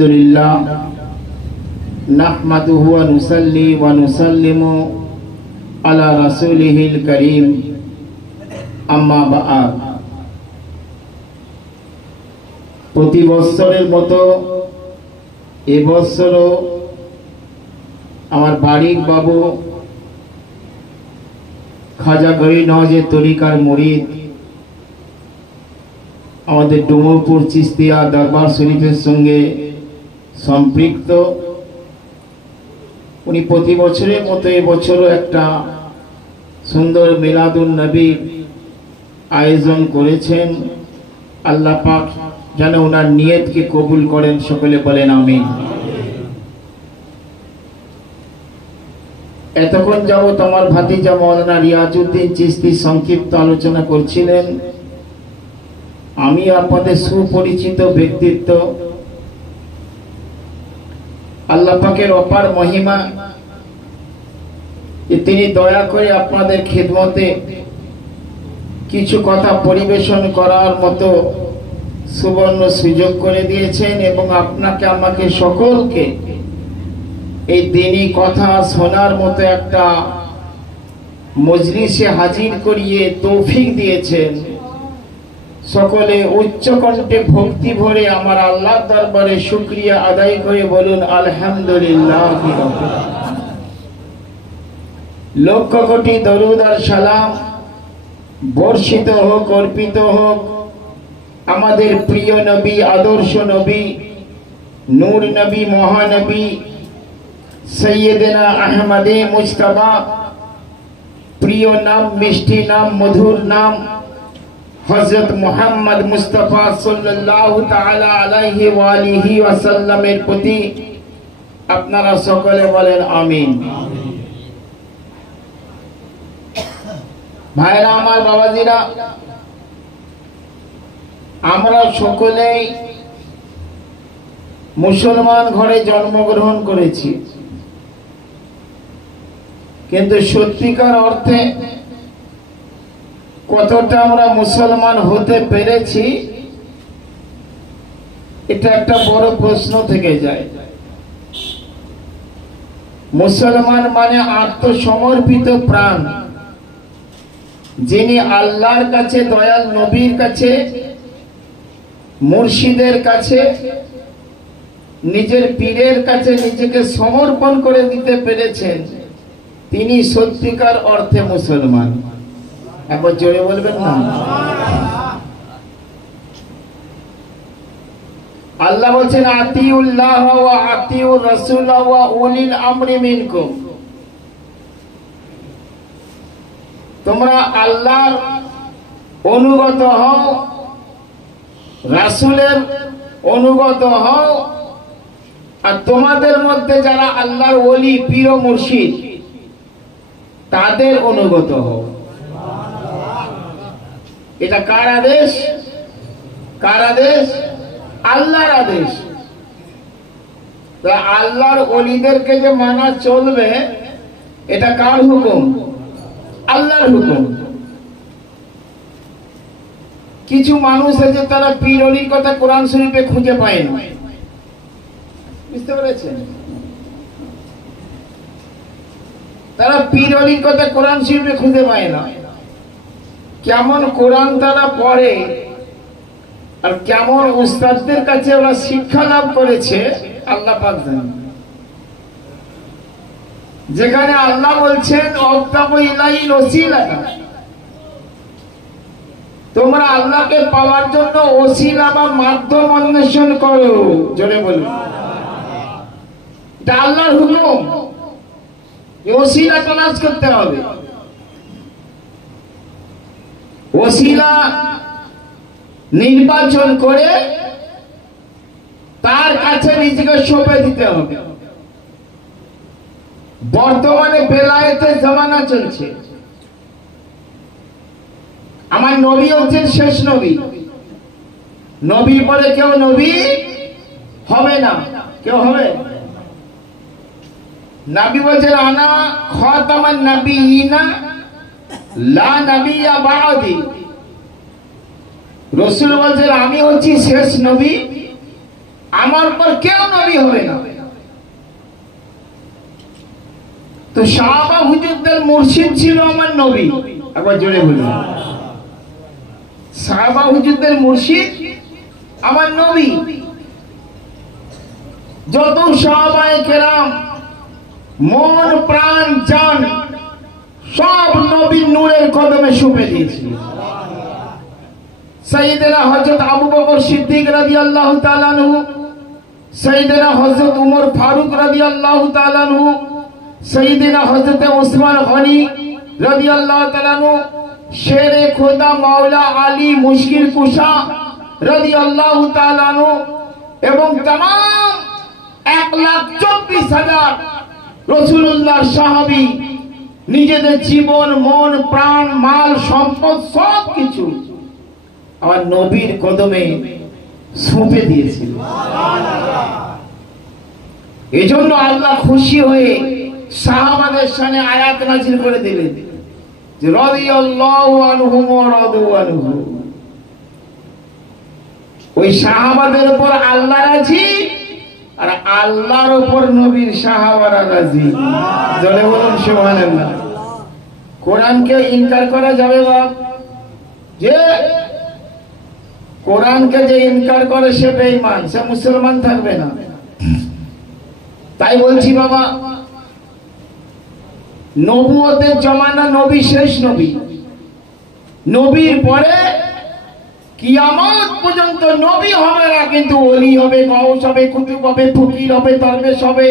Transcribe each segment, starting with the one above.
আলহামদুলিল্লাহ নাহমাদুহু ওয়া নুসাল্লি ওয়া নুসাল্লিমু আলা রাসূলিহিল কারীম আম্মা বা'দ। প্রতি বছরের মতো এবছরও আমার বাড়ির বাবু খাজা গরিব নওয়াজের তরিকার মুরিদ আমাদের ডুমরপুর চিস্তিয়া দরবার শরীফের সঙ্গে সম্পৃক্ত। উনি প্রতি বছরের মতো এবছরও একটা সুন্দর মিলাদুন নবী আয়োজন করেছেন। আল্লাহ পাক যেন ওনার নিয়তকে কবুল করেন, সকলে বলেন আমিন। এতক্ষণ যাবত আমার ভাতিজা মাওলানা রিয়াজউদ্দিন চিশতি সংক্ষিপ্ত আলোচনা করছিলেন। আমি আপনাদের সুপরিচিত ব্যক্তিত্ব, আল্লাহ পাকের অপার মহিমা যে তিনি দয়া করে আপনাদের খিদমতে কিছু কথা পরিবেশন করার মতো সুবর্ণ সুযোগ করে দিয়েছেন এবং আপনাকে আমাকে সকলকে এই দিনই কথা শোনার মতো একটা মজলিসে হাজির করিয়ে তৌফিক দিয়েছেন। সকলে উচ্চ কণ্ঠে ভক্তি ভরে আমার আল্লাহর দরবারে শুকরিয়া আদায় করে বলুন আলহামদুলিল্লাহ। লক্ষ কোটি দরুদ আর সালাম বর্ষিত হোক, অর্পিত হোক আমাদের প্রিয় নবী, আদর্শ নবী, নূর নবী, মহানবী সৈয়দনা আহমদে মুজতবা, প্রিয় নাম, মিষ্টি নাম, মধুর নাম হযরত মুহাম্মদ মুস্তাফা সাল্লাল্লাহু তাআলা আলাইহি ওয়া আলিহি ওয়াসাল্লামের প্রতি। আপনারা সকলে বলেন আমিন। ভাইরা আমার, বাবাজিরা, আমরা সকলেই মুসলমান ঘরে জন্মগ্রহণ করেছি, কিন্তু সত্যিকার অর্থে কতটা আমরা মুসলমান হতে পেরেছি এটা একটা বড় প্রশ্ন থেকে যায়। মুসলমান মানে আত্মসমর্পিত প্রাণ, যিনি আল্লাহর কাছে, দয়াল নবীর কাছে, মুর্শিদের কাছে, নিজের পীরের কাছে নিজেকে সমর্পণ করে দিতে পেরেছেন, তিনি সত্যিকার অর্থে মুসলমান। একবার জোরে বলবেন না? আল্লাহ বলছেন আতিউল্লাহ ওয়া আতিউর রাসূল ওয়া উলিল আমরি মিনকুম। তোমরা আল্লাহর অনুগত হও, রাসূলের অনুগত হও, আর তোমাদের মধ্যে যারা আল্লাহর ওলি, পীর ও মুর্শিদ তাদের অনুগত হও। এটা কার আদেশ? কার আদেশ? আল্লাহর আদেশ। আল্লাহর ওলিদেরকে যে মানা চলবে, এটা কার হুকুম? আল্লাহর হুকুম। কিছু মানুষ আছে তারা পীর ওলির কথা কোরআন শরীফে খুঁজে পায় না, বুঝতে পেরেছেন? তারা পীর ওলির কথা কোরআন শরীফে খুঁজে পায় না। কেমন কোরআন তারা পড়ে আর কেমন উস্তাদদের কাছে ওরা শিক্ষা লাভ করেছে আল্লাহ পাক জানেন। যেখানে আল্লাহ বলছেন অবতাবু ইলাইল ওসিলা, তোমরা আল্লাহকে পাওয়ার জন্য ওসিলা বা মাধ্যম অন্বেষণ করো। জোরে বলুন, এটা আল্লাহর হুকুম, ওসিলা তালাশ করতে হবে। ওসিলা নির্বাচন করে তার কাছে নিজেকে সঁপে দিতে হবে। বর্তমানে বেলায়েতের জামানা চলছে। আমার নবী হচ্ছেন শেষ নবী, নবীর পরে কেউ নবী হবে না। কেউ হবে? নবী বলছেন আনা খাতামান নবিয়িনা লা নবিয়্যা বা'দি। রাসূল বলছেন আমি হচ্ছি শেষ নবী, আমার পর কেউ নবী হবে না। তো সাহাবা হুজুরদের মুর্শিদ ছিল আমার নবী। একবার জোরে বলুন, সাহাবা হুজুরদের মুর্শিদ আমার নবী। যত সাহাবায়ে কেরাম মন প্রাণ জান সব নবীর নূরের কদমে শুপে দিয়েছিল। সাইয়েদেনা হযরত আবু বকর সিদ্দিক রাদিয়াল্লাহু তাআলা আনহু, সাইয়েদেনা হযরত উমর ফারুক রাদিয়াল্লাহু তাআলা আনহু, সাইয়েদেনা হযরত ওসমান গনি রাদিয়াল্লাহু তাআলা আনহু, শেরে খোদা মাওলা আলী মুশকিল কুশা রাদিয়াল্লাহু তাআলা আনহু এবং तमाम 1,24,000 রাসূলুল্লাহর সাহাবী নিজেদের জীবন, মন, প্রাণ, মাল, সম্পদ সবকিছু আমার নবীর কদমে সঁপে দিয়েছিল। এজন্য আল্লাহ খুশি হয়ে সাহাবাদের সামনে আয়াত নাযিল করে দিলেন যে রাদিয়াল্লাহু আনহুম ওয়া রাদু আনহু। ওই সাহাবাদের উপর আল্লাহ রাজি, আর আল্লাহর উপর নবীর সাহাবারা রাজি। জোরে বলুন সুবহানাল্লাহ। কোরআনকে ইনকার করা যাবে বাপ? যে কোরআনকে যে ইনকার করে সে বেঈমান, সে মুসলমান থাকবে না। তাই বলছি বাবা, নবুয়তের জমানা, নবী শেষ নবী। নবীর পরে কিয়ামত পর্যন্ত নবী হবে না, কিন্তু ওলি হবে, গাউস হবে, কুতুব হবে, ফকির হবে, দরবেশ হবে,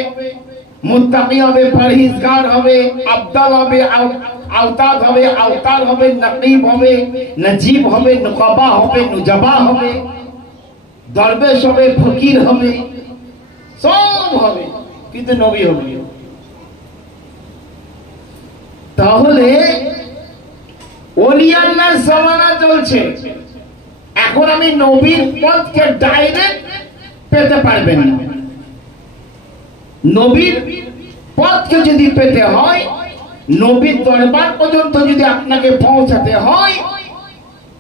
মুত্তাকি হবে, পরহেজগার হবে, আবদাল হবে, আওতাদ হবে, আওতার হবে, নকিব হবে, নজিব হবে, নুকাবা হবে, নুজাবা হবে, দরবেশ হবে, ফকির হবে, সব হবে, কিন্তু নবী হবে। তাহলে ওলি আল্লাহর জামানা চলছে। এখন আমি নবীর পথকে ডাইরেক্ট পেতে পারবেন না। নবীর পথকে যদি পেতে হয়, নবীর দরবার পর্যন্ত যদি আপনাকে পৌঁছাতে হয়,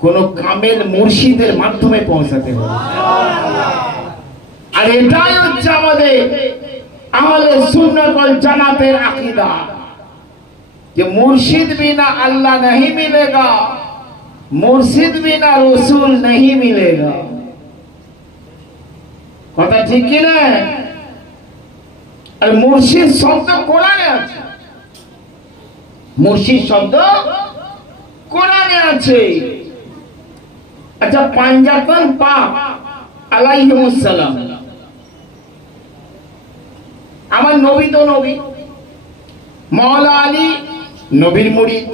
কোন কামেল মুর্শিদের মাধ্যমে পৌঁছাতে হবে। আর এটাই হচ্ছে আমাদের আহলে সুন্নাত ওয়াল জামাতের আকীদা कि मुर्शिद बिना अल्लाह नहीं मिलेगा, मुर्शिद बिना रसूल नहीं मिलेगा। কথা ঠিক কি না? আর মুর্শিদ শব্দ কোরআনে আছে, মুর্শিদ শব্দ কোরআনে আছে। আচ্ছা, পাঞ্জাতন পাক আলাইহিমুস সালাম, আমার নবী তো নবী, মাওলা আলী নবীর মুরিদ,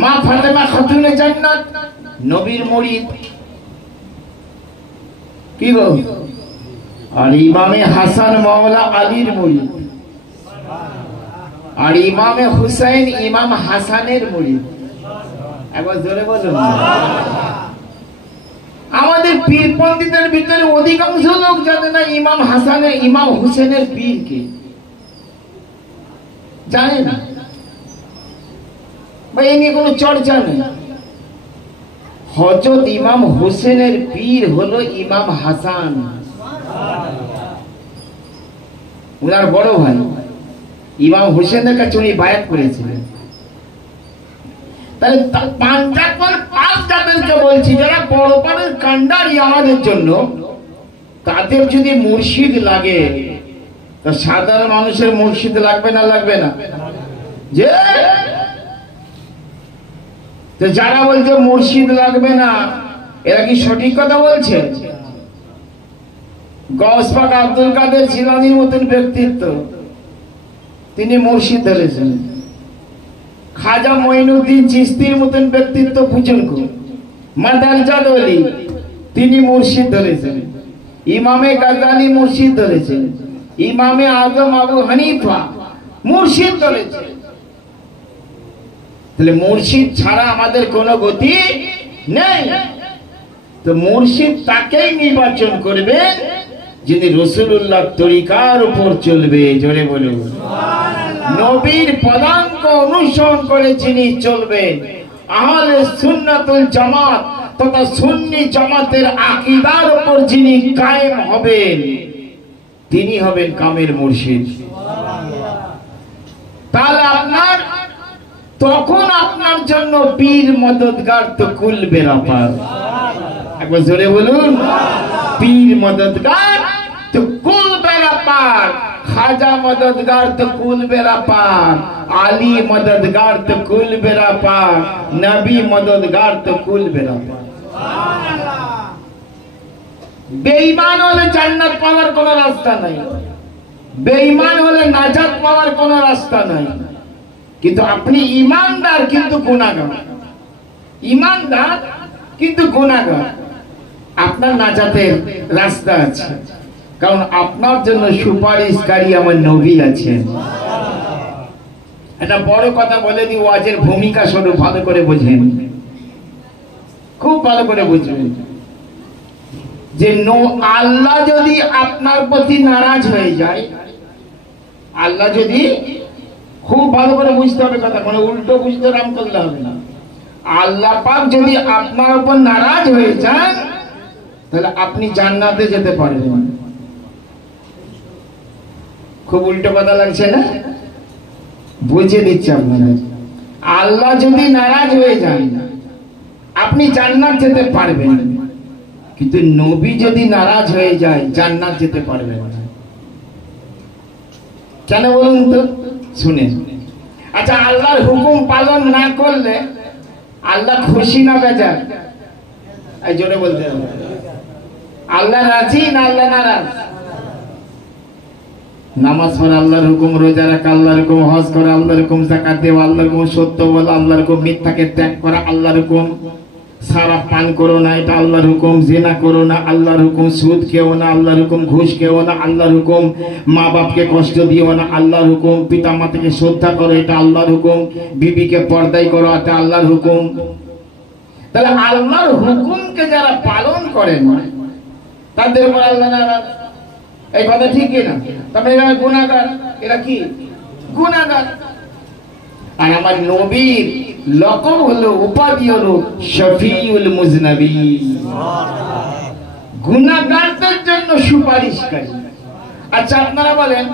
মা ফাতেমা খাতুনে জান্নাত নবীর মুরিদ, কি গো? আর ইমামে হাসান মাওলা আলীর মুরিদ, আর ইমামে হুসাইন ইমাম হাসানের মুরিদ। একবার জোরে বলুন। আমাদের পীরপন্থীদের ভিতরে অধিকাংশ লোক জানে না ইমাম হাসানের, ইমাম হুসেনের পীর কে, জানে না ভাই, এ নিয়ে কোনো চর্চা নেই। হযরত ইমাম হোসেনের পীর হলো ইমাম হাসান, ওনার বড় ভাই। ইমাম হোসেনের কাছে উনি বায়াত করেছিলেন। তাহলে পাঞ্জাতন পাক যাদেরকে বলছি, যারা বড় পাড়ের কান্ডারি আমাদের জন্য, তাদের যদি মুর্শিদ লাগে, তা সাধারণ মানুষের মুর্শিদ লাগবে না? লাগবে না? যে যারা বলছে মুর্শিদ লাগবে না, এরা কি সঠিক কথা বলছে? গৌস পাক আব্দুল কাদের জিলানীর মতন ব্যক্তিত্ব, তিনি মুর্শিদ ধরেছেন। খাজা মঈনুদ্দিন চিশতির মতন ব্যক্তিত্ব বুজুর্গ, মাদারজাদ ওলি, তিনি মুর্শিদ ধরেছেন। ইমামে গাজ্জালি মুর্শিদ ধরেছেন। ইমামে আজম আবু হানিফা মুর্শিদ ধরেছেন। তাহলে মুর্শিদ ছাড়া আমাদের কোনো গতি নেই। তো মুর্শিদ তাকেই নির্বাচন করবেন যিনি রাসূলুল্লাহর তরিকার উপর চলবে। জোরে বলুন সুবহানাল্লাহ। নবীর পদাঙ্ক অনুসরণ করে যিনি চলবেন, আহলে সুন্নাতুল জামাত তথা সুন্নি জামাতের আকীদার উপর যিনি কায়েম হবেন তিনি হবেন কামের মুর্শিদ। তাহলে আপনার তখন আপনার জন্য পীর মদদগার তো কুল বেরাপার। একবার জোরে বলুন, পীর মদদগার তো কুল বেরাপার, খাজা মদদগার তো কুল বেরাপার, আলী মদদগার তো কুল বেরাপার, নবী মদদগার তো কুল বেরাপার। বেঈমান হলে জান্নাত পাওয়ার কোন রাস্তা নাই, বেঈমান হলে নাজাত পাওয়ার কোন রাস্তা নাই। কিন্তু আপনি ইমানদার কিন্তু গুনাহগার, ইমানদার কিন্তু গুনাহগার, আপনার নাজাতের রাস্তা আছে, কারণ আপনার জন্য সুপারিশকারী আমার নবী আছেন। একটা বড় কথা বলে দিই, ওয়াজের ভূমিকা স্বরূপ ভালো করে বুঝেন, খুব ভালো করে বুঝবেন যে আল্লাহ যদি আপনার প্রতি নারাজ হয়ে যায়, আল্লাহ যদি, খুব ভালো করে বুঝতে হবে কথা, কোনো উল্টো বুঝতে রাম করলে হবে না। আল্লাহ পাক যদি আপনার উপর নারাজ হয়ে যান তাহলে আপনি জান্নাতে যেতে পারবেন। খুব উল্টো কথা লাগছে না? বুঝে দিচ্ছি আপনাদের। আল্লাহ যদি নারাজ হয়ে যান আপনি জান্নাত যেতে পারবেন, কিন্তু নবী যদি নারাজ হয়ে যায় জান্নাত যেতে পারবেন না। কেন বলুন তো? শুনে, আচ্ছা আল্লাহর হুকুম পালন না করলে আল্লাহ খুশি না বেজার? এই জোরে বলতে হবে, আল্লাহ রাজি না আল্লাহ নারাজ? নামাজ পড়া আল্লাহর হুকুম, রোজা রাখা আল্লাহর হুকুম, হজ করা আল্লাহর হুকুম, যাকাত দেওয়া আল্লাহর হুকুম, সত্য বলা আল্লাহর হুকুম, মিথ্যাকে ত্যাগ করা আল্লাহর হুকুম, শরাব পান করো না এটা আল্লাহর হুকুম, জিনা করো না আল্লাহর হুকুম, সুদ খেও না আল্লাহর হুকুম, ঘুষ খেও না আল্লাহর হুকুম, মা বাপকে কষ্ট দিও না আল্লাহর হুকুম, পিতা মাতাকে শ্রদ্ধা করো এটা আল্লাহর হুকুম, বিবিকে পর্দায় করো এটা আল্লাহর হুকুম। তাহলে আল্লাহর হুকুমকে যারা পালন করে না তাদের উপর আল্লাহ নারাজ, এই কথা ঠিক না? তবে এরা গুনাহগার, এরা কি গুনাহগার। আর আমার নবীর লকব হলো, উপাধি হলো শফিউল মুজনাবিন, গুনাহগারদের জন্য সুপারিশকারী। আচ্ছা আপনারা বলেন,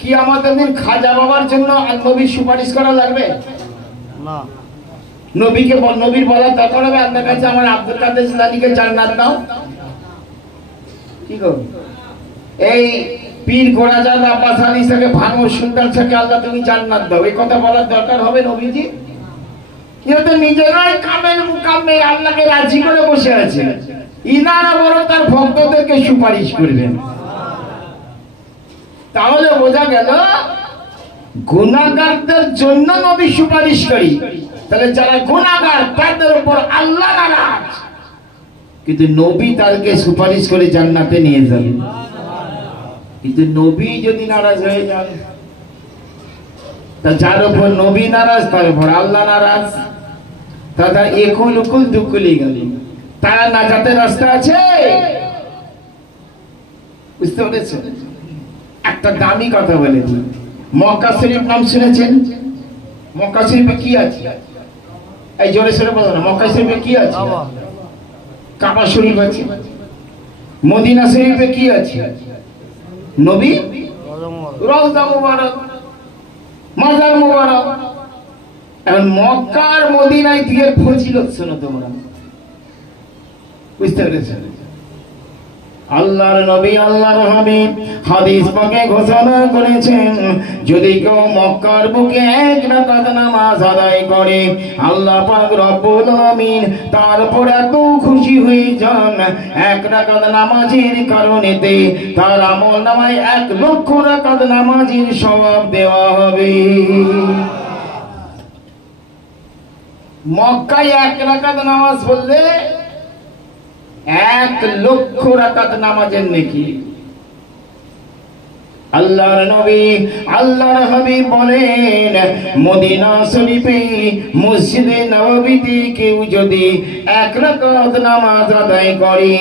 কি আমাদের দিন খাজা বাবার জন্য নবীর সুপারিশ করা লাগবে না? নবীকে, নবীর বলার দরকার হবে আপনার কাছে আমার আব্দুল কাদের জিলানীকে জান্নাত দাও? কি গো, এই পীর গোরাজাদ আব্বাস আলী থেকে ভাঙর সুলতান থেকে আল্লাহ তুমি জান্নাত দাও, এই কথা বলার দরকার হবে নবীজি? এরা তো নিজেরাই কামেল মুকাম্মেল, আল্লাহকে রাজি করে বসে আছে, ইনারা বড় তার ভক্তদেরকে সুপারিশ করবেন। তাহলে বোঝা গেল গুনাহগারদের জন্য নবী সুপারিশকারী। তাহলে যারা গুনাহগার তাদের উপর আল্লাহ নারাজ, কিন্তু নবী তাদেরকে সুপারিশ করে জান্নাতে নিয়ে যাবেন। কিন্তু নবী যদি নারাজ হয়ে যান, তা যার উপর নবী নারাজ তার উপর আল্লাহ নারাজ, তারা একুল উকুল দুকুলি গেল, তারা নাজাতের রাস্তা আছে। বুঝতে পেরেছেন? একটা দামি কথা বলে দিই, মক্কা শরীফ নাম শুনেছেন? মক্কা শরীফে কি আছে? এই জোরে সরে বলো না, মক্কা শরীফে কি আছে? কাবা শরীফ আছে। মদিনা শরীফে কি আছে? নবী রওজা মুবারক, মাজার মুবারক। এখন মক্কা আর মদিনায় দিয়ে ফজিলত শোনো তোমরা। বুঝতে পেরেছেন? আল্লাহর নবী আল্লাহর হাবিব হাদিস পাকে ঘোষণা করেছেন, যদি কেউ মক্কার বুকে এক রাকাত নামাজ আদায় করে আল্লাহ পাক রব্বুল আমিন তার উপর এত খুশি হয়ে যান, এক রাকাত নামাজের কারণেতে তার আমলনামায় 1 লক্ষ রাকাত নামাজের সওয়াব দেওয়া হবে। মক্কায় 1 রাকাত নামাজ পড়লে 1 লক্ষ রাকাত নামাজের নেকি। আল্লাহর নবী আল্লাহর হাবিব বলেন, মদিনা শরীফে মসজিদে নববীতে কেউ যদি 1 রাকাত নামাজ আদায় করে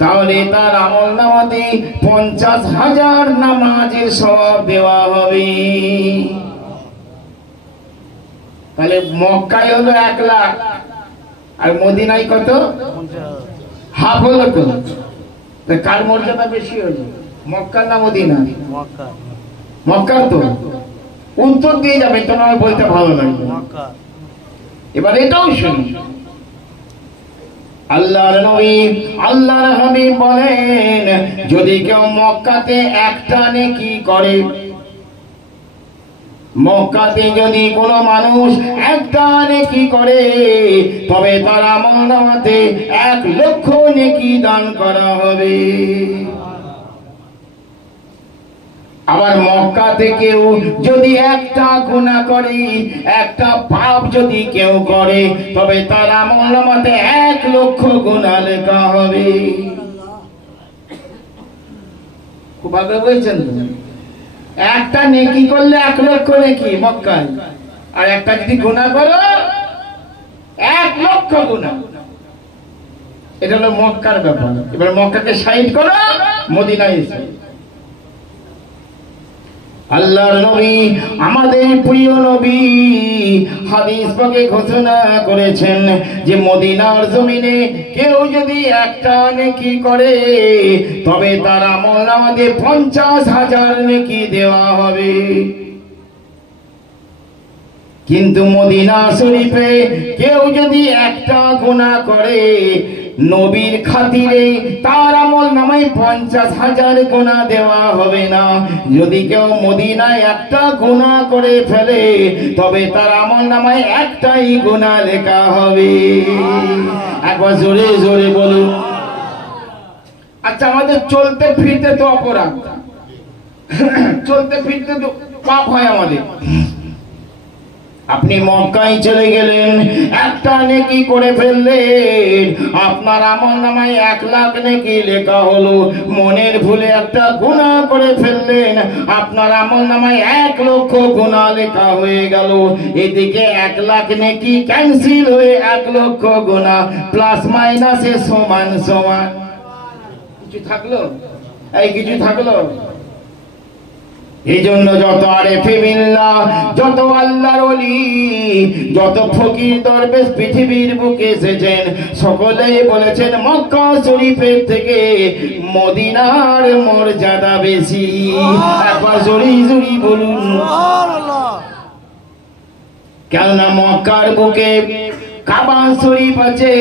তাহলে তার আমলনামাতে 50,000 নামাজের সওয়াব দেওয়া হবে। তাহলে মক্কায় হলো 1 লাখ আর মদিনায় কত? হাফ হলো তো। কার মর্যাদা বেশি হলো, মক্কার না মদিনা? মক্কার। তো উত্তর দিয়ে যাবে, তোমার বলতে ভালো লাগবে। এবার এটাও শুনি, আল্লাহর নবী আল্লাহর হাবিব বলেন, যদি কেউ মক্কাতে একটা নেকি করে, মক্কাতে যদি কোনো মানুষ একটা নেকি করে, তবে তার আমলনামাতে 1,00,000 নেকি দান করা হবে। আবার মক্কা থেকেও যদি একটা গুনাহ করে, একটা পাপ যদি কেউ করে, তবে তার আমলনামাতে 1,00,000 গুনাহ লেখা হবে। খুব ভালো বলছেন। একটা নেকি করলে 1,00,000 নেকি মক্কায়, আর একটা যদি গুনাহ করো 1,00,000 গুনাহ। এটা হলো মক্কার ব্যাপার। এবার মক্কাকে সাইড করো, মদিনায় এসে আল্লাহর নবী আমাদের প্রিয় নবী হাদিস পাকে ঘোষণা করেছেন যে মদিনার জমিনে কেউ যদি একটা নেকি করে, তবে তার আমলনামাতে 50,000 নেকি দেওয়া হবে। কিন্তু মদিনা শরীফে কেউ যদি একটা গুনাহ করে, নবীর খাতিরে তার আমলনামায় 50,000 গুনাহ দেওয়া হবে না। যদি কেউ মদিনায় একটা গুনাহ করে ফেলে, তবে তার আমলনামায় একটাই গুনাহ লেখা হবে। একবার জোরে জোরে বলুন। আচ্ছা, আমাদের চলতে ফিরতে তো অপরাধ, চলতে ফিরতে তো পাপ হয় আমাদের। আপনি মক্কায় চলে গেলেন, একটা নেকি করে ফেললেন, আপনার আমলনামায় 1,00,000 নেকি লেখা হলো। মনের ভুলে একটা গুনাহ করে ফেললেন, আপনার আমলনামায় 1,00,000 গুনাহ লেখা হয়ে গেল। এদিকে 1,00,000 নেকি ক্যান্সেল হয়ে 1,00,000 গুনাহ প্লাস মাইনাসে সমান সমান। কিছু থাকলো? এই কিছু থাকলো? এই জন্য যত আরেফে বিল্লাহ, যত আল্লাহর ওলি, যত ফকির দরবেশ পৃথিবীর বুকে এসেছেন, সকলেই বলেছেন মক্কা শরীফের থেকে মদিনার মর্যাদা বেশি। একবার জোরে জোরে বলুন সুবহানাল্লাহ। কেননা মক্কার বুকে কাবা শরীফ আছে,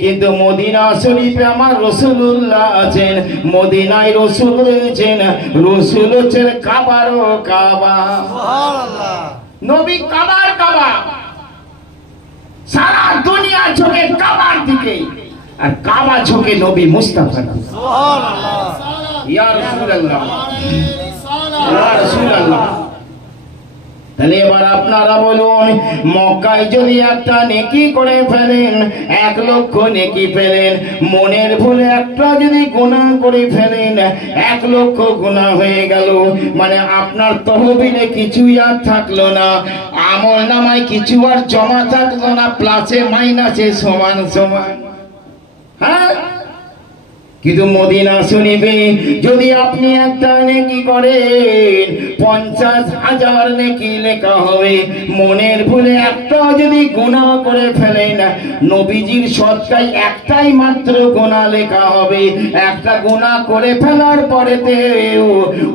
কিন্তু মদিনা শরীফে আমার রাসূলুল্লাহ আছেন। মদিনায় রাসূল রয়েছেন, রাসূল হচ্ছেন কাবারও কাবা। সুবহানাল্লাহ। নবী কাবার কাবা, সারা দুনিয়া ঝোঁকে কাবার দিকে, আর কাবা ঝোঁকে নবী মুস্তাফা। সুবহানাল্লাহ। ইয়া রাসূলুল্লাহ, ইয়া রাসূলুল্লাহ। তাহলে এবার আপনারা বলুন, মক্কায় যদি একটা নেকি করে ফেলেন, 1,00,000 নেকি পেলেন। মনের ভুলে একটা যদি গুনাহ করে ফেলেন, 1,00,000 গুনাহ হয়ে গেল। মানে আপনার তহবিলে কিছুই আর থাকলো না, আমলনামায় কিছু আর জমা থাকলো না, প্লাসে মাইনাসে সমান সমান। হ্যাঁ, কিন্তু মদিনা শরীফে যদি আপনি একটা নেকি করেন, 50,000 নেকি লেখা হবে। মনের ভুলে একটা যদি গুনাহ করে ফেলেন, নবীজির সদকায় একটাই মাত্র গুনাহ লেখা হবে। একটা গুনাহ করে ফেলার পরেতে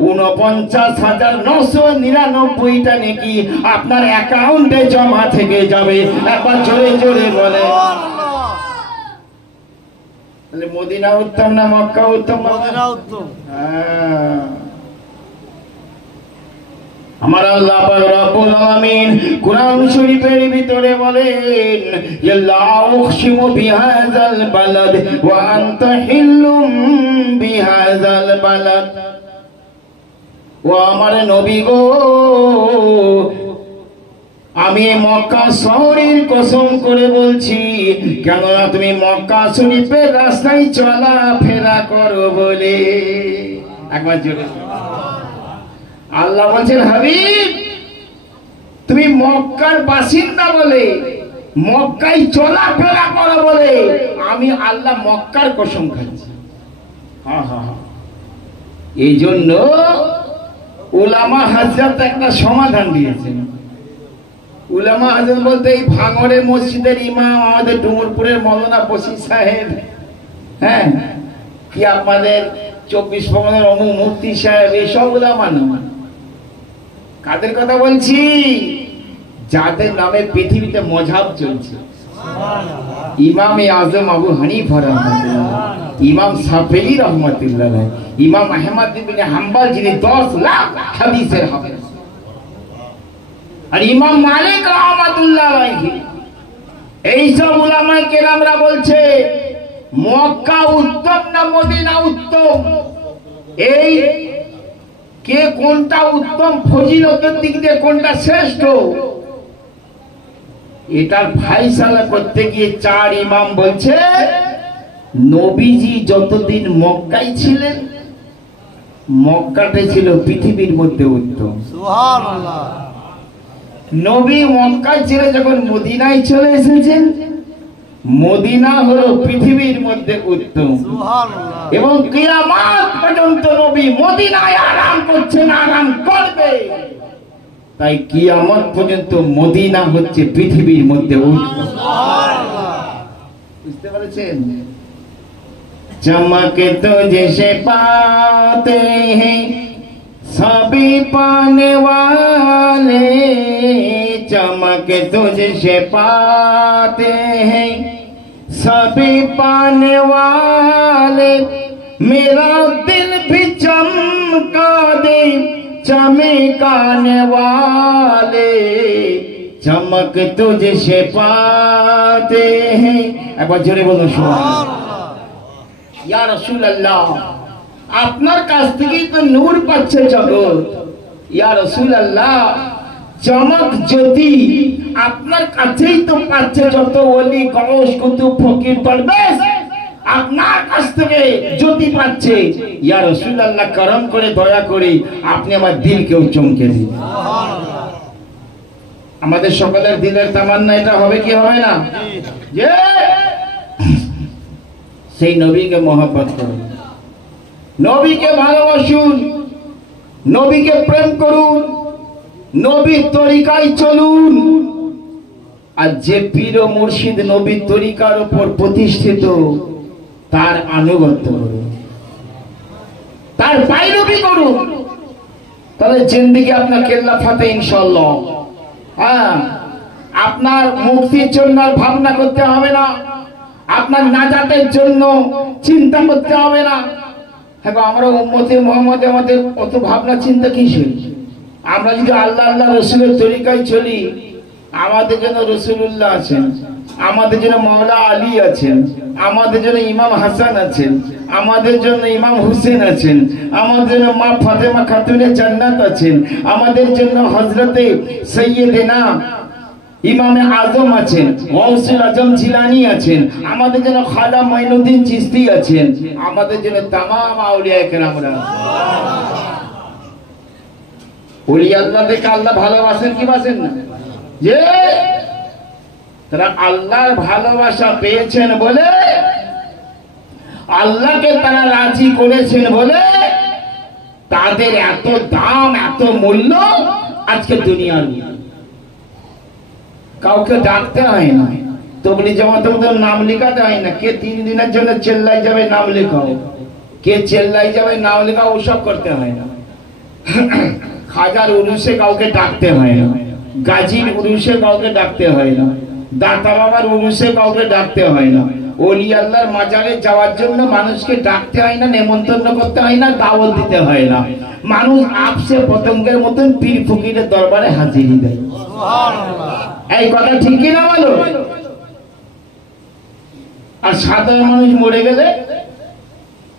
49,999টা নেকি আপনার অ্যাকাউন্টে জমা থেকে যাবে। একবার জোরে জোরে বলে মদিনা উত্তম না মক্কা উত্তম? মদিনা উত্তম। আমার আল্লাহ পাক রব্বুল আলামিন কুরআন শরীফের ভিতরে বলেন, লা উকসিমু বিহাযাল বালাদ ওয়া আনতা হিল্লুম বিহাযাল বালাদ। ও আমার নবী গো, আমি মক্কা শহরের কসম করে বলছি, কেননা তুমি মক্কা শরীফের রাস্তায় চলাফেরা করো বলে। একবার জোরে আল্লাহ বলছেন, হাবিব তুমি মক্কার বাসিন্দা বলে, মক্কায় চলাফেরা করো বলে আমি আল্লাহ মক্কার কসম খাচ্ছি। এই জন্য উলামা হযরত একটা সমাধান দিয়েছেন। উলামা হাজরত বলতে এই ভাঙড়ের মসজিদের ইমাম আমাদের ডুমুরপুরের মৌলানা বশির সাহেব, হ্যাঁ, কি আপনাদের 24 পরগনার অমু মুফতি সাহেব, এইসব উলামা না। কাদের কথা বলছি? যাদের নামে পৃথিবীতে মজহাব চলছে। ইমাম আজম আবু হানিফা রাহমাতুল্লাহ, ইমাম শাফিঈ রাহমাতুল্লাহ, ইমাম আহমদ ইবনে হাম্বল যিনি 10 লাখ হাদিসের হাফেজ, আর ইমাম মালিক রাহমাতুল্লাহ আলাইহি। এইসব উলামায়ে কেরামরা বলছে মক্কা উত্তম না মদিনা উত্তম? এই কে কোনটা উত্তম, ফজিলতের দিক দিয়ে কোনটা শ্রেষ্ঠ, এটার ফায়সালা করতে গিয়ে 4 ইমাম বলছে নবীজি যতদিন মক্কায় ছিলেন, মক্কাতে ছিল পৃথিবীর মধ্যে উত্তম। সুবহানাল্লাহ। নবী মক্কায় ছিল, যখন মদিনায় চলে এসেছেন, মদিনা হলো পৃথিবীর মধ্যে উত্তম। সুবহানাল্লাহ। এবং কিয়ামত পর্যন্ত নবী মদিনায় আরাম করছেন, আরাম করবে। তাই কিয়ামত পর্যন্ত মদিনা হচ্ছে পৃথিবীর মধ্যে উত্তম। সুবহানাল্লাহ। বুঝতে পেরেছেন? चमक तुझसे पाते हैं सभी पाने वाले, चमक तुझसे पाते हैं सभी पाने वाले, मेरा दिल भी चमका दे चमकाने वाले, चमक तुझसे पाते हैं। एक बार जोरे बोलो सुभान ইয়া রাসূলুল্লাহ, আপনার কাছ থেকেই তো নূর পাচ্ছে জগৎ। ইয়া রাসূলুল্লাহ, চমক জ্যোতি আপনার কাছেই তো পাচ্ছে যত ওলি গৌস কুতুব ফকির দরবেশ, আপনার কাছ থেকে জ্যোতি পাচ্ছে। ইয়া রাসূলুল্লাহ, করম করে দয়া করে আপনি আমার দিলকেও চমকে দিন। সুবহানাল্লাহ। আমাদের সকলের দিলের তামান্না এটা হবে কি হবে না? যে সেই নবীকে মহব্বত করুন, নবীকে ভালোবাসুন, নবীকে প্রেম করুন, নবীর তরিকায় চলুন। আর যে পীর ও মুর্শিদ নবীর তরিকার উপর প্রতিষ্ঠিত, তার আনুগত্য করুন, তার পায়রবি করুন, তাহলে জিন্দেগি আপনার কেল্লা ফাতে ইনশাআল্লাহ। হ্যাঁ, আপনার মুক্তির জন্য ভাবনা করতে হবে না, আপনার নাজাতের জন্য চিন্তা করতে হবে না। হ্যাঁ, আমরা উম্মতে মুহাম্মদে আমাদের অত ভাবনা চিন্তা কিসের? আমরা যদি আল্লাহ আল্লাহ রসুলের তরিকায় চলি, আমাদের জন্য রসুলুল্লাহ আছেন, আমাদের জন্য মাওলা আলী আছেন, আমাদের জন্য ইমাম হাসান আছেন, আমাদের জন্য ইমাম হুসেন আছেন, আমাদের জন্য মা ফাতেমা খাতুনে জান্নাত আছেন, আমাদের জন্য হযরতে সাইয়্যিদিনা ইমামে আজম আছেন, গৌসুল আজম জিলানী আছেন, আমাদের জন্য খাজা মাইনুদ্দিন চিশতি আছেন, আমাদের জন্য तमाम আউলিয়ায়ে কেরামরা। ওলি আল্লাহকে আল্লাহ ভালোবাসেন কি বাসেন না? যে তারা আল্লাহর ভালোবাসা পেয়েছেন বলে, আল্লাহকে তারা রাজি করেছেন বলে, তাদের এত দাম, এত মূল্য আজকে দুনিয়ার। কাউকে ডাকতে হয় না, তবলি জামাতে মধ্যে নাম লেখাতে হয় না। কে 3 দিনের জন্য চেল্লাই যাবে নাম লেখাও, কে চেল্লাই যাবে নাম লেখাও, ওসব করতে হয় না। খাজার উরুসে কাউকে ডাকতে হয় না, গাজীর উরুসে কাউকে ডাকতে হয় না, দাতা বাবার উরুসে কাউকে ডাকতে হয় না। ওলি আল্লাহর মাজারে যাওয়ার জন্য মানুষকে ডাকতে হয় না, নেমন্তন্ন করতে হয় না, দাওয়াত দিতে হয় না। মানুষ আপসে পতঙ্গের মতন পীর ফকিরের দরবারে হাজিরি দেয়। সুবহানাল্লাহ। এই কথা ঠিক কি না বলো? আর সাধারণ মানুষ মরে গেলে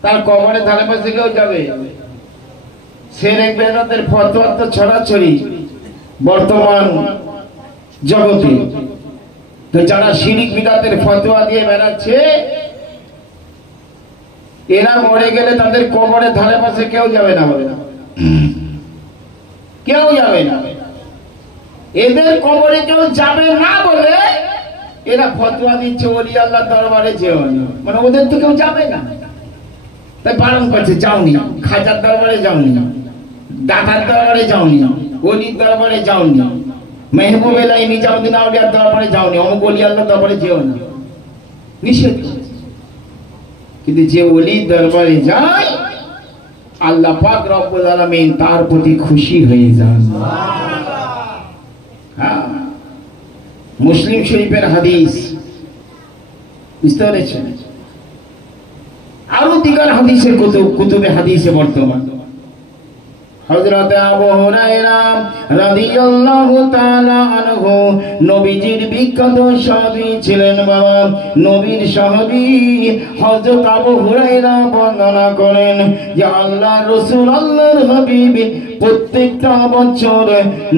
তার কবরের ধারে পাশে কেউ যাবে? শিরক বেদাতের ফতোয়া তো ছড়াছড়ি বর্তমান জগতে। তো যারা শিরক বিদআতের ফতোয়া দিয়ে বেড়াচ্ছে, এরা মরে গেলে তাদের কবরের ধারে পাশে কেউ যাবে না, বলে না, কেউ যাবে না। এদের কবরে কেউ যাবে না বলে এরা ফতোয়া দিচ্ছে ওলি আল্লাহর দরবারে যেও না, মানে ওদের তো কেউ যাবে না, তাই বারণ করছে যাওনি, খাজার দরবারে যাওনি, দাদার দরবারে যাওনি, ওলির দরবারে যাওনি, মেহবুব এলাই নিজামুদ্দিন আউলিয়ার দরবারে যাওনি, অমুক ওলি আল্লাহর দরবারে যেও না, নিষেধ। কিন্তু যে ওলির দরবারে যায় আল্লাহ পাক রব্বুল আলামিন তার প্রতি খুশি হয়ে যান। হ্যাঁ, মুসলিম শরীফের হাদিস, বুঝতে পেরেছেন? আরো দিগার হাদিসের কুতুবে হাদিসে বর্তমান হযরত আবু হুরায়রা রাদিয়াল্লাহু তাআলা আনহু নবীজির বিখ্যাত সাহাবী ছিলেন। বাবা, নবীর সাহাবী হযরত আবু হুরায়রা বর্ণনা করেন যে আল্লাহর রাসূল আল্লাহর হাবিব প্রত্যেকটা বছর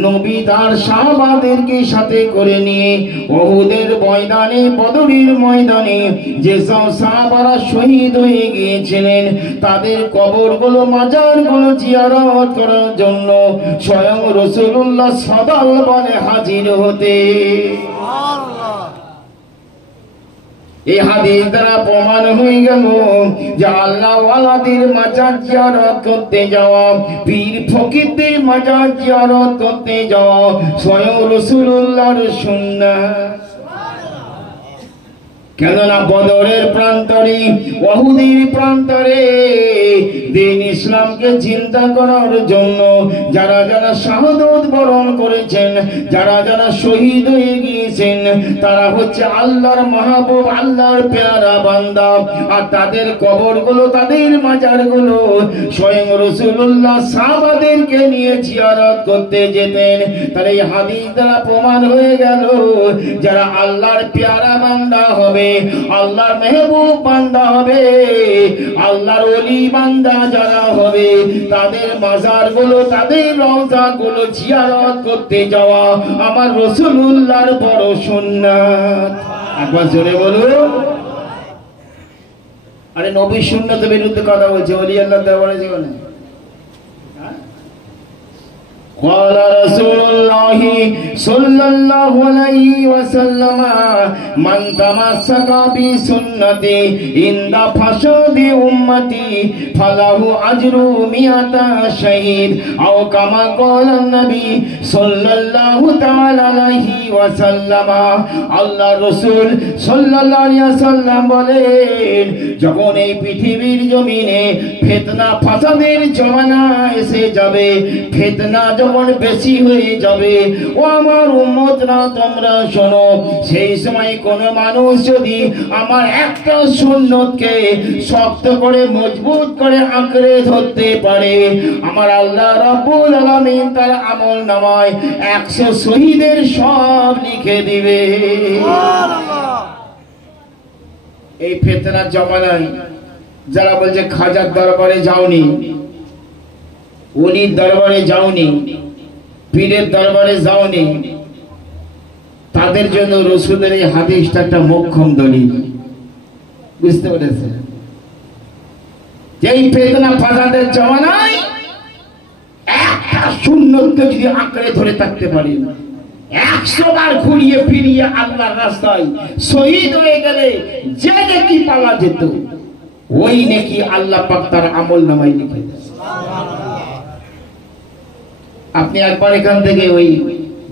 নবী তার সাহাবাদেরকে সাথে করে নিয়ে উহুদের ময়দানে, বদরের ময়দানে যেসব সাহাবারা শহীদ হয়ে গিয়েছিলেন তাদের কবরগুলো, মাজারগুলো জিয়ারত করার জন্য স্বয়ং রাসূলুল্লাহ সদালবনে হাজির হতে। এই হাদিস দ্বারা প্রমাণ হয়ে গেল যে আল্লাহ ওয়ালাদের মাজার জিয়ারত করতে যাওয়া, পীর ফকিরদের মাজার জিয়ারত করতে যাওয়া স্বয়ং রাসূলুল্লাহর সুন্নাত। কেননা বদরের প্রান্তরে, উহুদের প্রান্তরে দ্বীন ইসলামকে চিন্তা করার জন্য যারা যারা শাহাদাত বরণ করেছেন, যারা যারা শহীদ হয়ে গিয়েছেন, তারা হচ্ছে আল্লাহর মাহবুব, আল্লাহর পেয়ারা বান্দা। আর তাদের কবরগুলো, তাদের মাজারগুলো স্বয়ং রাসূলুল্লাহ সাহাবাদেরকে নিয়ে জিয়ারত করতে যেতেন। তাহলে এই হাদিস দ্বারা প্রমাণ হয়ে গেল যারা আল্লাহর পেয়ারা বান্দা হবে, আল্লাহর মেহবুব বান্দা হবে, আল্লাহর ওলি বান্দা যারা হবে, তাদের মাজারগুলো, তাদের রওজাগুলো জিয়ারত করতে যাওয়া আমার রাসূলুল্লাহর বড় সুন্নাত। একবার জোরে বলুন। আরে নবীর সুন্নাতের বিরুদ্ধে কথা বলছে, ওলি আল্লাহর দরবারে যেও না। قال رسول الله صلى الله عليه وسلم من تمسك بسنتي عند فساد امتي فله اجر 100 شهيد او كما قال النبي صلى الله تعالى عليه وسلم। আল্লাহ রাসূল সাল্লাল্লাহু আলাইহি ওয়াসাল্লাম বলেন, যখন এই পৃথিবীর জমিনে ফিতনা ফাসাদের জমানা এসে যাবে, ফিতনা যখন বেশি হয়ে যাবে, ও আমার উম্মতরা তোমরা শোনো, সেই সময় কোন মানুষ যদি আমার একটা সুন্নতকে শক্ত করে, মজবুত করে আঁকড়ে ধরতে পারে, আমার আল্লাহ রাব্বুল আলামিন তার আমল নামায় 100 শহীদের সব লিখে দিবে। এই ফিতনার জমানায় যারা বলছে খাজার দরবারে যাওনি, ওলির দরবারে যাওনি, পীরের দরবারে যাওনি, তাদের জন্য রাসূলের এই হাদিসটা একটা মোক্ষম দলিল। বুঝতে পেরেছেন? যেই ফিতনা ফাসাদের জমানায় একটা সুন্নতকে যদি আঁকড়ে ধরে থাকতে পারি, 100 বার ঘুরিয়ে ফিরিয়ে আল্লাহর রাস্তায় শহীদ হয়ে গেলে যে নেকি পাওয়া যেত, ওই নেকি আল্লাহ পাক তার আমল নামায় লিখে দেন। আপনি একবার এখান থেকে ওই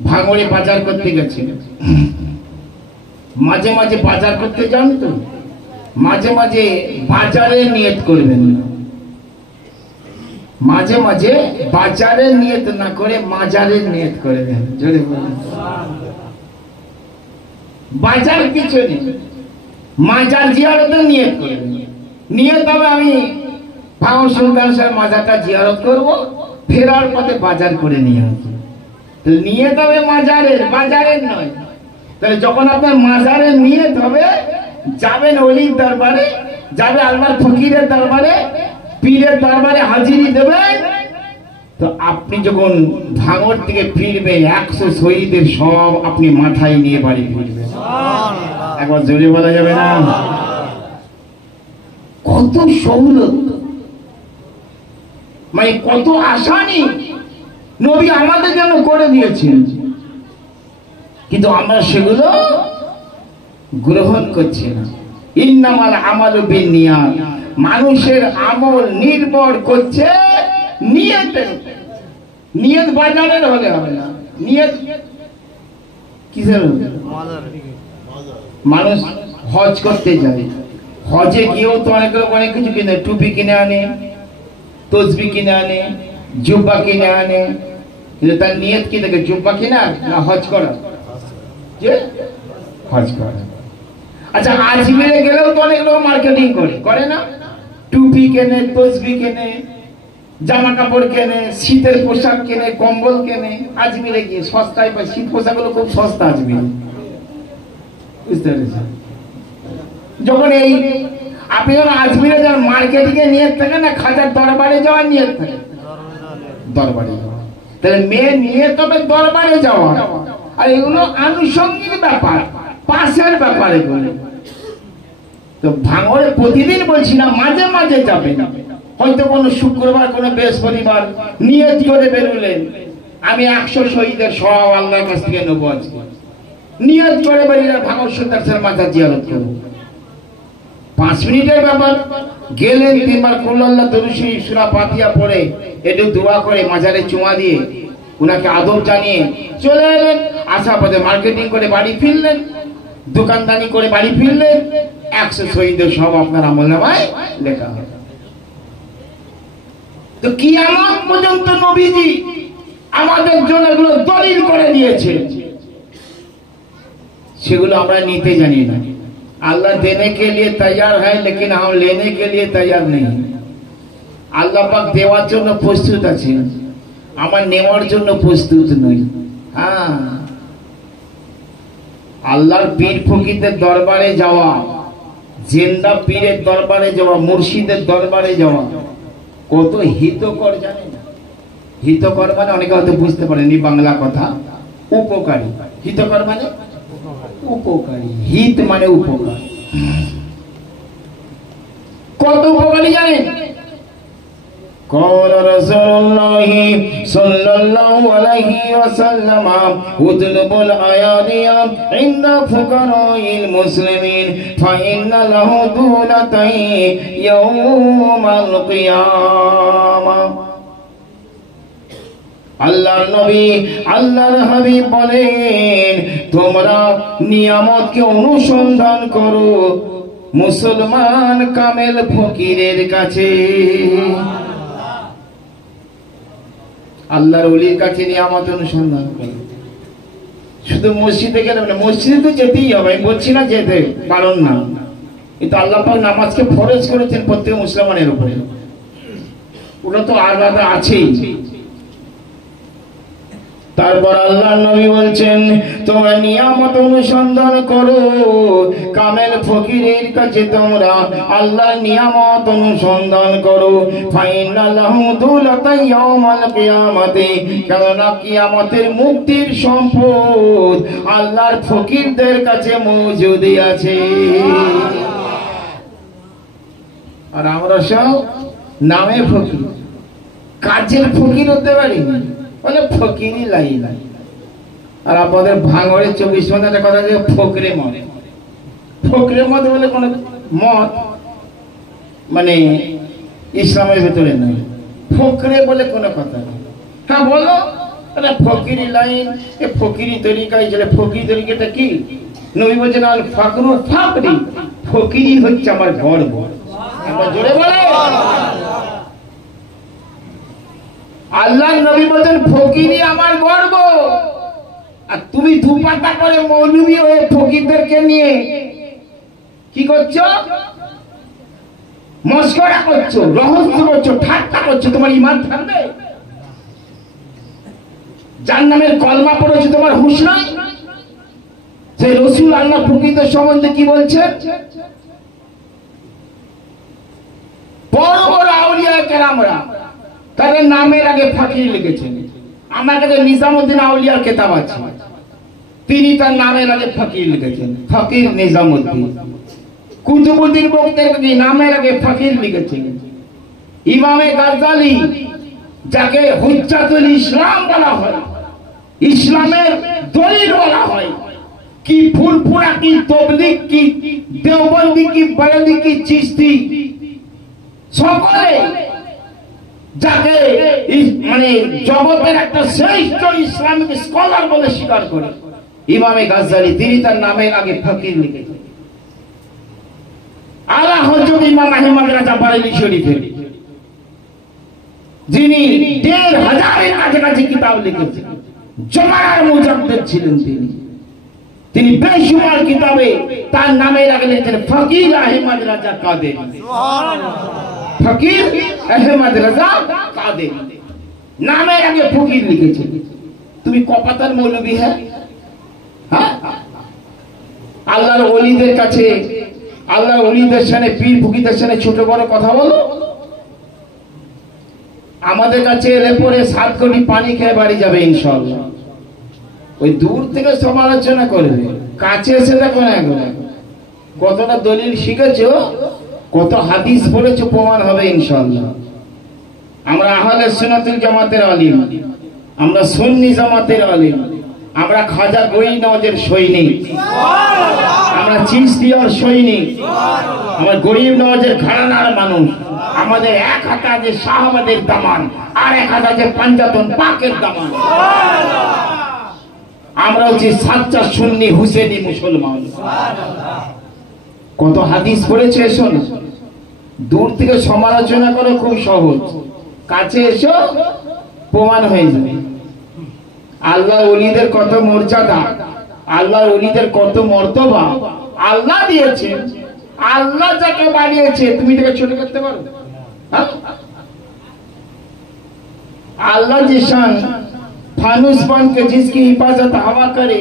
ভাঙড়ে বাজার করতে গেছেন, মাঝে মাঝে বাজার করতে যান তো, মাঝে মাঝে বাজারের নিয়ত করবেন না, মাঝে মাঝে বাজারের নিয়ত না করে মাজারের নিয়ত করবেন। জোরে বলুন। বাজার কিছু নেই, মাজার জিয়ারতের নিয়ত করবেন। নিয়ত হবে আমি ভাঙড় সুলতান সাহেব মাজারটা জিয়ারত করব, ফেরার পথে বাজার করে নিয়ে আসবো। নিয়ত হবে মাজারের, বাজারের নয়। তাহলে যখন আপনার মাজারের নিয়ত হবে, যাবেন ওলির দরবারে, যাবে আল্লাহর ফকিরের দরবারে, পীরের দরবারে হাজিরি দেবেন, তো আপনি যখন ভাঙড় থেকে ফিরবে 100 শহীদের সব আপনি মাথায় নিয়ে বাড়ি ফিরবেন। একবার জোরে বলা যাবে না? কত সহলত, মানে কত আসানি নবী আমাদের জন্য করে দিয়েছেন, কিন্তু আমরা সেগুলো গ্রহণ করছি না। ইন্নামাল আমালু বিন্নিয়াত, মানুষের আমল নির্ভর করছে নিয়তের। নিয়ত বাজারের হলে হবে না, নিয়ত কিসের মানুষ হজ করতে যায়, হজে গিয়েও তো অনেক লোক অনেক কিছু কিনে, টুপি কিনে আনে, তসবি কিনে আনে, জুব্বা কিনে আনে, কিন্তু তার নিয়ত কি দেখে? জুব্বা কিনা না হজ করা? হজ করা। আচ্ছা, আজমিরে গেলেও তো অনেক লোক মার্কেটিং করে না? টুপি কেনে, তসবি কেনে, জামা কাপড় কেনে, শীতের পোশাক কেনে, কম্বল কেনে। আজমিরে গিয়ে সস্তায় পায়, শীত পোশাক গুলো খুব সস্তা আজমিরে, বুঝতে পেরেছেন? যখন আপনি যখন আজমিরে যান, মার্কেটিং এ নিয়ত থাকে না খাজার দরবারে যাওয়ার নিয়ত থাকে? দরবারে যাওয়া। তাহলে মেয়ে নিয়ত হবে দরবারে যাওয়া, আর এগুলো আনুষঙ্গিক ব্যাপার, পাশের ব্যাপার এগুলো। তো ভাঙড়ে প্রতিদিন বলছি না, মাঝে মাঝে যাবেন। হয়তো কোনো শুক্রবার, কোনো বৃহস্পতিবার নিয়ত করে বেরোলেন, আমি 100 শহীদের সব আল্লাহর কাছ থেকে নেবো আজকে, নিয়ত করে বেরিয়ে ভাঙড় সুলতান মাথা জিয়ারত করবো। 5 মিনিটের ব্যাপার। গেলেন, 3 বার কুল আল্লাহ দরুদ শরীফ সূরা ফাতিহা পড়ে একটু দোয়া করে মাজারে চুমা দিয়ে উনাকে আদব জানিয়ে চলে এলেন। আসার পথে মার্কেটিং করে বাড়ি ফিরলেন, দোকানদানি করে বাড়ি ফিরলেন, 100 শহীদের সব আপনার আমলনামায় লেখা হবে। তো কিয়ামত পর্যন্ত নবীজি আমাদের জন্য এগুলো দলিল করে দিয়েছে, সেগুলো আমরা নিতে জানি না। अल्लाह देने के लिए तैयार है, लेकिन हम लेने के लिए तैयार नहीं। আল্লাহ পাক দেওয়ার জন্য প্রস্তুত আছেন, আমার নেওয়ার জন্য প্রস্তুত নই। হ্যাঁ, আল্লাহর পীর ফকিরদের দরবারে যাওয়া, জিন্দা পীরের দরবারে যাওয়া, মুর্শিদের দরবারে যাওয়া কত হিতকর জানেন? হিতকর মানে অনেকে হয়তো বুঝতে পারেনি বাংলা কথা, উপকারী। হিতকর মানে উপকারী, হিত মানে উপকার। কত উপকারী জানেন? قال رسول الله صلى الله عليه وسلم اطلب الايادي عند فقراء المسلمين فإن له دولتين يوم القيامة। আল্লাহর নবী, আল্লাহর হাবিব বলেন, তোমরা নিয়ামতকে অনুসন্ধান করো মুসলমান কামেল ফকিরের কাছে। আল্লাহর ওলির কাছে নিয়ামত অনুসন্ধান করো। শুধু মসজিদে গেলে না, মসজিদে তো যেতেই হবে, আমি বলছি না যেতে পারুন না, কিন্তু আল্লাহ পাক নামাজকে ফরজ করেছেন প্রত্যেক মুসলমানের উপরে, ওটা তো আলাদা আছেই। তারপর আল্লাহর নবী বলছেন, তোমরা নিয়ামত অনুসন্ধান করো কামেল ফকিরের কাছে, তোমরা আল্লাহর নিয়ামত অনুসন্ধান করো। ফাইন্না লাহু দুলাতান ইয়াউমাল কিয়ামাতি, কারণ কিয়ামতের মুক্তির সম্পদ আল্লাহর ফকিরদের কাছে মজুদ আছে। আর আমরা সব নামে ফকির, কাজের ফকির হতে পারি না, বলে ফকিরই লাই নাই। আর আপনাদের ভাঙড়ে 24 ঘন্টা কথা যে ফকরে মত, ফকরে মত বলে কোন মত মানে ইসলামের ভেতরে নাই, ফকরে বলে কোনো কথা নেই। হ্যাঁ বলো, ফকিরি লাইন, এ ফকিরি তরিকায় চলে। ফকিরি তরিকাটা কি? নবী বলছেন, আল ফাকরু ফাকরি, ফকিরি হচ্ছে আমার গর্ব। একবার জোরে বলে। আল্লাহ নবী বলেন, ফকিরি আমার গর্ব। আর তুমি দুপাতা করে মৌলবি হয়ে ফকিরদেরকে নিয়ে কি করছো? মস্করা করছো, রহস্য করছো, ঠাট্টা করছো। তোমার ঈমান থাকবে? যার নামের কলমা পড়েছো তোমার হুঁশ নাই? যে রাসূল আল্লাহ ফকিরদের সম্বন্ধে কি বলছেন? বড় বড় আউলিয়া কেরামরা তাদের নামের আগে ফকির লিখেছেন। আমার কাছে নিজামউদ্দিন আউলিয়ার কিতাব আছে, তিনি তার নামের আগে ফকির লিখেছেন, ফকির নিজামউদ্দিন। কুতুবউদ্দিন বখতিয়ারি নামের আগে ফকির লিখেছেন। ইমামে গাজ্জালি, যাকে হুজ্জাতুল ইসলাম বলা হয়, ইসলামের দলিল বলা হয়, কি ফুরফুরা, কি তবলিগ, কি দেওবন্দি, কি বরেলভি, কি চিশতি, সকলে যাকে মানে জগতের একটা শ্রেষ্ঠ ইসলামিক স্কলার বলে স্বীকার করে, ইমামে গাজ্জালি, তিনি তার নামের আগে ফকির লিখেছেন। আলা হযরত ইমাম আহমদ রাজা বারেলী শরীফের, যিনি ১৫০০ কাছাকাছি কিতাব লিখেছেন, জমানার মুজাদ্দিদ ছিলেন তিনি বেশুমার কিতাবে তার নামের আগে লিখেছেন ফকির আহমদ রাজা কাদের। ফকির আহমদ রাজা কাদের নামের আগে ফকির লিখেছেন। তুমি কপাতার মৌলবী? হ্যাঁ, আল্লাহর ওলিদের কাছে, আল্লাহর ওলিদের সামনে, পীর ফকিরদের সামনে ছোট বড় কথা বলো। আমাদের কাছে এলে পরে ৭ কোটি পানি খেয়ে বাড়ি যাবে ইনশাআল্লাহ। ওই দূর থেকে সমালোচনা করবে, কাছে এসে দেখো না কতটা দলিল শিখেছো, কত হাদিস পড়েছো, প্রমাণ হবে ইনশাআল্লাহ। আমরা আহলে সুন্নাতুল জামাতের আলিম, আমরা সুন্নি জামাতের আলিম, আমরা খাজা গরিব নওয়াজের সৈনিক, আমরা চিশতিয়ার সৈনিক, আমরা গরিব নওয়াজের ঘরানার মানুষ। আমাদের এক হাতে আছে সাহাবাদের দামান, আর এক হাতে আছে পাঞ্জাতন পাকের দামান। আমরা হচ্ছি সাচ্চা সুন্নি হুসেনি মুসলমান। কত হাদিস পড়েছে, এসো না। দূর থেকে সমালোচনা করো খুব সহজ, কাছে এসো প্রমাণ হয়ে যাবে। আল্লাহ ওলিদের কত মর্যাদা, আল্লাহ ওলিদের কত মর্তবা আল্লাহ দিয়েছেন। আল্লাহ যাকে বানিয়েছে তুমি তাকে ছোট করতে পারো? अल्लाह जी शान फानूस बन के जिसकी हिफाजत हवा करे,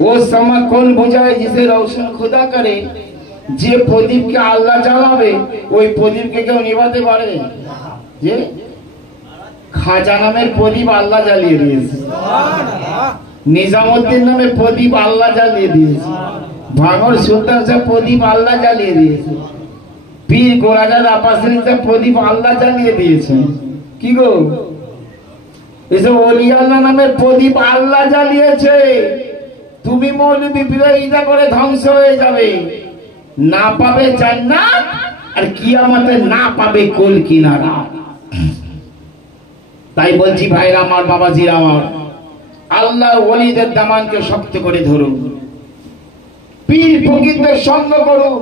वो समा कौन बुझाए जिसे रोशन खुदा करे। जे प्रदीप के आल्ला জ্বালাবে ওই প্রদীপকে কেউ নিভাতে পারে? যে খাজা নামের প্রদীপ আল্লাহ জ্বালিয়ে দিয়েছে, নিজামউদ্দিন নামের প্রদীপ আল্লাহ জ্বালিয়ে দিয়েছে, ভাঙর সুলতান সাহেব প্রদীপ আল্লাহ জ্বালিয়ে দিয়েছে, পীর গোরাজার আপাসিন সাহেব প্রদীপ আল্লাহ জ্বালিয়ে দিয়েছে। কি গো, এসব ওলি আল্লাহ নামের প্রদীপ আল্লাহ জ্বালিয়েছে। তুমি মৌলবি বিরোধিতা করে ধ্বংস হয়ে যাবে, না পাবে জান্নাত আর কিয়ামতে না পাবে কুল কিনারা। তাই বলছি ভাইরা আমার, বাবাজিরা আমার, আল্লাহর ওলিদের দামানকে শক্ত করে ধরুন, পীর ফকিরদের সঙ্গ করুন,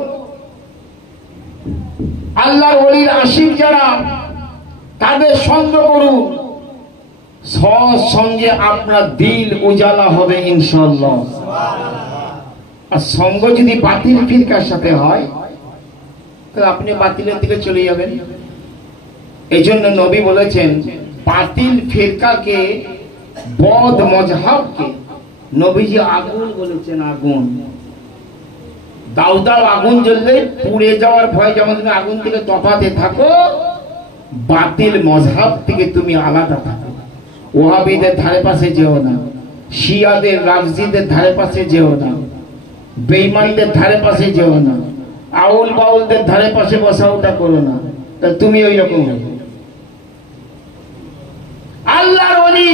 আল্লাহর ওলির আশিক যারা তাদের সঙ্গ করুন। সঙ্গে আপনার দিল উজালা হবে ইনশাআল্লাহ। আর সঙ্গ যদি বাতিল ফিরকার সাথে হয় তাহলে আপনি বাতিলের দিকে চলে যাবেন। এই জন্য নবী বলেছেন বাতিল ফিরকাকে, বদ মজহাবকে নবীজি আগুন বলেছেন, আগুন। দাও দাও আগুন জ্বললে পুড়ে যাওয়ার ভয়, যেমন তুমি আগুন থেকে তফাতে থাকো, বাতিল মজহাব থেকে তুমি আলাদা থাকো। ওহাবিদের ধারে পাশে যেও না, শিয়াদের রাফজিদের ধারে পাশে যেও না, বেঈমানদের ধারে পাশে যেও না, আউল বাউলদের ধারে পাশে বসা ওঠা করো না, তা তুমি ওই রকম হবে। আল্লাহর ওলি,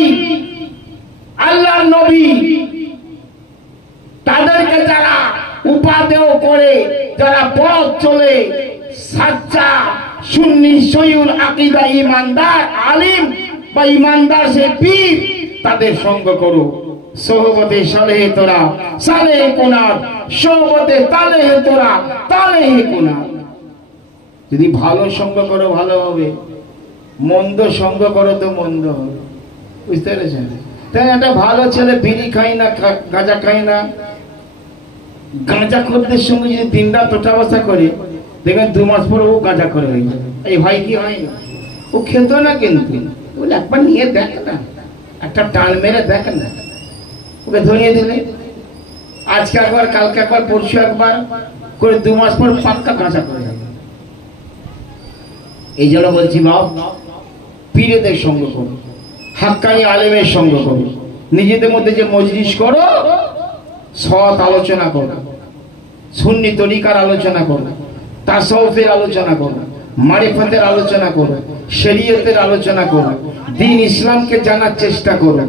আল্লাহর নবী, তাদেরকে যারা উপাদেয় করে, যারা পথ চলে, সাচ্চা সুন্নি সহিউল আকীদা ঈমানদার আলিম বা ঈমানদার সে পীর, তাদের সঙ্গ করো। সোহবতে সালেহে তোরা সালেহে কোনার, সোহবতে তালেহে তোরা তালেহে কোনার। যদি ভালো সঙ্গ করো ভালো হবে, মন্দ সঙ্গ করো তো মন্দ হবে। বুঝতে পেরেছেন? তাই একটা ভালো ছেলে বিড়ি খাই না, গাঁজা খাই না, গাঁজা খোরদের সঙ্গে যদি দিনরাত তোটা বসা করে, দেখবেন 2 মাস পর ও গাঁজা করে হয়ে যাবে। এই ভাই কি হয় না, ও খেত না, কিন্তু বলে একবার নিয়ে দেখ না, একটা টান মেরে দেখ না, ওকে ধরিয়ে দিলে আজকে একবার, কালকে একবার, পরশু একবার করে 2 মাস পর পাক্কা গাঁজা করে যাবে। এই জন্য বলছি বাপ, পীরেদের সঙ্গ করো, হাক্কানি আলেমের সঙ্গ করো, নিজেদের মধ্যে যে মজলিস করো, সৎ আলোচনা করো, সুন্নি তরিকার আলোচনা করো, তাসাউফের আলোচনা করো, মারিফাতের আলোচনা করো, শরীয়তের আলোচনা করো, দ্বীন ইসলামকে জানার চেষ্টা করো,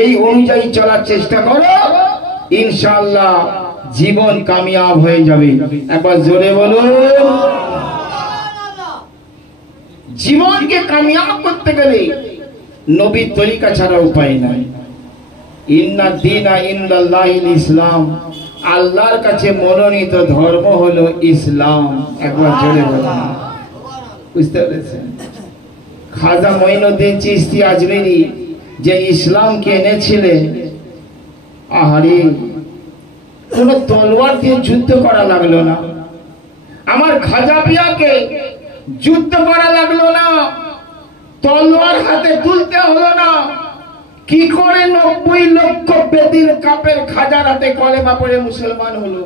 এই অনুযায়ী চলার চেষ্টা করো, ইনশাআল্লাহ জীবন কামিয়াব হয়ে যাবে। একবার জোরে বলুন। জীবনকে কামিয়াব করতে গেলে নবীর তরিকা ছাড়া উপায় নাই। ইন্না দীনা ইনদাল্লাহিল ইসলাম, আল্লাহর কাছে মনোনীত ধর্ম হলো ইসলাম। একবার জোরে বলুন, বুঝতে পেরেছেন? খাজা মঈনুদ্দিন চিশতি আজমেরি যে ইসলামকে এনেছিলেন, আহারে কোন তলোয়ার দিয়ে যুদ্ধ করা লাগলো না। আমার খাজা বিয়াকে যুদ্ধ করা লাগলো না, তলোয়ার হাতে তুলতে হলো না। কি করে 90 লক্ষ বেদির কাপের খাজার হাতে কলেমা পড়ে মুসলমান হলো?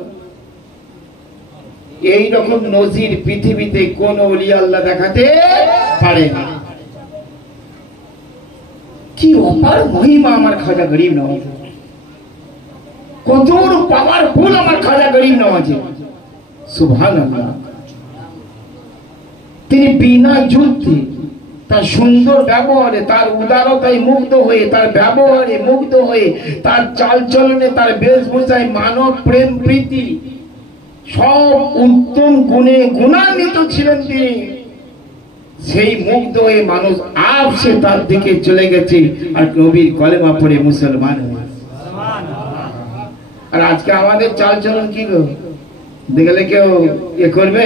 এই রকম নজির পৃথিবীতে কোন ওলি আল্লাহ দেখাতে পারে না। কি অপার মহিমা আমার খাজা গরিব নওয়াজ, কত পাওয়ারফুল আমার খাজা গরিব নওয়াজ, সুবহানাল্লাহ। তিনি বিনা যুদ্ধে, তার সুন্দর ব্যবহারে, তার উদারতায় মুগ্ধ হয়ে, তার ব্যবহারে মুগ্ধ হয়ে, তার চালচলনে, তার বেশভূষায় মানব প্রেম প্রীতি সব উত্তম গুণে গুণান্বিত ছিলেন তিনি। সেই মুগ্ধ হয়ে মানুষ আপসে তার দিকে চলে গেছে আর নবীর কলেমা পড়ে মুসলমান হয়েছে। আর আজকে আমাদের চালচলন কি গো, দেখলে কেউ এ করবে?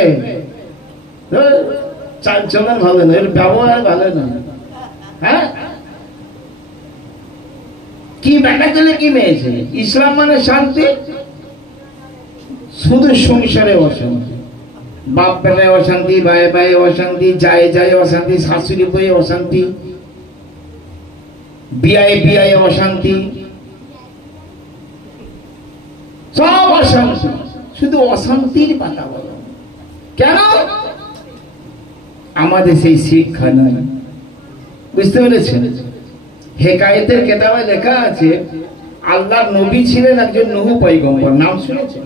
চালচলন ভালো না, এর ব্যবহার ভালো না। হ্যাঁ, কি বেটা ছেলে কি মেয়ে ছেলে, ইসলাম মানে শান্তি, শুধু সংসারে অশান্তি, বাপ বেটায় অশান্তি, ভাই ভাই অশান্তি, যায় যায় অশান্তি, শাশুড়ি বয়ে অশান্তি, বিয়ায় বিয়ায় অশান্তি, সব অশান্তি, শুধু অশান্তির পাতা বলো। কেন? আমাদের সেই শিক্ষা নয়, বুঝতে পেরেছেন? হেকায়েতের কেতাবে লেখা আছে আল্লাহর নবী ছিলেন একজন নূহ পয়গম্বর, নাম শুনেছেন?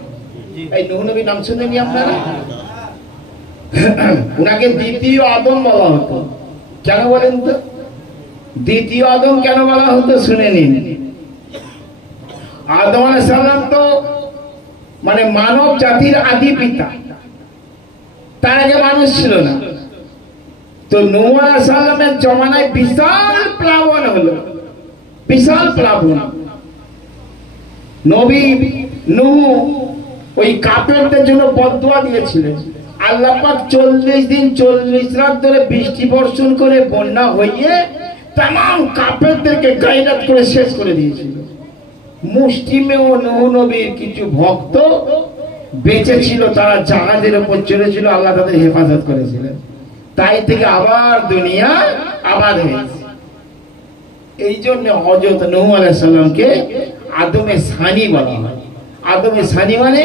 এই নূহ নবী নাম শুনেনি আপনারা? উনাকে দ্বিতীয় আদম বলা হতো। কেন বলেন তো? দ্বিতীয় আদম কেন বলা হতো শুনে নিন। আদম আলাইহিস সালাম তো মানে মানব জাতির আদি পিতা, তার আগে মানুষ ছিল না। তো নূহ আলাইহিস সালামের জমানায় বিশাল প্লাবন হলো, বিশাল প্লাবন। নবী নূহ ওই কাফেরদের জন্য বদদুয়া দিয়েছিলেন। আল্লাহ পাক 40 দিন 40 রাত ধরে বৃষ্টি বর্ষণ করে বন্যা হইয়ে तमाम কাফেরদেরকে গায়রাত করে শেষ করে দিয়েছিল। মুসলিমেও নূহ নবীর কিছু ভক্ত বেঁচে ছিল, তারা জাহাজের উপর চলেছিল, আল্লাহ তাদের হেফাজত করেছিলেন। তাই থেকে আবার দুনিয়া আবাদ হয়েছে। এই জন্য হযরত নূহ আলাইহিস সালামকে আদমে সানি বলা হয়। আদমে সানি মানে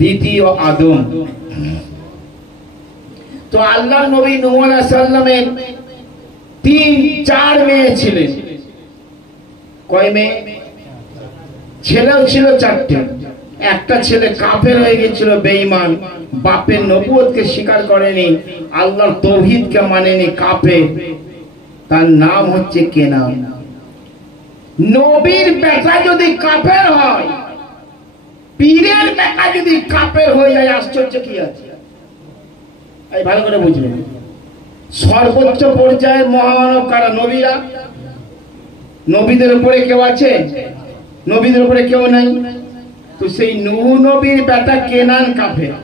দ্বিতীয় আদম। তো আল্লাহর নবী নূহ আলাইহিস সালামের 3-4 মেয়ে ছিলেন। কয় মেয়ে? ছেলেও ছিল 4টে। একটা ছেলে কাফের হয়ে গিয়েছিল, বেঈমান, বাপের নবুয়তকে স্বীকার করেনি, আল্লাহর তাওহীদকে মানেনি, কাফের। তার নাম হচ্ছে কেনান। নবীর বেটা যদি কাফের হয়, পীরের বেটা যদি কাফের হয়ে যায়, আশ্চর্য কি আছে? এই ভালো করে বুঝবেন। সর্বোচ্চ পর্যায়ের মহামানব কারা? নবীরা। নবীদের উপরে কেউ আছে? নবীদের উপরে কেউ নাই। তো সেই নূহ নবীর বেটা কেনান কাফের।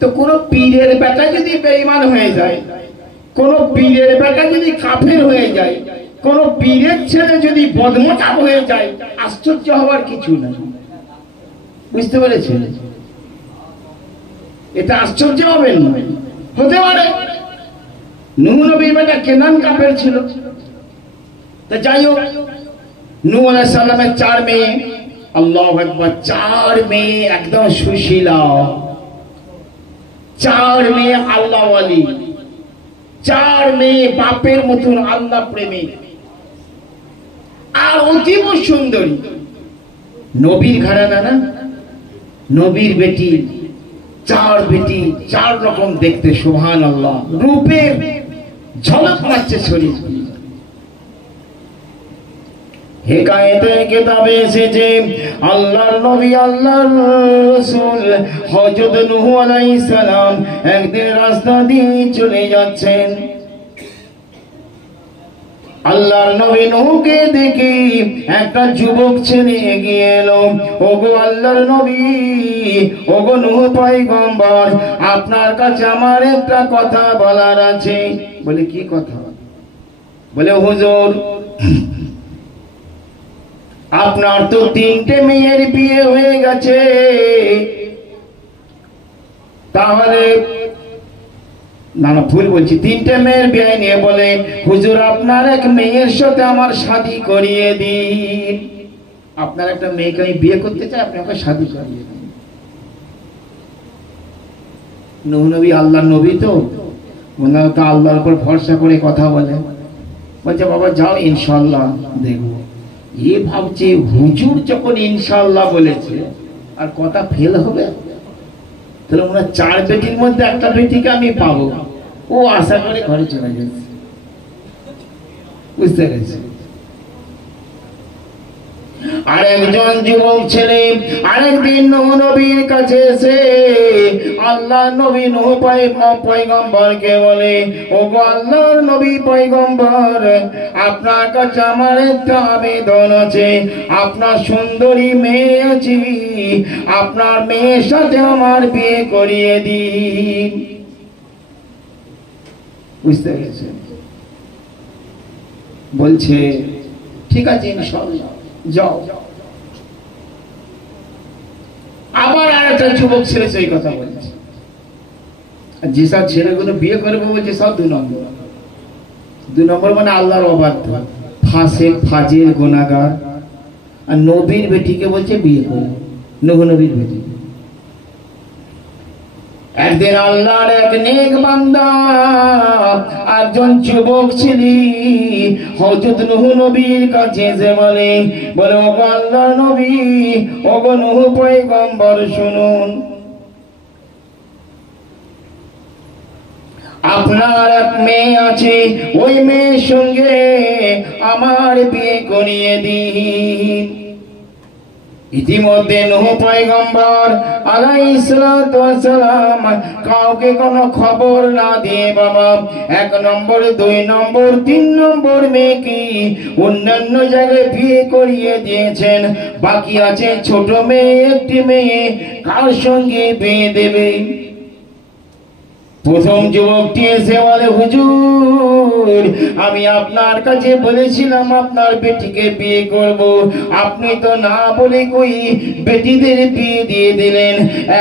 তো কোন পীরের বেটা যদি বেঈমান হয়ে যায়, কোন পীরের বেটা যদি কাফের হয়ে যায়, কোন পীরের ছেলে যদি বদমতাব হয়ে যায়, আশ্চর্য হওয়ার কিছু নাই। বুঝতে পেরেছেন? এটা আশ্চর্য হবেন না, হতে পারে। নূহ নবীর বেটা কেনান কাফের ছিল। তো যাই হোক, নূহ আলাইহিস সালামের 4 মেয়ে, আল্লাহু আকবার, 4 মেয়ে একদম সুশীলা, 4 মেয়ে আল্লাহ ওয়ালি, 4 মেয়ে বাপের মতন আল্লাহ প্রেমী, আর অতীব সুন্দরী। নবীর ঘরানা না, নবীর বেটি, 4 বেটি, 4 রকম দেখতে, সুবহানাল্লাহ, রূপের ঝলক মারছে শরীর। হেকায়েতের কিতাবে এসেছে আল্লাহর নবী, আল্লাহর রাসূল হযরত নূহ আলাইহিস সালাম একদিন রাস্তা দিয়ে চলে যাচ্ছেন। আল্লাহর নবী নূহকে দেখে একটা যুবক ছেলে এগিয়ে এলো। ওগো আল্লাহর নবী, ওগো নূহ পয়গম্বর, আপনার কাছে আমার একটা কথা বলার আছে। বলে কি কথা? বলে হুজুর, আপনার তো 3টে মেয়ের বিয়ে হয়ে গেছে, তাহলে না না ভুল বলছি, 3টে মেয়ের বিয়ে নিয়ে বলে হুজুর আপনার এক মেয়ের সাথে আমার শাদী করিয়ে দিন। আপনার একটা মেয়েকে আমি বিয়ে করতে চাই, আপনি আমাকে শাদী করিয়ে দিন। নূহ নবী আল্লাহর নবী, তো ওনারা তো আল্লাহর উপর ভরসা করে কথা বলে। বলছে বাবা যাও, ইনশাআল্লাহ দেখবো। এ ভাবছে হুজুর যখন ইনশাআল্লাহ বলেছে আর কথা ফেল হবে, তাহলে ওনার 4 বেটির মধ্যে একটা বেটিকে আমি পাবো। ও আশা করে ঘরে চলে গেছে। বুঝতে গেছে? আরেকজন যুবক ছেলে আরেকদিন নূহ নবীর কাছে এসে আল্লাহ নবী নূহ পয়গম্বরকে বলে, ওগো আল্লাহর নবী পয়গম্বর, আপনার কাছে আমার একটা আবেদন আছে। আপনার সুন্দরী মেয়ে আছে, আপনার মেয়ের সাথে আমার বিয়ে করিয়ে দিন। বুঝতে গেছে? বলছে ঠিক আছে ইনশাআল্লাহ যাও। আবার আর একটা যুবক ছেলে সেই কথা বলছে। যেসব ছেলেগুলো বিয়ে করবে বলছে সব 2 নম্বর। 2 নম্বর মানে আল্লাহর অবাধ্য, ফাসেক, ফাজিল, গুনাহগার। আর নবীর বেটিকে বলছে বিয়ে করো, নূহ নবীর বেটি। একদিন আল্লাহর এক নেক বান্দা একজন যুবক ছিলি হযরত নূহ নবীর কাছে যে বলে ওগো আল্লাহর নবী, ওগো নূহ পয়গম্বর শুনুন, আপনার এক মেয়ে আছে, ওই মেয়ের সঙ্গে আমার বিয়ে করিয়ে দিন। ইতিমধ্যে নূহ পয়গম্বর আলাইহিস সালাতু ওয়াস সালাম কাউকে কোনো খবর না দিয়ে বাবা 1 নম্বর 2 নম্বর 3 নম্বর মেয়েকে অন্যান্য জায়গায় বিয়ে করিয়ে দিয়েছেন। বাকি আছে ছোট মেয়ে, একটি মেয়ে, কার সঙ্গে বিয়ে দেবে? প্রথম যুবকটি এসে বলে হুজুর, আমি আপনার কাছে বলেছিলাম আপনার বেটিকে বিয়ে করব, আপনি তো না বলে কই বেটিদের বিয়ে দিয়ে দিলেন।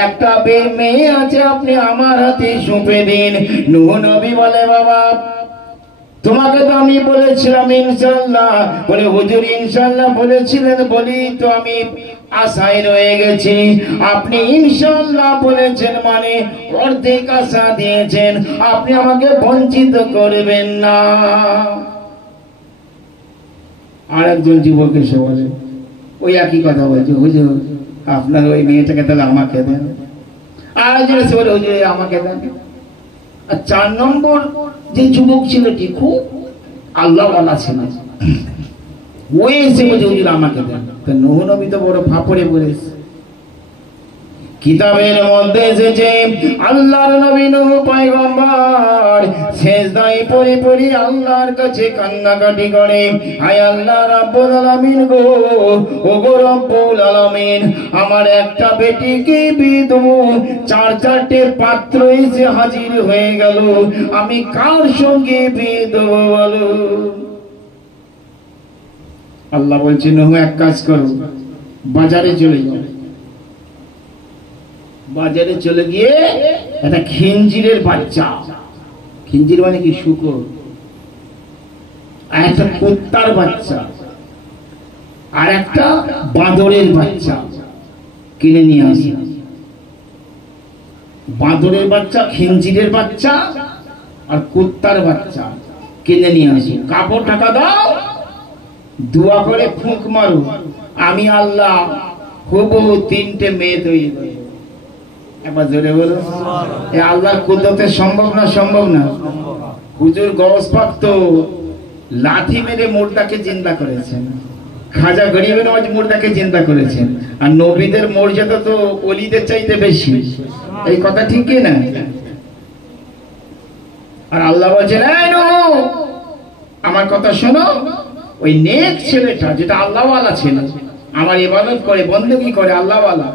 একটা মেয়ে আছে, আপনি আমার হাতে সঁপে দিন। নূহ নবী বলে বাবা তোমাকে তো আমি বলেছিলাম ইনশাআল্লাহ। বলে হুজুর ইনশাআল্লাহ বলেছিলেন বলি তো আমি আশায় রয়ে গেছি। আপনি ইনশাআল্লাহ বলেছেন মানে অর্ধেক আশা দিয়েছেন, আপনি আমাকে বঞ্চিত করবেন না। আর একজন যুবক এসে বলে ওই একই কথা বলছে, হুজুর আপনার ওই মেয়েটাকে তাহলে আমাকে দেন। আর একজন এসে বলে হুজুর আমাকে দেন। আর 4 নম্বর যে যুবক ছেলেটি খুব আল্লাহওয়ালা ছিল, ওই এসে বলছে হুজুর আমাকে দেন। তো নূহ নবী তো বড় ফাপড়ে পড়েছে। কিতাবের মধ্যে এসেছে আল্লাহর নবী নূহ পয়গম্বর সিজদায় পড়ে পড়ে আল্লাহর কাছে কান্নাকাটি করে, হায় আল্লাহ রাব্বুল আলামিন গো, ওগো রব্বুল আলামিন, আমার একটা বেটিকে বিয়ে দেবো, 4-4টে পাত্র এসে হাজির হয়ে গেল, আমি কার সঙ্গে বিয়ে দেবো বলো? আল্লাহ বলছে নূহ এক কাজ করো, বাজারে চলে যাও। বাজারে চলে গিয়ে একটা খিঞ্জিরের বাচ্চা, খিঞ্জির মানে কি শূকর, আর একটা কুত্তার বাচ্চা আর একটা বাঁদরের বাচ্চা কিনে নিয়ে আসে। বাঁদরের বাচ্চা, খিঞ্জিরের বাচ্চা আর কুত্তার বাচ্চা কিনে নিয়ে আসে। কাপড় টাকা দাও, দোয়া করে ফুঁক মারো, আমি আল্লাহ হুবহু 3টে মেয়ে তৈরি করি। একবার জোরে বলো আল্লাহর কুদরতে সম্ভব না? সম্ভব না। হুজুর গৌস পাক তো লাঠি মেরে মুর্দাকে জিন্দা করেছেন, খাজা গরিবের নওয়াজ মুর্দাকে জিন্দা করেছেন, আর নবীদের মর্যাদা তো ওলিদের চাইতে বেশি। এই কথা ঠিক কি না? আর আল্লাহ বলছেন এই নূহ আমার কথা শোনো, ওই নেক ছেলেটা যেটা আল্লাহওয়ালা ছেলে, আমার ইবাদত করে বন্দেগী করে আল্লাহওয়ালা,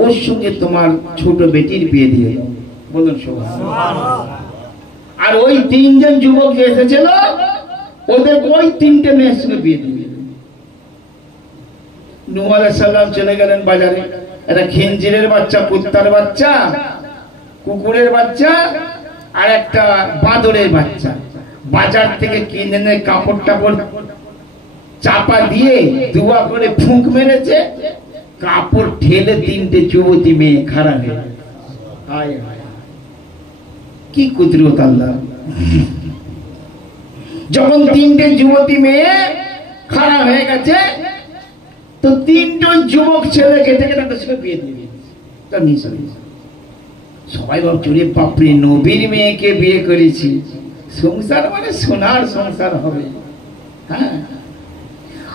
ওর সঙ্গে তোমার ছোট বেটির বিয়ে দিয়ে দাও। বলুন সুবহানাল্লাহ। আর ওই তিনজন যুবক যে এসেছিল ওদের ওই তিনটে মেয়ের সঙ্গে বিয়ে দিয়ে। নূহ আলাইহিস সালাম চলে গেলেন বাজারে, একটা খিঞ্জিরের বাচ্চা, কুত্তার বাচ্চা, কুকুরের বাচ্চা আর একটা বাঁদরের বাচ্চা বাজার থেকে কিনে এনে কাপড় টাপড় চাপা দিয়ে দুয়া করে ফুঁক মেরেছে, কাপড় ঠেলে তিনটে যুবতী মেয়ে খাড়া হয়ে। হায় হায়, কি কুদরত আল্লাহ! যখন তিনটে যুবতী মেয়ে খাড়া হয়ে গেছে তো তিনজন যুবক ছেলে কেটে কেটে তাদের সঙ্গে বিয়ে দিয়ে দিয়েছে। সবাই ভাবছে রে বাপরে, নবীর মেয়েকে বিয়ে করেছি, সংসার মানে সোনার সংসার হবে। হ্যাঁ,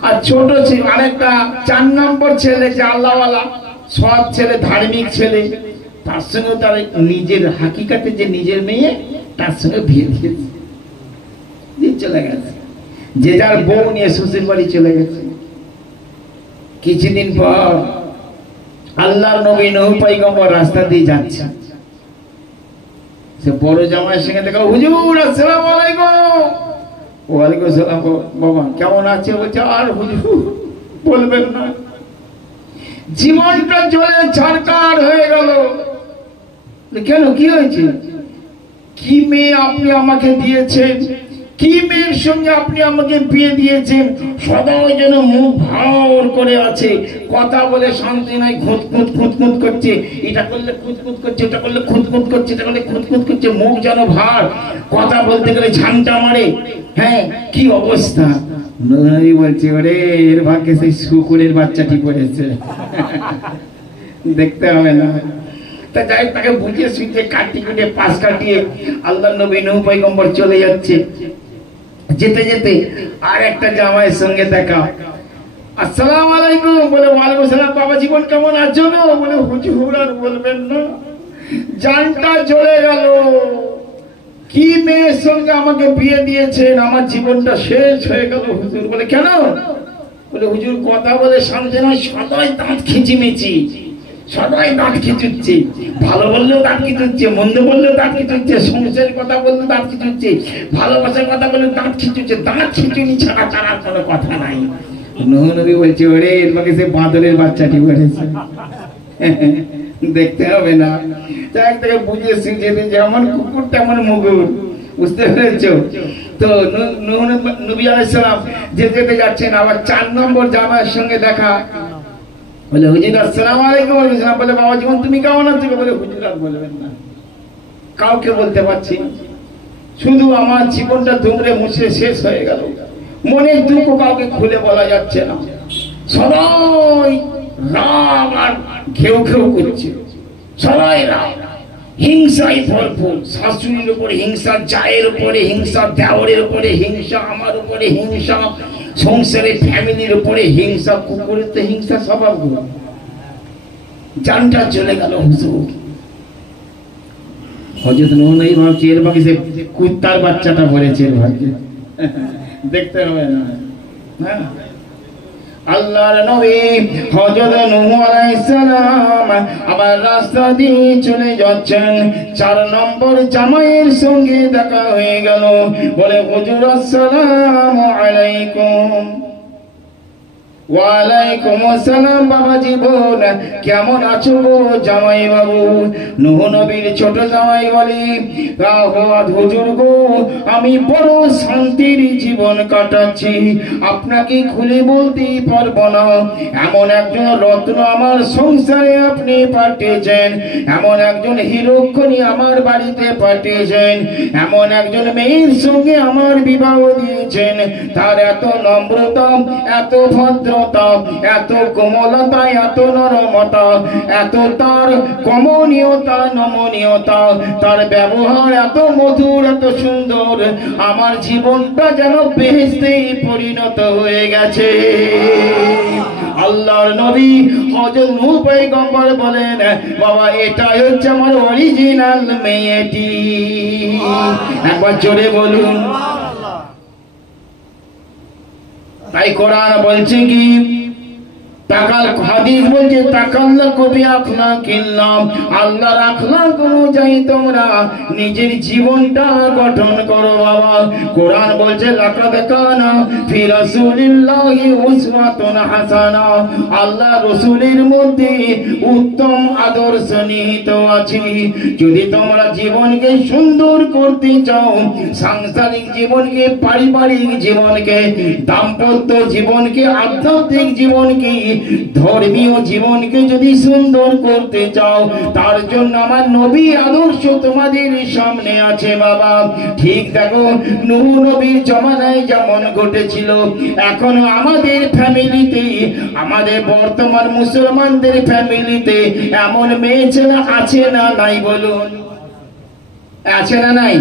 আর ছোট ছিল আরেকটা 4 নম্বর ছেলে যে আল্লাহওয়ালা সৎ ছেলে, ধার্মিক ছেলে, তার সঙ্গে তার নিজের হাকিকাতে যে নিজের মেয়ে, তার সঙ্গে বিয়ে দিয়েছে, দিয়ে চলে গেছে। যে যার বউ নিয়ে শ্বশুর বাড়ি চলে গেছে। কিছুদিন পর আল্লাহর নবী নূহ পয়গম্বর রাস্তা দিয়ে যাচ্ছে, সে বড় জামাইয়ের সঙ্গে দেখা, হুজুর আসসালামু আলাইকুম। ওয়ালাইকুম আসসালাম। বাবা কেমন আছে? বলছে আর হুজুর বলবেন না, জীবনটা জ্বলে ছারখার হয়ে গেল। কেন, কি হয়েছে? কি মেয়ে আপনি আমাকে দিয়েছেন, কি মেয়ের সঙ্গে আপনি আমাকে বিয়ে দিয়েছেন, সদাই যেন মুখ ভার করে আছে, কথা বলে শান্তি নাই, খুঁতখুঁত খুঁতখুঁত করছে, এটা করলে খুঁতখুঁত করছে, এটা করলে খুঁতখুঁত করছে, এটা করলে খুঁতখুঁত করছে, মুখ যেন ভার, কথা বলতে গেলে ঝামটা মারে। হ্যাঁ, কি অবস্থা! নবী বলছে ওরে এর ভাগ্যে সেই শুকুরের বাচ্চাটি পড়েছে, দেখতে হবে না। তা যাই, তাকে বুঝিয়ে সুঝিয়ে কাটি কুটে পাশ কাটিয়ে আল্লাহ নবী নূহ পয়গম্বর চলে যাচ্ছে। যেতে যেতে আর একটা জামাইয়ের সঙ্গে দেখা, আসসালামু আলাইকুম। বলে ওয়ালাইকুম সালাম। বাবা জীবন কেমন আছো? বলে হুজুর আর বলবেন না, জানটা চলে গেল। কি মেয়ের সঙ্গে আমাকে বিয়ে দিয়েছেন, আমার জীবনটা শেষ হয়ে গেল হুজুর। বলে কেন? বলে হুজুর কথা বলে শান্তি নয়, সদাই দাঁত খিচিমিচি, সদাই দাঁত খিচুচ্ছে, ভালো বললেও দাঁত খিচুচ্ছে, মন্দ বললেও দাঁত খিচুচ্ছে, সংসারের কথা বললেও দাঁত খিচুচ্ছে, ভালোবাসার কথা বললেও দাঁত খিচুচ্ছে, দাঁত খিচুনি ছাড়া তার আর কোনো কথা নাই। নূহ নবী বলছে ওরে এর ভাগে সে বাঁদরের বাচ্চাটি পড়েছে, দেখতে হবে না। তাই থেকে বুঝে শিখে যেমন কুকুর তেমন মুগুর, বুঝতে পেরেছো? তো নূহ নবী আলাইহিস সালাম যেতে যেতে যাচ্ছেন, আবার 4 নম্বর জামাইয়ের সঙ্গে দেখা। বলে হুজুর আসসালামু আলাইকুম। বলে বাবা জীবন তুমি কেমন আছো? বলে হুজুর আর বলবেন না, কাউকে বলতে পারছি না, শুধু আমার জীবনটা দুমড়ে মুছে শেষ হয়ে গেল, মনের দুঃখ কাউকে খুলে বলা যাচ্ছে না, সবাই রাগ আর ঘেউ ঘেউ করছে, সবাই রাগ, হিংসায় ভরপুর, শাশুড়ির উপরে হিংসা, জায়ের উপরে হিংসা, দেওরের উপরে হিংসা, আমার উপরে হিংসা, সংসারে ফ্যামিলির উপরে হিংসা, কুকুরের তো হিংসা স্বভাব, জানটা চলে গেল হুজুর। হযরত নূহ নবী ভাবছে এর ভাগে সে কুত্তার বাচ্চাটা পড়েছে, এর ভাগ্যে, দেখতে হবে না। হ্যাঁ, আল্লাহর নবী হযরত নূহ আলাইহিস সালাম আবার রাস্তা দিয়ে চলে যাচ্ছেন, 4 নম্বর জামাইয়ের সঙ্গে দেখা হয়ে গেল। বলে হুজুর আসসালামু আলাইকুম। ওয়ালাইকুম আসসালাম বাবা জীবন কেমন আছো গো জামাই বাবু? নূহ নবীর ছোট জামাই বলে হুজুর গো আমি বড় শান্তির জীবন কাটাচ্ছি, আপনাকে খুলে বলতেই পারবো না, এমন একজন রত্ন আমার সংসারে আপনি পাঠিয়েছেন, এমন একজন হিরোক্ষণী আমার বাড়িতে পাঠিয়েছেন, এমন একজন মেয়ের সঙ্গে আমার বিবাহ দিয়েছেন, তার এত নম্রতা, এত ভদ্র, এত কোমলতা, এত নরমতা, এত তার কমনীয়তা, নমনীয়তা, তার ব্যবহার এত মধুর, এত সুন্দর, আমার জীবনটা যেন বেহেশতে পরিণত হয়ে গেছে। আল্লাহর নবী হযরত নূহ পয়গম্বর বলেন বাবা এটাই হচ্ছে আমার অরিজিনাল মেয়েটি। একবার জোরে বলুন। তাই কোরআন বলছে কি, তাকাল হাদিস বলছে তাকাল্লা কবি আখলাক কিল্লাম, আল্লাহর আখলাক অনুযায়ী তোমরা নিজের জীবনটা গঠন করো বাবা। কোরআন বলছে লাকাদ কানা ফি রাসূলিল্লাহি উসওয়াতুন হাসানা, আল্লাহ রাসূলের মধ্যে উত্তম আদর্শ নিহিত আছে। যদি তোমরা জীবনকে সুন্দর করতে চাও, সাংসারিক জীবনকে, পারিবারিক জীবনকে, দাম্পত্য জীবনকে, আধ্যাত্মিক জীবনকে, ধর্মীয় জীবনকে যদি সুন্দর করতে চাও, তার জন্য আমার নবী আদর্শ তোমাদের সামনে আছে বাবা। ঠিক দেখো, নূহ নবীর জমানায় যেমন ঘটেছিল, এখনো আমাদের ফ্যামিলিতে, আমাদের বর্তমান মুসলমানদের ফ্যামিলিতে এমন মেয়ে ছেলে আছে না নাই বলুন? আছে না নাই?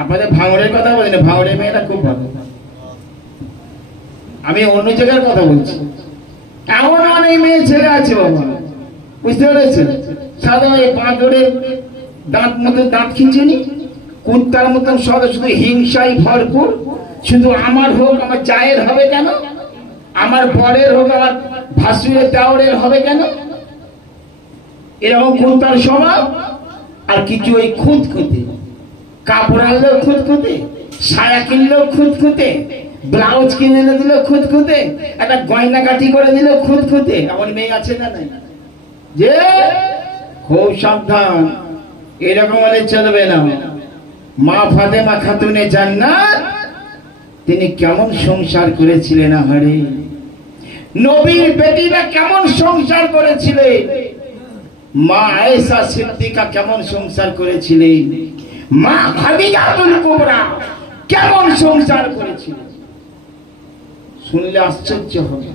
আপনাদের ভাঙড়ের কথা বলি না, ভাঙড়ের মেয়েরা খুব ভালো, আমি অন্য জায়গার কথা বলছি। এমন অনেক মেয়ে ছেলে আছে বাবা, বুঝতে পেরেছেন? সাদা এই বাঁদরের দাঁত মতন দাঁত খিঁচেনি, কুত্তার মতন সদা শুধু হিংসায় ভরপুর। শুধু আমার হোক, আমার চায়ের হবে কেন? আমার বরের হোক, আমার ভাসুরের দেওরের হবে কেন? এরকম কুত্তার স্বভাব। আর কিছু ওই খুঁতখুঁতে, কাপড় আনলেও খুঁতখুঁতে, সায়া কিনলেও খুঁতখুঁতে, ব্লাউজ কিনে দিল খুঁতখুঁতে, একটা গয়না কাঠি করে দিল খুঁতখুঁতে। এমন মেয়ে আছে না নাই? যে খুব সাবধান, এরকম হলে চলবে না। মা ফাতেমা খাতুনে জান্নাত তিনি কেমন সংসার করেছিলেন, আহারে নবীর বেটিরা কেমন সংসার করেছিলেন, মা আয়েশা সিদ্দিকা কেমন সংসার করেছিলেন, মা খাদিজাতুল কুবরা কেমন সংসার করেছিলেন, শুনলে আশ্চর্য হবে।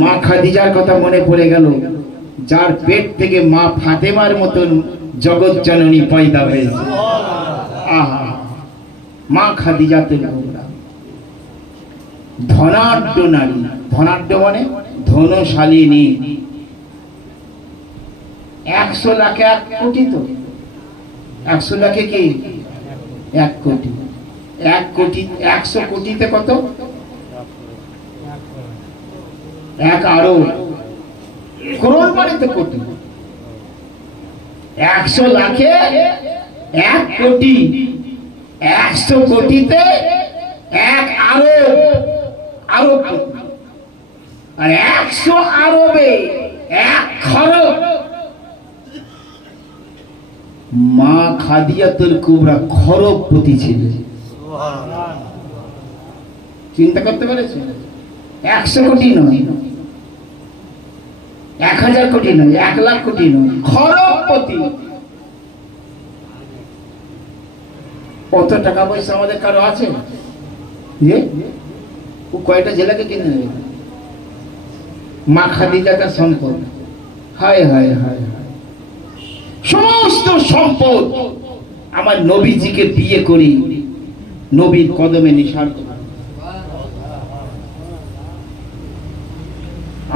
মা খাদিজার কথা মনে পড়ে গেল, যার পেট থেকে মা ফাতেমার মতন জগৎ জননী পয়দা হয়েছে। আহা, মা খাদিজাতুল কুবরা ধনাঢ্য নারী। ধনাঢ্য মানে ধনশালিনী। 100 লাখে 1 কোটি, তো 100 লাখে কি 1 কোটি, 1 কোটি 100 কোটিতে কত? 1 আরব, করোড় মানে তো কোটি। 100 লাখে 1 কোটি, 100 কোটিতে 1 আরব, আরব কোটি। আর 100 আরবে 1 খরব। মা খাদিজাতুল কুবরা খরবপতি ছিলেন। চিন্তা করতে পেরেছেন? 100 কোটি নয়, 1000 কোটি নয়, 1 লাখ কোটি নয়, খরবপতি। কত টাকা পয়সা আমাদের কারো আছে? ও কয়টা জেলাকে কিনে নেবে? মা খাদিজাটা সম্পদ। হায় হায় হায় হায়, সমস্ত সম্পদ আমার নবীজিকে বিয়ে করি, নবীর কদমে নিসার করি।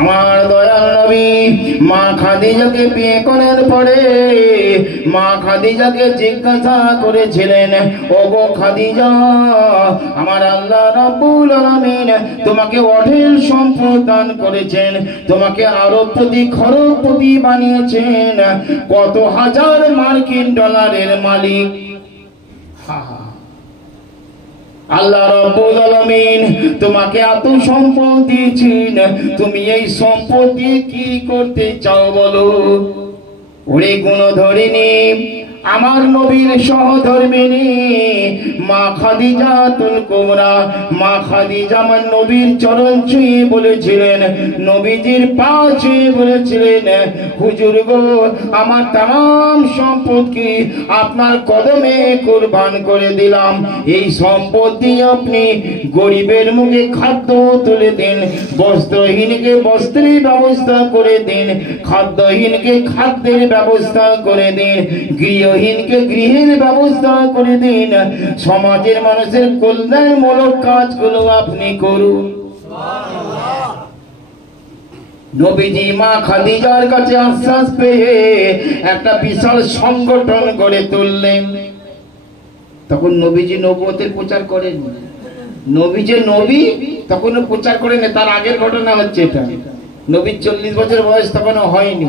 আমার দয়াল নবী মা খাদিজাকে বিয়ে করার পরে মা খাদিজাকে জিজ্ঞাসা করেছিলেন, ওগো খাদিজা, আমার আল্লাহ রাব্বুল আলামিন তোমাকে অঢেল সম্পদ দান করেছেন, তোমাকে আরবপতি খরবপতি বানিয়েছেন, কত হাজার মার্কিন ডলারের মালিক। আল্লাহ রাব্বুল আলামিন তোমাকে এত সম্পদ দিয়েছেন, তুমি এই সম্পদ দিয়ে কি করতে চাও বলো? ওরে গুণধরিণী, আমার নবীর সহধর্মিণী মা খাদিজাতুল কুবরা, মা খাদিজা আমার নবীর চরণ ছুঁয়ে বলেছিলেন, নবীজির পা ছুঁয়ে বলেছিলেন, হুজুর গো, আমার तमाम সম্পদকে আপনার কদমে কুরবান করে দিলাম। এই সম্পদ দিয়ে আপনি গরিবের মুখে খাদ্য তুলে দিন, বস্ত্রহীনকে বস্ত্রের ব্যবস্থা করে দিন, খাদ্যহীনকে খাদ্যের ব্যবস্থা করে দিন, গৃহহীনকে গৃহের ব্যবস্থা করে দিন, সমাজের মানুষের কল্যাণমূলক কাজগুলো আপনি করুন। নবীজি মা খাদিজার কাছে আশ্বাস পেয়ে একটা বিশাল সংগঠন গড়ে তুললেন। তখন নবীজি নবুয়তের প্রচার করেন, নবী যে নবী তখনও প্রচার করে না, তার আগের ঘটনা হচ্ছে এটা। নবীর 40 বছর বয়স তখনও হয়নি,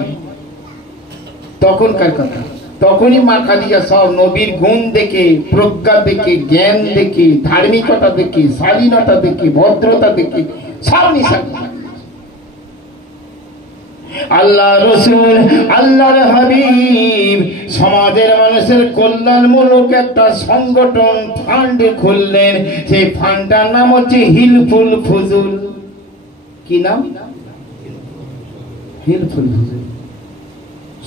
তখনকার কথা। তখনই মা খাদিজা সব নবীর গুণ দেখে, প্রজ্ঞা দেখে, জ্ঞান দেখে, ধার্মিকতা দেখে, স্বাধীনতা দেখে, ভদ্রতা দেখে সব নিশান। আল্লাহ রসুল, আল্লাহর হাবিব সমাজের মানুষের কল্যাণমূলক একটা সংগঠন ফান্ড খুললেন। সেই ফান্ডটার নাম হচ্ছে হিলফুল ফুজুল। কি নাম? হিলফুল ফুজুল।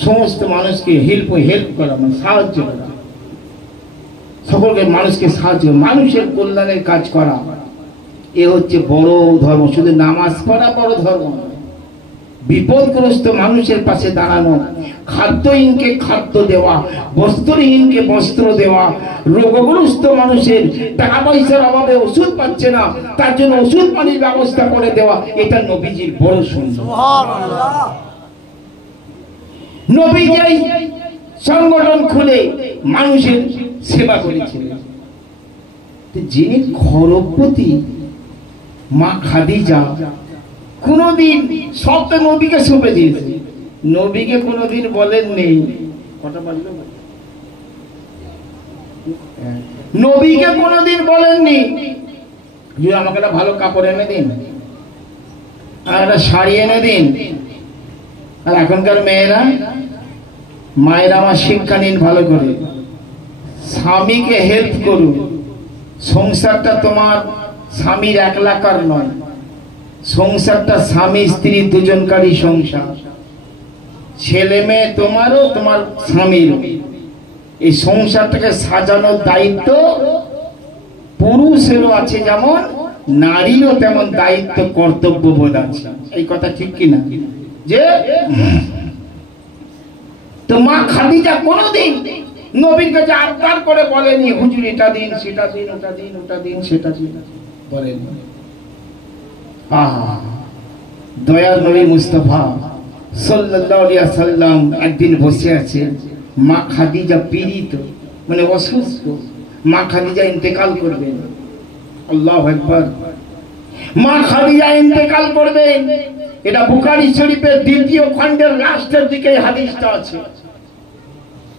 সমস্ত মানুষকে হেল্প করা, মানে সাহায্য করা, সকলকে মানুষকে সাহায্য, মানুষের কল্যাণের কাজ করা, এ হচ্ছে বড় ধর্ম। শুধু নামাজ পড়া বড় ধর্ম, বিপদগ্রস্ত মানুষের পাশে দাঁড়ানো, খাদ্যহীনকে খাদ্য দেওয়া, বস্ত্রহীনকে বস্ত্র দেওয়া, রোগগ্রস্ত মানুষের টাকা পয়সার অভাবে ওষুধ পাচ্ছে না, তার জন্য ওষুধ পানির ব্যবস্থা করে দেওয়া, এটা নবীজির বড় সুন্দর। নবী যেই সংগঠন খুলে মানুষের সেবা করেছিলেন, যিনি খরবপতি মা খাদিজা, কোনদিন সব তো নবীকে সঁপে দিয়েছে, নবীকে কোনদিন বলেননি, নবীকে কোনদিন বলেননি যে আমাকে একটা ভালো কাপড় এনে দিন, আর একটা শাড়ি এনে দিন। আর এখনকার মেয়েরা, মায়েরা আমার শিক্ষা নিন ভালো করে, স্বামীকে হেল্প করুন। সংসারটা তোমার স্বামীর একলাকার নয়, সংসারটা স্বামী স্ত্রী দুজনকারই সংসার, ছেলে মেয়ে তোমারও, তোমার স্বামীরও। এই সংসারটাকে সাজানোর দায়িত্ব পুরুষেরও আছে, যেমন নারীরও তেমন দায়িত্ব, কর্তব্য বোধ আছে। এই কথা ঠিক কিনা? যে তো মা খাদিজা কোনদিন নবীর কাছে আবদার করে বলেনি হুজুর এটা দিন, সেটা দিন, ওটা দিন, ওটা দিন, সেটা দিন, বলেনি। দয়ার নবী মুস্তাফা সাল্লাল্লাহু আলাইহি ওয়াসাল্লাম একদিন বসে আছে, মা খাদিজা পীড়িত, মানে অসুস্থ, মা খাদিজা ইন্তেকাল করবেন। আল্লাহু আকবার। মা খাদিজা ইন্তেকাল করবেন, এটা বুখারী শরীফের 2য় খণ্ডের লাস্টের দিকে হাদিসটা আছে,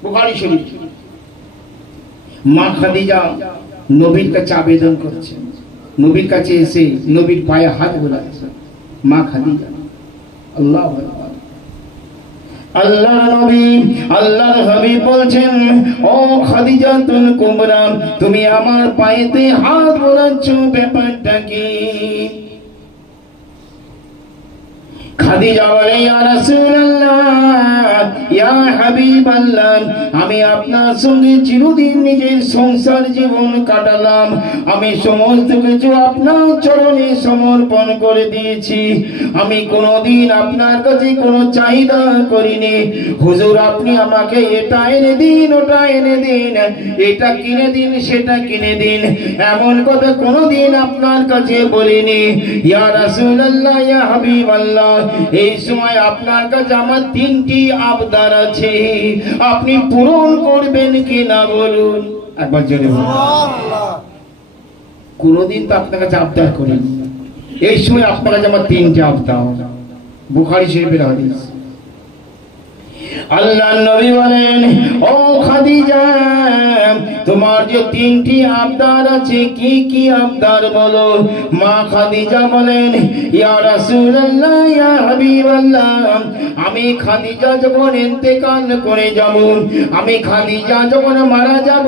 বুখারী শরীফ। মা খাদিজা নবীর কাছে আবেদন করছেন, নবীর কাছে এসে নবীর পায়ে হাত বোলাচ্ছে মা খাদিজা। আল্লাহু আকবার। আল্লাহর নবী, আল্লাহর হাবিব বলছেন, ও খাদিজাতুল কুবরা, তুমি আমার পায়েতে হাত বোলাচ্ছ, ব্যাপারটা কি? খাদিজা বলে, ইয়া রাসূলুল্লাহ, ইয়া হাবিবাল্লাহ, আমি আপনার সঙ্গে চিরদিন নিজের সংসার জীবন কাটালাম, আমি সমস্ত কিছু আপনার চরণে সমর্পণ করে দিয়েছি, আমি কোনোদিন আপনার কাছে কোনো চাহিদা করিনি। হুজুর, আপনি আমাকে এটা এনে দিন, ওটা এনে দিন, এটা কিনে দিন, সেটা কিনে দিন, এমন কথা কোনোদিন আপনার কাছে বলিনি। ইয়া রাসূলুল্লাহ, ইয়া হাবিবাল্লাহ, এই সময় আপনার কাছে আমার 3টি আবদার আছে, আপনি পূরণ করবেন কিনা বলুন। একবার জোরে বলুন। কোনদিন তো আপনার কাছে আবদার করিনি, এই সময় আপনার কাছে আমার 3টি আবদার। বুখারী শরীফের হাদিস। আল্লাহর নবী বলেন, ও খাদিজা, তোমার যে 3টি আবদার আছে, কি কি আবদার বলো? মা খাদিজা বলেন, ইয়া রাসূলুল্লাহ, ইয়া হাবিবাল্লাহ, আমি খাদিজা যখন ইন্তেকাল করে যাব, আমি খাদিজা যখন মারা যাব,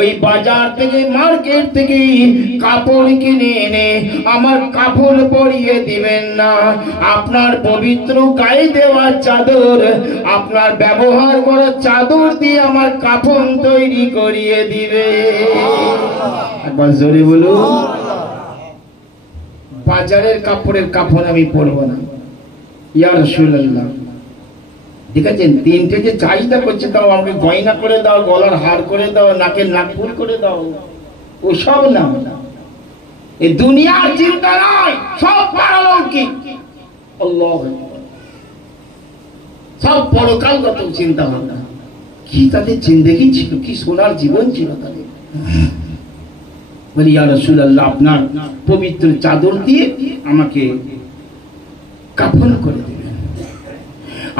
ওই বাজার থেকে, মার্কেট থেকে কাপড় কিনে এনে আমার কাপড় পরিয়ে দিবেন না, আপনার পবিত্র গায়ে দেওয়া চাদর, আপনার ব্যবহার করা চাদর দিয়ে আমার কাফন তৈরি করিয়ে দিবে। একবার জোরে বলুন। বাজারের কাপড়ের কাফন আমি পরব না। ইয়া রাসূলুল্লাহ, ঠিক আছে, 3টে যে চাহিদা করছে, তাও আমাকে গয়না করে দাও, গলার হার করে দাও, নাকের নাকফুল করে দাও, ও সব না, এই দুনিয়ার চিন্তা নয়, সব পারলৌকিক। আল্লাহু আকবার। সব পরকালগত চিন্তা ভাবনা। কি তাদের জিন্দেগি ছিল, কি সোনার জীবন ছিল তাদের। বলি ইয়া রাসূলুল্লাহ আপনার পবিত্র চাদর দিয়ে আমাকে কাফন করে দিবেন।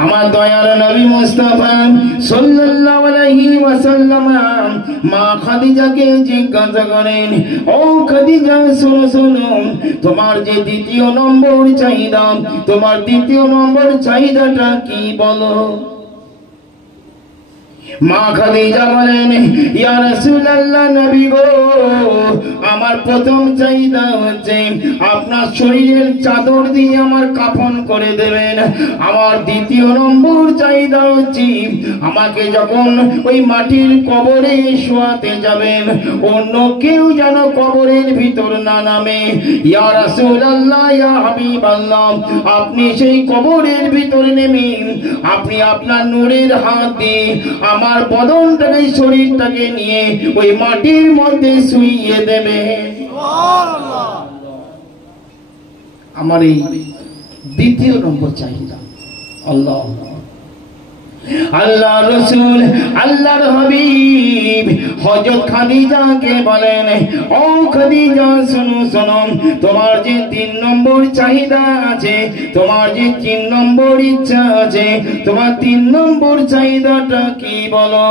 আমার দয়ার নবী মুস্তাফা সাল্লাল্লাহু আলাইহি ওয়াসাল্লাম মা খাদিজাকে জিজ্ঞাসা করেন, ও খাদিজা শোনো শোনো, তোমার যে দ্বিতীয় নম্বর চাহিদা, তোমার দ্বিতীয় নম্বর চাহিদাটা কি বলো? মা খাদিজা বলেন, ইয়া রাসূলুল্লাহ নবী গো, আমার প্রথম চাহিদা হচ্ছে আপনার শরীরের চাদর দিয়ে আমার কাফন করে দেবেন। আমার দ্বিতীয় নম্বর চাহিদা হচ্ছে আমাকে যখন ওই মাটির কবরে শোয়াতে যাবেন, অন্য কেউ যেন কবরের ভিতর না নামে। ইয়া রাসূলুল্লাহ, ইয়া হাবিবাল্লাহ, আপনি সেই কবরের ভিতরে নেমে আপনি আপনার নূরের হাত দিয়ে আমার বদনটাকে, শরীরটাকে নিয়ে ওই মাটির মধ্যে শুইয়ে দেবে। আমার এই দ্বিতীয় নম্বর চাহিদা। আল্লাহ আল্লাহ রসুল আল্লাহর হাবিব হযরত খাদিজাকে বলেন, ও খাদিজা শোনো শোনো, তোমার যে 3 নম্বর চাহিদা আছে, তোমার যে 3 নম্বর ইচ্ছা আছে, তোমার 3 নম্বর চাহিদাটা কি বলো?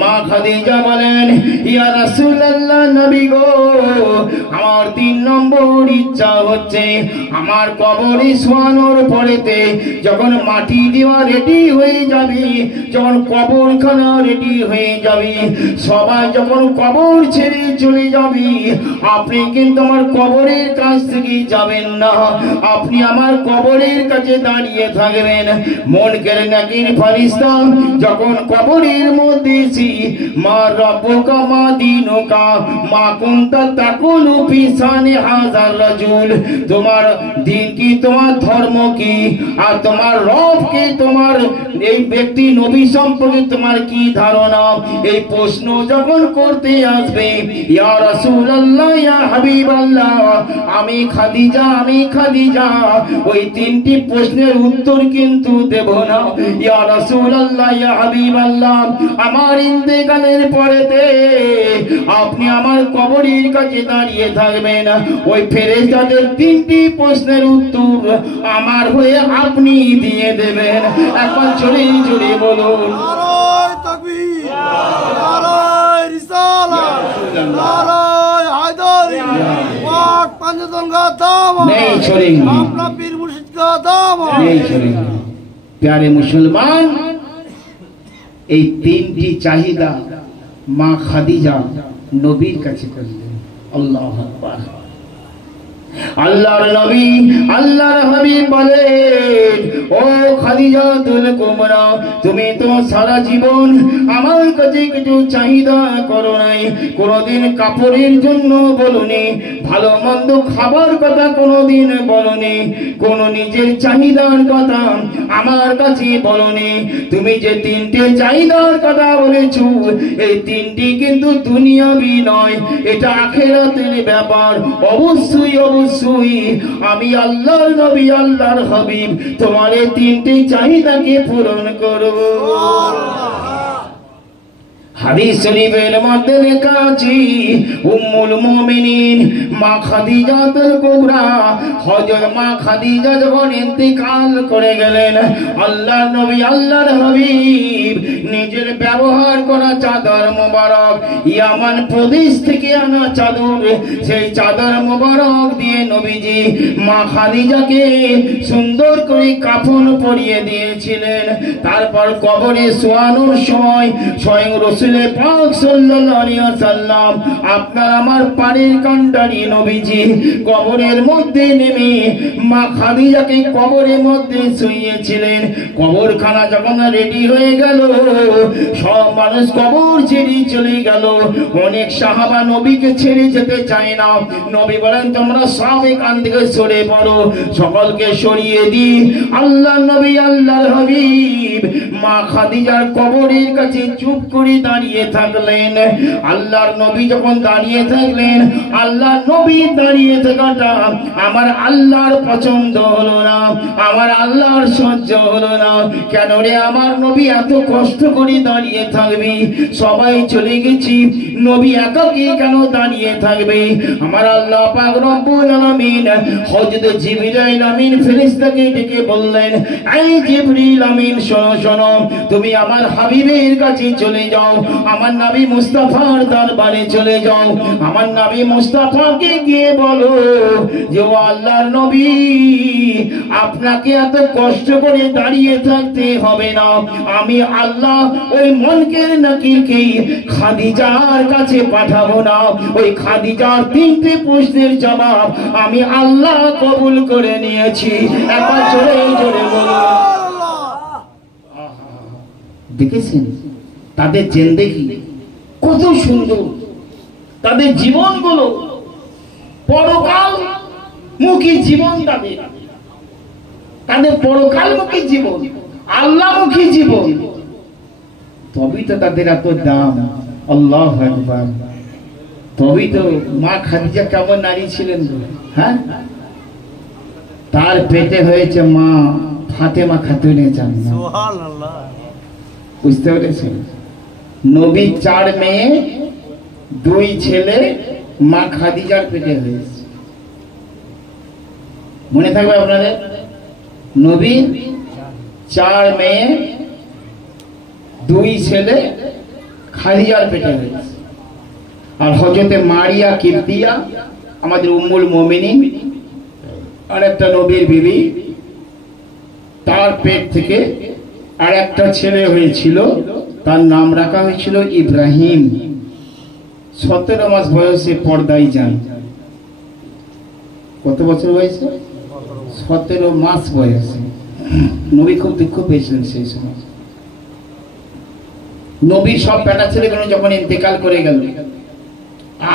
মা খাদিজা বলেন, ইয়া রাসূলুল্লাহ নবী গো, আমার 3 নম্বর ইচ্ছা হচ্ছে আমার কবরে শোয়ানোর পরেতে যখন মাটি দেওয়া রেডি হয়ে যাবে, যখন কবরখানা রেডি হয়ে যাবে, সবাই যখন কবর ছেড়ে চলে যাবে, আপনি কিন্তু আমার কবরের কাছ থেকে যাবেন না, আপনি আমার কবরের কাছে দাঁড়িয়ে থাকবেন। মুনকার নাকির ফেরেশতা যখন কবরের মধ্যে এসে, মা রাব্বুকা মা দীনুকা মা কুনতা তাকুলু ফি শানি হাযার রাজুল, তোমার দিন কি, তোমার ধর্ম কি, আর তোমার রব কি, তোমার এই ব্যক্তি নবী সম্পর্কে তোমার কি ধারণা, এই প্রশ্ন যখন করতে আসবে, ইয়া রাসূলুল্লাহ, ইয়া হাবিবাল্লাহ, আমি খাদিজা ওই 3টি প্রশ্নের উত্তর কিন্তু দেব না। ইয়া রাসূলুল্লাহ, ইয়া হাবিবাল্লাহ, আমার ইন্তেকালের পরেতে আপনি আমার কবরের কাছে দাঁড়িয়ে থাকবেন, ওই ফেরেশতাদের 3টি প্রশ্নের উত্তর আমার হয়ে আপনি দিয়ে দেবেন। একবার জোরে জোরে বলুন, নারায়ে তাকবীর, নারায়ে রিসালাত, নারায়ে হায়দারি, পাক পাঞ্জাতন গাদাম নেই छोड़ेंगे, अपना पीर मुर्शिद का दाम नहीं छोड़ेंगे। प्यारे मुसलमान, এই 3টি চাহিদা মা খাদিজা নবীর কাছে করলেন। আল্লাহু আকবার। আল্লাহর নবী আল্লাহর হাবিব বলেন, ও খাদিজাতুল কুবরা, তুমি তো সারা জীবন আমার কাছে কিছু চাহিদা করো নাই, কোনদিন কাপড়ের জন্য বলনি, ভালো মন্দ খাবার কথা কোনদিন বলনি, কোন নিজের চাহিদার কথা আমার কাছে বলনি। তুমি যে 3টে চাহিদার কথা বলেছো, এই 3টি কিন্তু দুনিয়াবি নয়, এটা আখিরাতের ব্যাপার। অবশ্যই আমি আল্লাহর নবী আল্লাহর হাবিব তোমার এই 3টি চাহিদাকে পূরণ করব। হাদিস শরীফের মধ্যে লেখা আছে, উম্মুল মুমিনিন মা খাদিজাতুল কুবরা, হযরত মা খাদিজা যখন ইন্তেকাল করে গেলেন, আল্লাহর নবী আল্লাহর হাবিব নিজের ব্যবহার করা চাদর মোবারক, ইয়ামান প্রদেশ থেকে আনা চাদর, সেই চাদর মোবারক দিয়ে নবীজি মা খাদিজাকে সুন্দর করে কাফন পরিয়ে দিয়েছিলেন। তারপর কবরে শোয়ানোর সময় স্বয়ং রাসূল পাক সাল্লাল্লাহু আলাইহি ওয়াসাল্লাম, আপনার আমার পানির কান্ডারি নবীজি কবরের মধ্যে নেমে মা খাদিজাকে কবরের মধ্যে শুইয়েছিলেন। কবরখানা যখন রেডি হয়ে গেল, সব মানুষ কবর ছেড়ে চলে গেল। অনেক সাহাবা নবীকে ছেড়ে যেতে চায় না। নবী বলেন, তোমরা সব এখান থেকে সরে পড়ো। সকলকে সরিয়ে দি আল্লাহ নবী আল্লাহর হাবিব মা খাদিজার কবরের কাছে চুপ করে দাঁড়িয়ে দাঁড়িয়ে থাকলেন। আল্লাহর নবী যখন দাঁড়িয়ে থাকলেন, আল্লাহর নবী দাঁড়িয়ে থাকাটা আমার আল্লাহর পছন্দ হলো না, আমার আল্লাহর সহ্য হলো না। কেন রে আমার নবী এত কষ্ট করে দাঁড়িয়ে থাকবে? সবাই চলে গেছি, নবী একাকী কেন দাঁড়িয়ে থাকবে? আমার আল্লাহ পাক রব্বুল আলামিন হযরত জিবরাইল আমিন ফেরেশতাকে ডেকে বললেন, এই জিবরিল আমিন, শোনো শোনো, তুমি আমার হাবিবের কাছে চলে যাও, আমার নবী মুস্তাফার দরবারে চলে যাও। আমার নবী মুস্তাফাকে গিয়ে বলো যে ও আল্লাহর নবী, আপনাকে এত কষ্ট করে দাঁড়িয়ে থাকতে হবে না। আমি আল্লাহ ওই মুনকির নাকিরকে খাদিজার কাছে পাঠাবো না। ওই খাদিজার 3টে প্রশ্নের জবাব আমি আল্লাহ কবুল করে নিয়েছি। একবার জোরে জোরে বলো। দেখেছেন তাদের জিন্দেগি কত সুন্দর, তাদের জীবনগুলো পরকাল মুখী জীবন, তাদের পরকালমুখী জীবন, আল্লাহমুখী জীবন। তবেই তো তাদের এত দাম। আল্লাহু আকবার। তবেই তো মা খাদিজা কেমন নারী ছিলেন, হ্যাঁ? তার পেটে হয়েছে মা ফাতেমা খাতুনে জান্নাত। সুবহানাল্লাহ। বুঝতে পেরেছেন? নবী 4 মেয়ে 2 ছেলে মা খাদিজার পেটে হয়েছে। মনে থাকবে আপনাদের? নবী 4 মেয়ে 2 ছেলে খাদিজার পেটে হয়েছে। আর হযরতে মারিয়া কিবতিয়া আমাদের উম্মুল মুমিনিন আর একটা নবীর বিবি, তার পেট থেকে আর একটা ছেলে হয়েছিল, তার নাম রাখা হয়েছিল ইব্রাহিম। 17 মাস বয়সে পর্দায় যান। কত বছর বয়সে? 17 মাস বয়সে। নবী খুব দুঃখ পেয়েছিলেন সেই সময়। নবীর সব বেটা ছেলেগুলো যখন ইন্তেকাল করে গেল,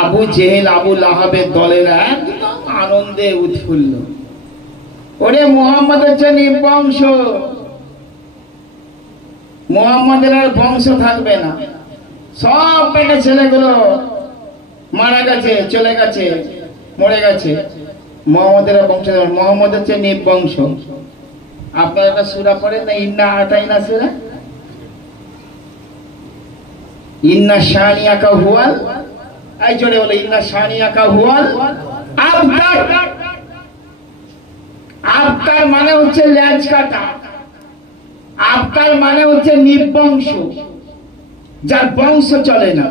আবু জেহেল আবু লাহাবের দলেরা একদম আনন্দে উৎফুল্ল। ওরে মুহাম্মদ হচ্ছে নির্বংশ, মুহাম্মদের আর বংশ থাকবে না, সব বেটা ছেলেগুলো মারা গেছে, চলে গেছে, মরে গেছে, মুহাম্মদের বংশ, মুহাম্মদ হচ্ছে নির্বংশ। আপনারা একটা সূরা পড়েন না, ইন্না আতাইনা সূরা, ইন্না শানিয়াকা হুয়াল, এই জোরে বলে ইন্না শানিয়াকা হুয়াল আবতার। আবতার মানে হচ্ছে ল্যাজ কাটা, আবতার মানে হচ্ছে নির্বংশ, যার বংশ চলে না।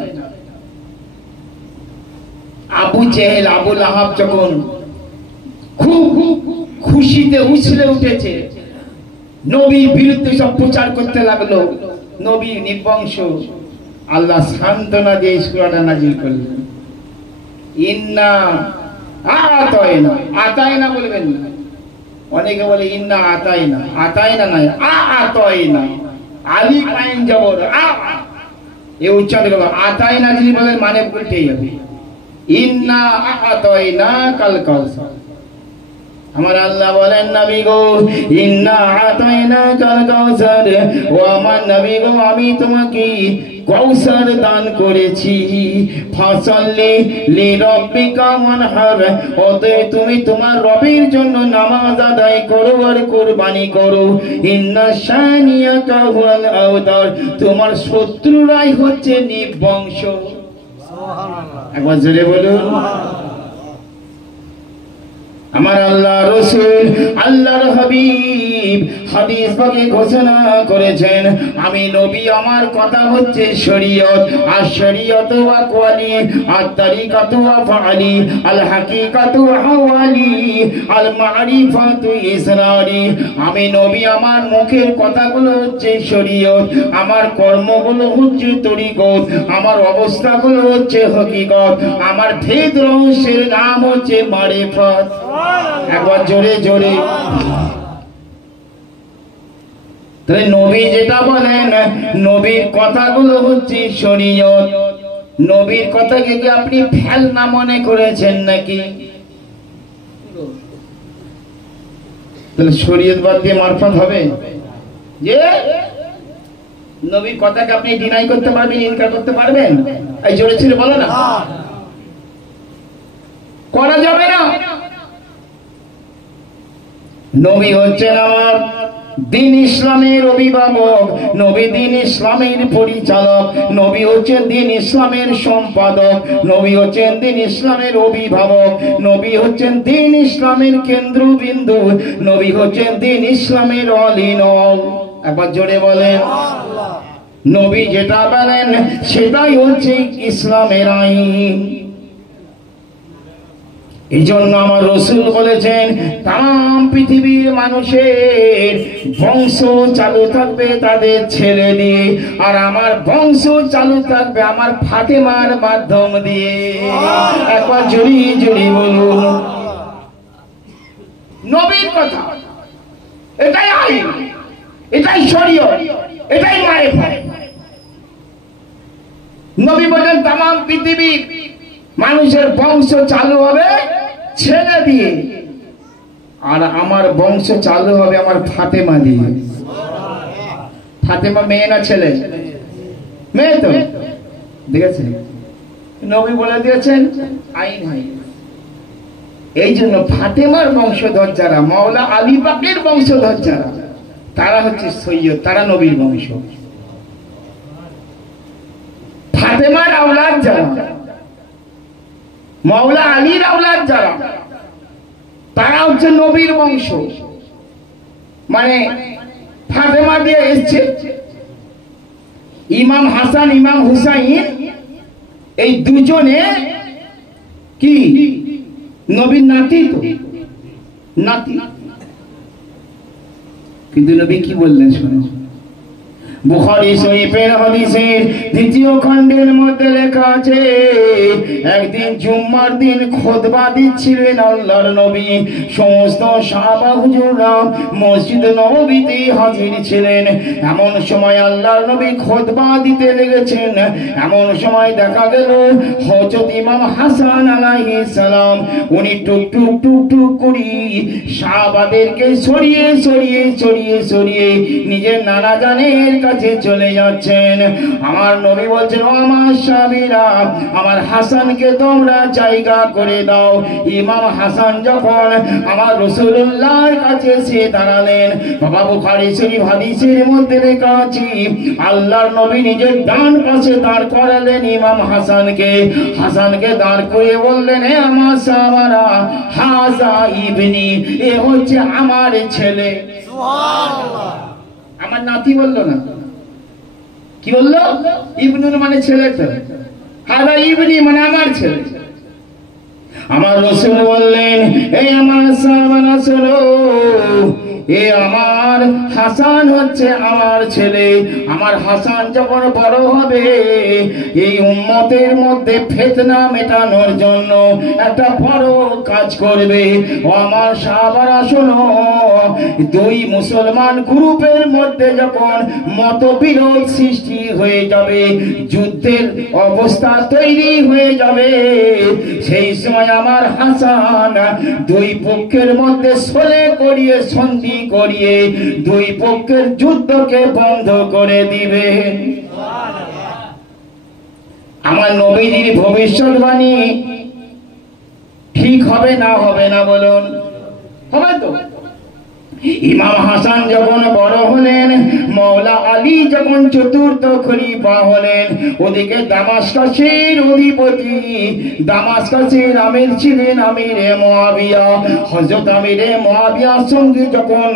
আবু জেহেল আবু লাহাব যখন খুব খুশিতে উছলে উঠেছে, নবীর বিরুদ্ধে সব প্রচার করতে লাগলো, নবী নির্বংশ, আল্লাহ সান্ত্বনা দিয়ে সূরাটা নাযিল করলেন, ইন্না আতাইনা। আতাইনা বলবেন না, অনেকে বলে ইন্না আতাইনা, আতাইনা নয়, আতাইনা, আলিফ আইন জবর আ, এই উচ্চারণ করবে। আতাইনা যদি বলেন মানে উল্টে যাবে, ইন্না আতাইনা কাল কাউসার। আমার আল্লাহ বলেন নবী গো, ইন্না আতাইনা কাল কাউসার, ও আমার নবী গো, আমি তোমাকে কৌসার দান করেছি। ফাসাল্লি লিরাব্বিকা ওয়ানহার, অতএব তুমি তোমার রবের জন্য নামাজ আদায় করো আর কুরবানি করো। ইন্না শানিয়াকা হুয়াল আবতার, তোমার শত্রুরাই হচ্ছে নির্বংশ। সুবহানাল্লাহ। একবার জোরে বলুন। আমার আল্লাহ রাসূল আল্লাহর হাবিব হাদিস পাকে ঘোষণা করেছেন, আমি নবী, আমার কথা হচ্ছে শরীয়ত, আর শরীয়ত ওয়া কোয়ালি, আর তরিকাতু ওয়া ফালি, আল হাকিকাতু হাওয়ালি, আল মারিফাতু ইসরারি। আমি নবী, আমার মুখের কথাগুলো হচ্ছে শরীয়ত, আমার কর্মগুলো হচ্ছে তরিকত, আমার অবস্থাগুলো হচ্ছে হকিকত, আমার ভেদ রহস্যের নাম হচ্ছে মারিফাত। একবার জোরে জোরে। তাই নবী যেটা বলেন, নবীর কথাগুলো হচ্ছে শরীয়ত। নবীর কথাকে কি আপনি ফেলনা মনে করেছেন নাকি? তাহলে শরীয়ত বাদ দিয়ে মারফত হবে? যে নবীর কথাকে আপনি ডিনাই করতে পারবেন, ইনকার করতে পারবেন? এই জোরে ছিল বলো না, করা যাবে না। নবী হচ্ছেন আমার দিন ইসলামের অভিভাবক, নবী দিন ইসলামের পরিচালক, নবী হচ্ছেন দিন ইসলামের সম্পাদক, নবী হচ্ছেন দিন ইসলামের অভিভাবক, নবী হচ্ছেন দিন ইসলামের কেন্দ্রবিন্দু, নবী হচ্ছেন দিন ইসলামের অল ইন অল। একবার জোরে বলেন। নবী যেটা বলেন সেটাই হচ্ছে ইসলামের আইন। এই জন্য আমার রসুল বলেছেন তাম পৃথিবীর মানুষের বংশ চালু থাকবে তাদের ছেলে দিয়ে, আর আমার বংশ চালু থাকবে আমার ফাতেমার মাধ্যম দিয়ে। একবার জড়ি জড়ি বলুন। নবীর কথা এটাই আইন, এটাই শরীয়ত, এটাই মারিফাত। নবী বলেন তাম পৃথিবীর মানুষের বংশ চালু হবে ছেলে দিয়ে, আর আমার বংশ চালু হবে আমার ফাতেমা দিয়ে। ফাতেমা মেয়ে না ছেলে? মেয়ে তো, দেখেছেন নবী বলে দিয়েছেন আইন হয়। এই জন্য ফাতেমার বংশধর যারা, মাওলা আলী পাকের বংশধর যারা, তারা হচ্ছে সৈয়দ, তারা নবীর বংশ। ফাতেমার আওলাদ যারা, মাওলা আলীর আওলাদ যারা, তারা হচ্ছে নবীর বংশ। মানে ফাতেমা দিয়ে এসছে ইমাম হাসান ইমাম হুসাইন, এই দুজনে কি নবীর নাতি তো, নাতি। কিন্তু নবী কি বললেন শোনো, বুখারী শরীফের হাদিসের দ্বিতীয় খণ্ডের মধ্যে লেখা আছে, একদিন জুম্মার দিন খুতবা দিচ্ছিলেন আল্লাহর নবী। সমস্ত সাহাবা হুজুররা মসজিদ নববীতে হাজির ছিলেন। এমন সময় আল্লাহর নবী খুতবা দিতে লেগেছেন। এমন সময় দেখা গেল হযরত ইমাম হাসান আলাইহিস সালাম উনি টুক টুক টুক টুক করে সাহাবাদেরকে সরিয়ে সরিয়ে সরিয়ে সরিয়ে নিজের নানা জানের কাছে চলে যাচ্ছেন। আমার নবী বলছেন, ও আমার সাহাবীরা, আমার হাসানকে তোমরা জায়গা করে দাও। ইমাম হাসান যখন আমার রাসূলুল্লাহর কাছে এসে দাঁড়ালেন, বাবা বুখারী শরীফ হাদিসের মধ্যে লেখা আছে আল্লাহর নবী নিজের ডান পাশে দাঁড় করালেন ইমাম হাসানকে। হাসানকে দাঁড় করে বললেন, হে আমার সাহাবারা, হাযা ইবনি, এ হচ্ছে আমার ছেলে। সুবহানাল্লাহ। আমার নাতি বললো না, কি বললো? ইবনুর মানে ছেলে, তো হাদা ইবনি মানে আমার ছেলে। আমার রাসূল বললেন, এই আমার সাহাবারা শোনো, এ আমার হাসান হচ্ছে আমার ছেলে। আমার হাসান যখন বড় হবে এই উম্মতের মধ্যে ফিতনা মেটানোর জন্য একটা বড় কাজ করবে। ও আমার সাহাবারা শোনো, দুই মুসলমান গ্রুপের মধ্যে যখন মতবিরোধ সৃষ্টি হয়ে যাবে, যুদ্ধের অবস্থা তৈরি হয়ে যাবে, সেই সময় আমার হাসান দুই পক্ষের মধ্যে সলে করিয়ে সন্ধি করিয়ে দুই পক্ষের যুদ্ধকে বন্ধ করে দিবে। আমার নবীজির ভবিষ্যৎবাণী ঠিক হবে না হবে না বলুন? হবে তো। ইমাম হাসান যখন বড় হলেন, মাওলা আলী যখন চতুর্থ খলিফা হলেন, ওদিকে দামাশকাসের অধিপতি, দামাশকাসের আমির ছিলেন আমিরে মুয়াবিয়া। হযরত আমিরে মুয়াবিয়ার সঙ্গে যখন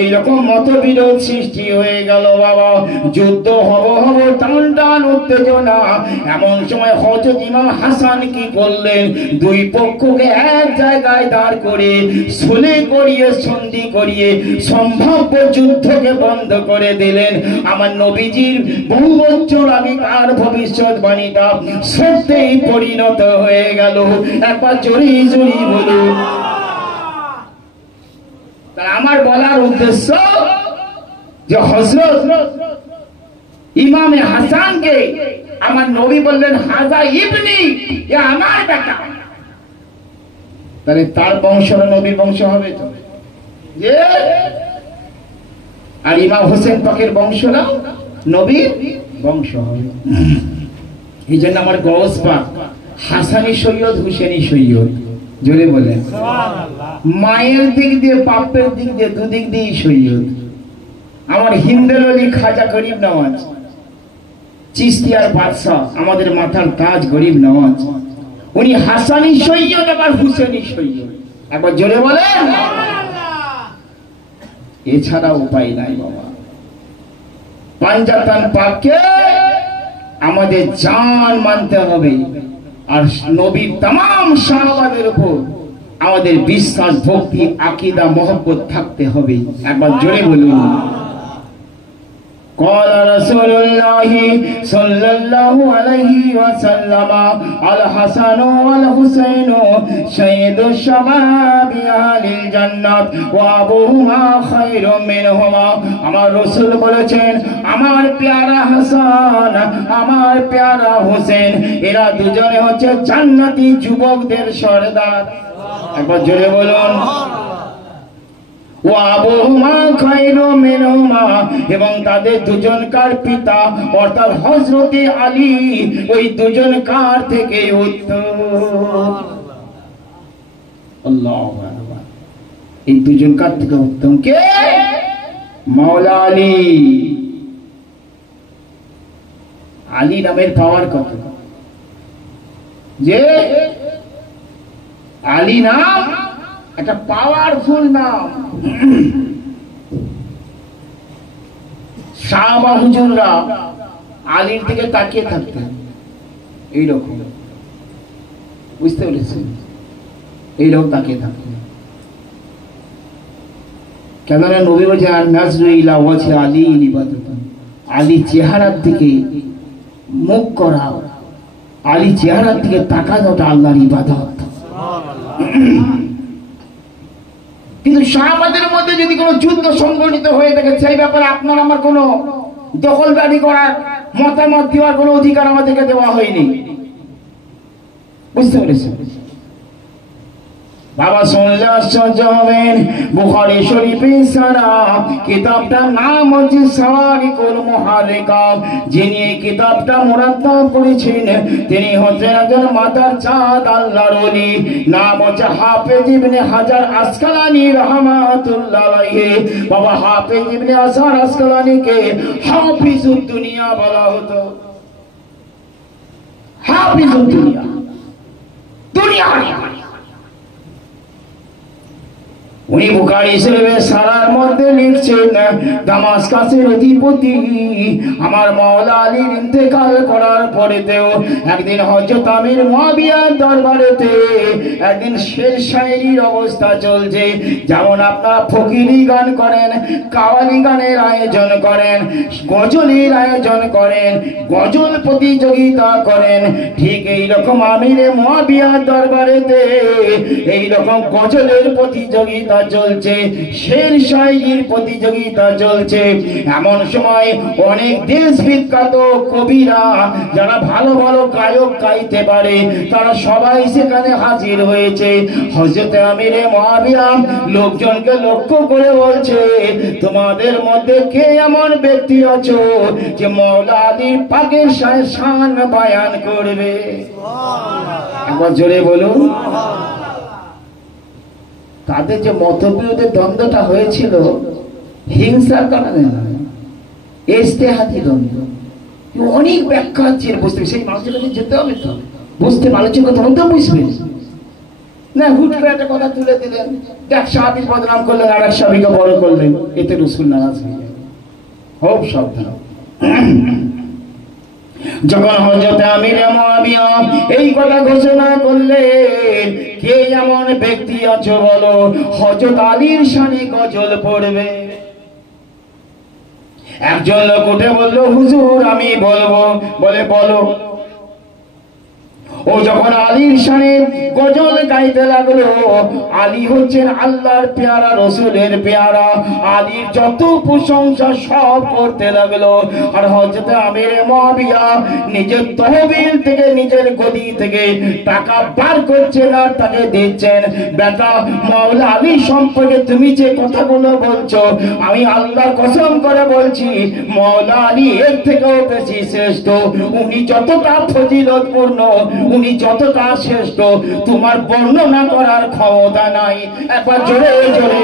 এইরকম মতবিরোধ সৃষ্টি হয়ে গেল, বাবা যুদ্ধ হব হব টান টান উত্তেজনা, এমন সময় হযরত ইমাম হাসান কি করলেন, দুই পক্ষকে এক জায়গায় দাঁড় করে সলে করিয়ে সন্ধি করিয়ে সম্ভাব্য যুদ্ধকে বন্ধ করে দিলেন। আমার নবীজির বহু বছর আগেকার ভবিষ্যৎবাণীটা সত্যিই পরিণত হয়ে গেল। একবার জোরে জোরে বলুন। আমার বলার উদ্দেশ্য যে হযরত ইমামে হাসানকে আমার নবী বললেন, হাযা ইবনি, এ আমার বেটা। তাহলে তার বংশরা নবীর বংশ হবে তো। আর ইমাম হোসেন পাকের বংশরা নবীর বংশ হবে। এই জন্য আমার গৌস পাক হাসানি সৈয়দ হুসেনি সৈয়দ, জোরে বলেন মায়ের দিক দিয়ে বাপের দিক দিয়ে দুদিক দিয়েই সৈয়দ। আমার হিন্দের অলি খাজা গরিব নওয়াজ চিস্তিয়ার বাদশাহ, আমাদের মাথার তাজ গরিব নওয়াজ, উনি হাসানি সৈয়দ আবার হুসেনি সৈয়দ। একবার জোরে বলেন, এছাড়া উপায় নাই বাবা। পাঞ্জাতান পাককে আমাদের জান মানতে হবে, আর নবীর तमाम সাহাবাদের উপর আমাদের বিশ্বাস, ভক্তি, আকীদা, মহব্বত থাকতে হবে। একবার জোরে বলুন। قال رسول الله صلى الله عليه وسلم الحسن والحسين سيد الشباب أهل الجنة وأبوهما خير منهما। আমার রাসূল বলেছেন, আমার প্যারা হাসান, আমার প্যারা হোসেন, এরা দুজনে হচ্ছে জান্নাতি যুবকদের সরদার। একবার জোরে বলুন। এবং তাদের দুজনকার পিতা অর্থাৎ হযরতে আলী ওই দুজনকার থেকে উত্তম। আল্লাহু আকবার। এই দুজনকার থেকে উত্তম কে? মাওলা আলী। আলী নামের পাওয়ার কত, যে আলী নাম একটা পাওয়ারফুল নাম। সাহাবা হুজুররা আলীর দিকে তাকিয়ে থাকতেন এইরকম, বুঝতে পেরেছেন? এইরকম তাকিয়ে থাকতেন। কেননা নবী বলছে নাজরু ইলা ওয়াজহি আলী ইবাদাতুন, আলী চেহারার দিকে মুখ করা, আলী চেহারার দিকে তাকানোটা আল্লাহর ইবাদত। কিন্তু সাহাবাদের মধ্যে যদি কোনো যুদ্ধ সংগঠিত হয়ে থাকে, সেই ব্যাপারে আপনার আমার কোনো দখলদারি করার, মতামত দেওয়ার কোনো অধিকার আমাদেরকে দেওয়া হয়নি। বুঝতে পেরেছেন? বাবা শুনলে আশ্চর্য হবেন, বুখারী শরীফে সারা কিতাবটার নাম হচ্ছে সাওয়ারিকুল মুহারিকা। যিনি এই কিতাবটা মুরাত্তাব করেছেন তিনি হচ্ছেন একজন মাতার চাঁদ আল্লাহর ওলি, নাম হচ্ছে হাফেজ ইবনে হাজার আসকালানী রাহমাতুল্লাহ আলাইহি। বাবা হাফেজ ইবনে হাজার আসকালানীকে হাফিজুদ দুনিয়া বলা হতো। হাফিজুদ দুনিয়া, দুনিয়া উনি বুখারী শরীফের সারার মধ্যে লিখছেন, দামাস্কাসের অধিপতি আমার মাওলা আলীর ইন্তেকাল করার পরেতেও একদিন হযরত আমির মুয়াবিয়ার দরবারেতে একদিন শের শায়েরির অবস্থা চলছে। যেমন আপনারা ফকিরি গান করেন, কাওয়ালি গানের আয়োজন করেন, গজলের আয়োজন করেন, গজল প্রতিযোগিতা করেন, ঠিক এইরকম আমিরে মুয়াবিয়ার দরবারেতে এইরকম গজলের প্রতিযোগিতা চলছে, শের শায়েরির প্রতিযোগিতা চলছে। এমন সময় অনেক দেশ বিখ্যাত কবিরা যারা ভালো ভালো গায়ক গাইতে পারে তারা সবাই সেখানে হাজির হয়েছে। হযরত আমিরে মুয়াবিয়া লোকজনকে লক্ষ্য করে বলছে, তোমাদের মধ্যে কে এমন ব্যক্তি আছো যে মাওলা আলীর পাকের শান বয়ান করবে? একবার জোরে বলুন। তাদের যে মতবিরোধের দ্বন্দ্বটা হয়েছিল হিংসার কারণে না, ইজতিহাদি দ্বন্দ্ব। অনেক ব্যাখ্যা আছে, বুঝতে সেই মানুষের কাছে যেতে হবে তো, বুঝতে আলোচনা তখন তো বুঝবে না। হুট করে একটা কথা তুলে দিলেন, এক সাহাবীর বদনাম করলেন, আর এক সাহাবীকে বড় করলেন, এতে রাসূল নারাজ হয়ে যায়। খুব সাবধান। যখন হযরত আমিরে মুয়াবিয়া এই কথা ঘোষণা করলেন, কে এমন ব্যক্তি আছো বলো হযরত আলীর শানে গজল পড়বে? একজন লোক উঠে বলল, হুজুর আমি বলবো। বলে বলো। ও যখন আলীর শানে গজল গাইতে লাগলো, আলী হচ্ছেন আল্লাহর পেয়ারা, রসুলের পেয়ারা, আলীর যত প্রশংসা সব করতে লাগলো। আর হযরত আমির মুয়াবিয়া নিজের তহবিল থেকে, নিজের গদি থেকে টাকা বার করছেন আর তাকে দিচ্ছেন। বেটা, মাওলা আলী সম্পর্কে তুমি যে কথাগুলো বলছো, আমি আল্লাহর কসম করে বলছি মাওলা আলী এর থেকেও বেশি শ্রেষ্ঠ। উনি যতটা ফজিলতপূর্ণ, উনি যতটা শ্রেষ্ঠ, তোমার বর্ণনা করার ক্ষমতা নাই। একবার জোরে জোরে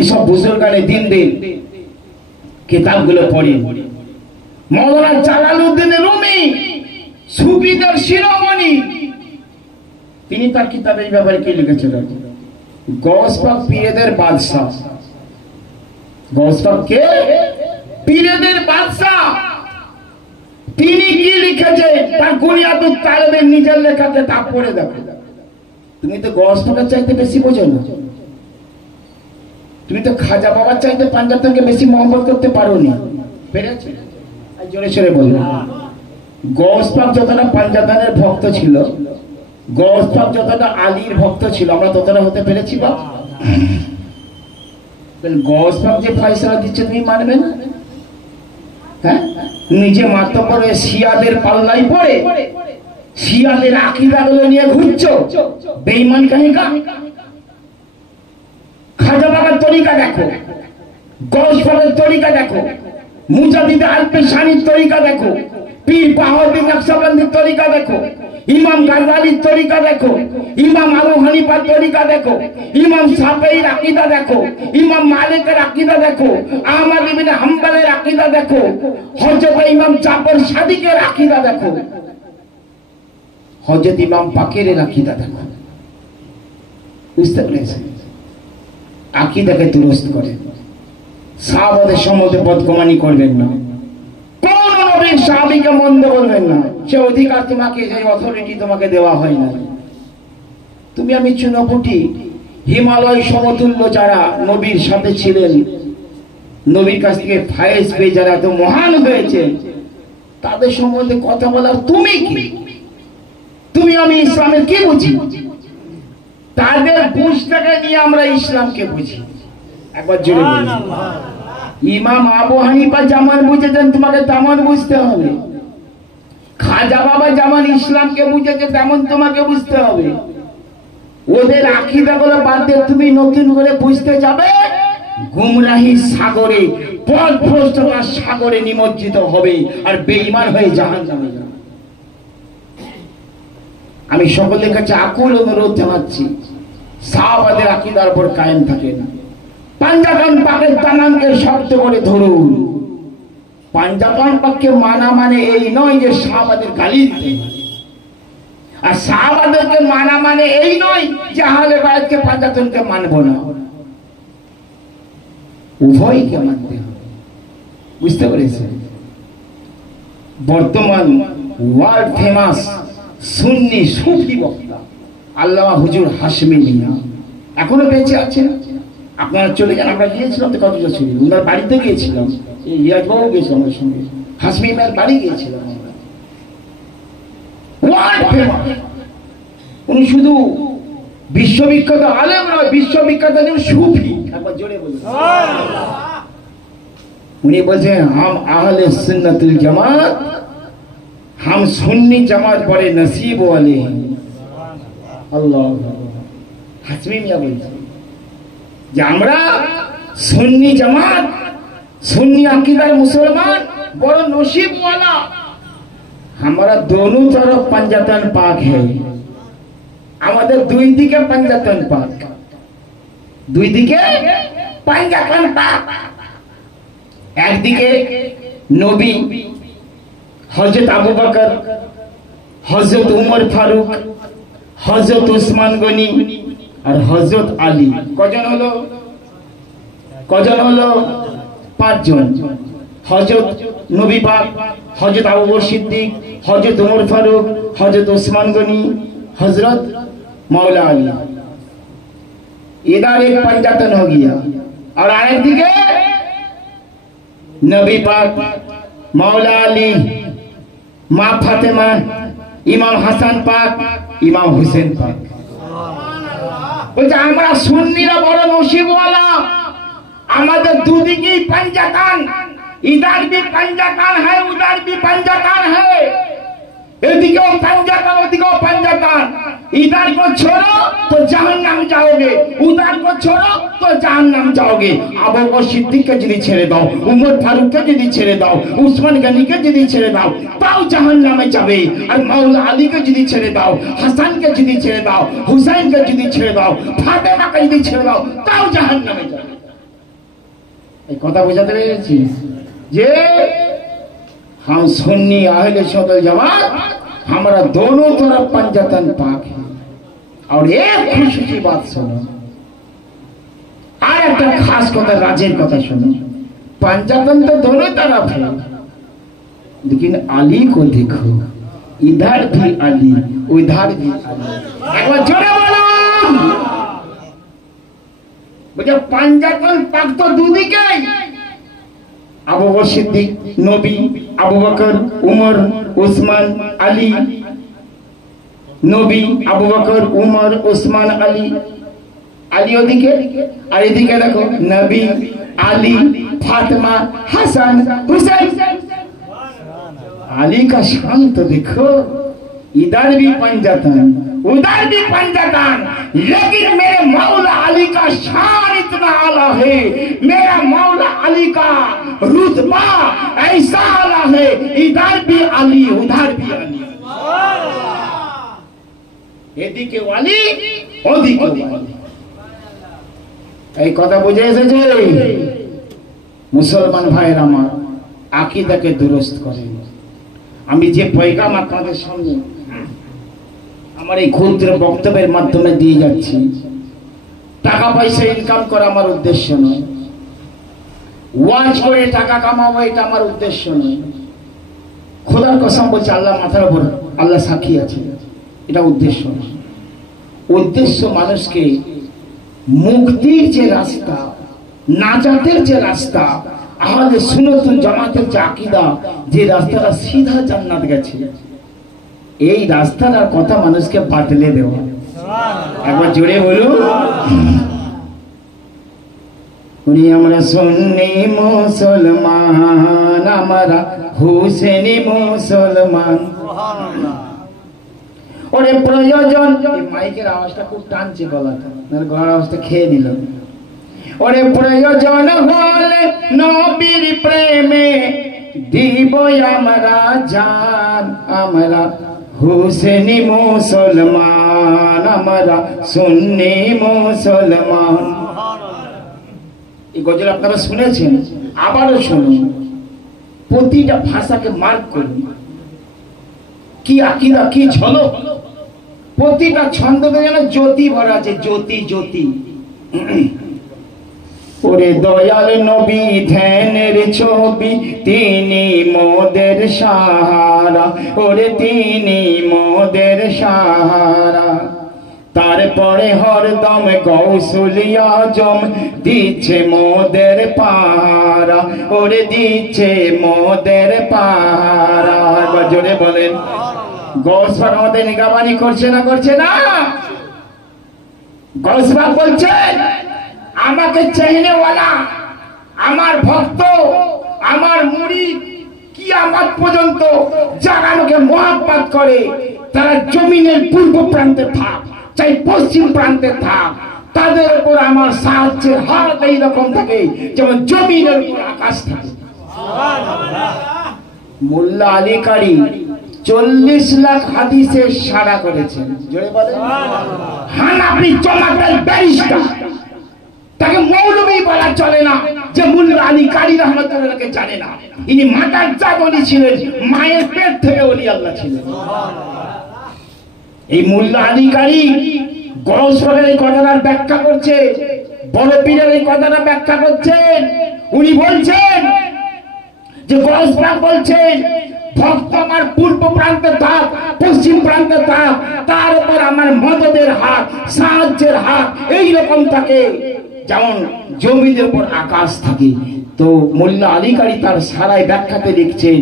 এসব বুজুর্গানে দিন দিন কিতাবগুলো পড়ি। মাওলানা জালালউদ্দিন রুমি, সুফিদের শিরোমণি, তিনি তার কিতাবে এই ব্যাপারে কি লিখেছিলেন? গৌস পাক পীরদের বাদশা। গৌস পাক কে? পীরদের বাদশা। তিনি কি লিখেছে তার গুনিয়াতুত তালেবের নিজের লেখাতে তা পড়ে দেখো। তুমি তো গৌস পাকের চাইতে বেশি বোঝো না, তুমি তো খাজা বাবার চাইতে পাঞ্জাতনকে বেশি মহব্বত করতে পারোনি। পেরেছে? জোরে সরে বলবো, গৌস পাক যতটা পাঞ্জাতনের ভক্ত ছিল, গৌস পাক যতটা আলীর ভক্ত ছিল, আমরা ততটা হতে পেরেছি? বা গৌস পাক যে ফয়সালা দিচ্ছে তুমি মানবে না? হ্যাঁ, নিজে মাতব্বর হয়ে শিয়াদের পাল্লাই পড়ে শিয়াদের আকীদাগুলো নিয়ে ঘুরছো, বেঈমান কাহিকা। খাজা বাবার তরিকা দেখো, গৌস পাকের তরিকা দেখো, মুজাদ্দিদ আল-পেশানির তরিকা দেখো, পীর বাহাউদ্দিন নকশবন্দির তরিকা দেখো, ইমাম গাজ্জালির তরিকা দেখো, ইমাম আবু হানিফার তরিকা দেখো, ইমাম শাফিঈর আকীদা দেখো, ইমাম মালিকের আকীদা দেখো, আহমদ ইবনে হাম্বলের আকীদা দেখো, হযরত ইমাম জাফর সাদিকের আকীদা দেখো, হযরত ইমাম বাকেরের আকীদা দেখো। বুঝতে পেরেছেন? আকীদাকে দুরস্ত করে। সাহাবাদের সম্বন্ধে বদগুমানি করবেন না, কোন নবীর সাহাবীকে মন্দ বলবেন না। সে অধিকার তোমাকে, যে অথরিটি তোমাকে দেওয়া হয় না। তুমি আমি চুনোপুটি, হিমালয় সমতুল্য যারা নবীর সাথে ছিলেন, নবীর কাছ থেকে ফায়েজ পেয়ে যারা এত মহান হয়েছে, তাদের সম্বন্ধে কথা বলার তুমি কি? তুমি আমি ইসলামের কি বুঝি? তাদের বুঝটাকে নিয়ে আমরা ইসলামকে বুঝি। একবার জোরে বলি, ইমাম আবু হানিফা যেমন বুঝেছেন তোমাকে তেমন বুঝতে হবে। খাজা বাবা যেমন ইসলামকে বুঝেছে তেমন তোমাকে বুঝতে হবে। ওদের আকীদাগুলো বাদ দিয়ে তুমি নতুন করে বুঝতে যাবে, গুমরাহি সাগরে, পথভ্রষ্টতার সাগরে নিমজ্জিত হবে আর বেঈমান হয়ে জাহান্নামে যাবে। আমি সকলের কাছে আকুল অনুরোধ জানাচ্ছি, সাহাবাদের আকীদার উপর কায়েম থাকেন। পাঞ্জাতন পাকের দানানকে শক্ত করে ধরুন। পাঞ্জাতন পাককে মানা মানে এই নয় যে সাহাবাদের গালি দিতে, আর সাহাবাদেরকে মানা মানে এই নয় যে আহলে বায়াতকে পাঞ্জাতনকে মানব না। উভয়কে মানতে হবে। বুঝতে পেরেছেন? বর্তমান ওয়ার্ল্ড ফেমাস সুন্নি সুফি বক্তা আল্লামা হুজুর হাশমি মিয়া এখনো বেঁচে আছেন। আপনারা চলে যান, আমরা গিয়েছিলাম তো কতটা ছিল, ওনার বাড়িতে গিয়েছিলাম, এই ইয়াজবাবু গিয়েছিলাম ওর সঙ্গে, হাশমি মিয়ার বাড়ি গিয়েছিলাম আমরা। উনি শুধু বিশ্ববিখ্যাত আলেম নয়, বিশ্ববিখ্যাত একজন সুফি। একবার জোরে বলুন। উনি বলছেন, হাম আহলে সুন্নাতুল জামাত, হাম সুন্নি জামাত বড়ে নসিব ওয়ালে। আল্লাহ, হাশমি মিয়া বলছেন যে আমরা সুন্নি জামাত, সুন্নি আকীদার মুসলমান বড় নসিব वाला। हमारा दोनों तरफ पंजातन पाक है। আমাদের দুই দিকে पंजातन पाक, দুই দিকে पंजातन पाक। একদিকে নবী হযরত আবু বকর, হযরত উমর ফারুক, হযরত উসমান গনি আর হযরত আলী। কজন হলো? কজন হলো? পাঁচজন। হযরত নবী পাক, হযরত আবু বকর সিদ্দিক, হযরত উমর ফারুক, হযরত উসমান গনি, हजरत मौला अली। इधर एक पंजातन हो गया और आए दिखे नबी पाक, মাওলা আলী, মা ফাতেমা, ইমাম হাসান পাক, ইমাম হুসেন পাক। বলছে আমরা সুন্নিরা বড় নসিবওয়ালা, আমাদের দুদিকেই पंजा कान, इधर भी पंजा कान है, उधर भी पंजा कान है। एदिकेও पंजा कान, ओदिकेও पंजा कान। इधर को छोड़ो तो जहन्नम जाओगे, उधर को छोड़ो तो जहन्नम जाओगे। আবু বকর সিদ্দিককে যদি ছেড়ে দাও, উমর ফারুককে যদি ছেড়ে দাও, উসমান গনিকে যদি ছেড়ে দাও, তাও জাহান্নামে যাবে। আর মাওলা আলীকে যদি ছেড়ে দাও, হাসানকে যদি ছেড়ে দাও, হুসাইনকে যদি ছেড়ে দাও, ফাতেমাকে যদি ছেড়ে দাও, তাও জাহান্নামে যাবে। এই কথা বুঝাতে পেরেছি যে हम सुन्नी अहले सुन्नत जमात, हमारा दोनों तरफ पंजातन पाक है। और एक खुशी की बात सुनो, और एक खास कथा राजेर कथा सुनो। पंजातन तो दोनों तरफ है, लेकिन अली को देखो, इधर भी अली, उधर भी अली। एक बार जोरे बोलो, मुझे पंजातन पाक तो दूधी के আবু বকর সিদ্দিক নবী, আবু বকর, উমর, উসমান, আলী। নবী, আবু বকর, উমর, উসমান, আলী। আলী ওদিকে, আর এদিকে দেখো নবী, আলী, ফাতেমা, হাসান, হুসেন। আলী का शान तो देखो, इधर भी पंजातन, उधर भी पंजातन, लेकिन मेरे मौला अली का शान इतना आला है, मेरा मौला अली का रुतबा ऐसा आला है, इधर भी अली, उधर भी अली। এদিকে ওয়ালি, ওদিকে ওয়ালি। এই কথা বুঝে এসেছে? মুসলমান ভাইয়ের আমার, আকীদাকে দুরস্ত করেন। আমি যে পয়গাম আপনাদের সামনে আমার এই ক্ষুদ্র বক্তব্যের মাধ্যমে দিয়ে যাচ্ছি, টাকা পয়সা ইনকাম করা আমার উদ্দেশ্য নয়, ওয়াজ করে টাকা কামাবো এটা আমার উদ্দেশ্য নয়। খোদার কসম বলছে, আল্লাহ মাথার উপর, আল্লাহ সাক্ষী আছে, এটা উদ্দেশ্য নয়। উদ্দেশ্য মানুষকে মুক্তির যে রাস্তা, নাজাতের যে রাস্তা, আহলে সুন্নাতুল জামাতের যে আকীদা, যে রাস্তাটা সিধা জান্নাত গেছে, এই রাস্তাটার কথা মানুষকে বাতলে দেওয়া। একবার জোরে বলুন, উনি আমরা সুন্নি মুসলমান, আমরা হুসেনি মুসলমান। ওরে প্রয়োজন, মাইকের আওয়াজটা খুব টানছে গলাটা, গলার আওয়াজটা খেয়ে নিল। ওরে প্রয়োজন হলে নবীর প্রেমে দিব আমরা জান, আমরা হুসেনি মুসলমান, আমরা সুন্নি মুসলমান। এই গজল আপনারা শুনেছেন, আবারও শুনুন, প্রতিটা ভাষাকে মার্ক করুন, কি আকীদা, কি ঝলক। প্রতিটা ছন্দে যেন জ্যোতি ভরা আছে, জ্যোতি জ্যোতি। ওরে দয়াল নবী ধ্যানের ছবি, তিনি মোদের সাহারা, ওরে তিনি মোদের সাহারা। তারপরে হরদম গৌসুল আজম দিচ্ছে মোদের পাহারা, ওরে দিচ্ছে মোদের পাহারা। জোরে বলেন, গৌস পাক আমাদের নিগাবানি করছে না, করছে না? গৌস পাক বলছেন, আমাকে চাইনেওয়ালা, আমার ভক্ত, আমার মুরিদ, কিয়ামত পর্যন্ত যারা আমাকে মহব্বত করে, তারা জমিনের পূর্ব প্রান্তে থাক, চাই পশ্চিম প্রান্তে থাক, তাদের উপর আমার সাহায্যের হাত এইরকম থাকে যেমন জমিনের উপর আকাশ থাকে। মোল্লা আলী কারি 40 লাখ হাদিসের সাড়া করেছেন। জোরে বলেন। হানাফি জমাতের ব্যারিস্টার, তাকে মৌলবী বলা চলে না যে মোল্লা আলী কারি রহমাতুল্লাহকে জানে না। ইনি মাতার জাত ওলি ছিলেন, মায়ের পেট থেকে ওলি আল্লাহ ছিলেন। এই মোল্লা আলী কারি গৌস পাকের এই কথাটার ব্যাখ্যা করছে, বড় পীরের এই কথাটা ব্যাখ্যা করছেন। উনি বলছেন যে গৌস পাক বলছেন, ভক্ত আমার পূর্ব প্রান্তে থাক, পশ্চিম প্রান্তে থাক, তার উপর আমার মদদের হাত, সাহায্যের হাত এইরকম থাকে যেমন জমিদের উপর আকাশ থাকে। তো মোল্লা আলী কারি তার সারাই ব্যাখ্যাতে লিখছেন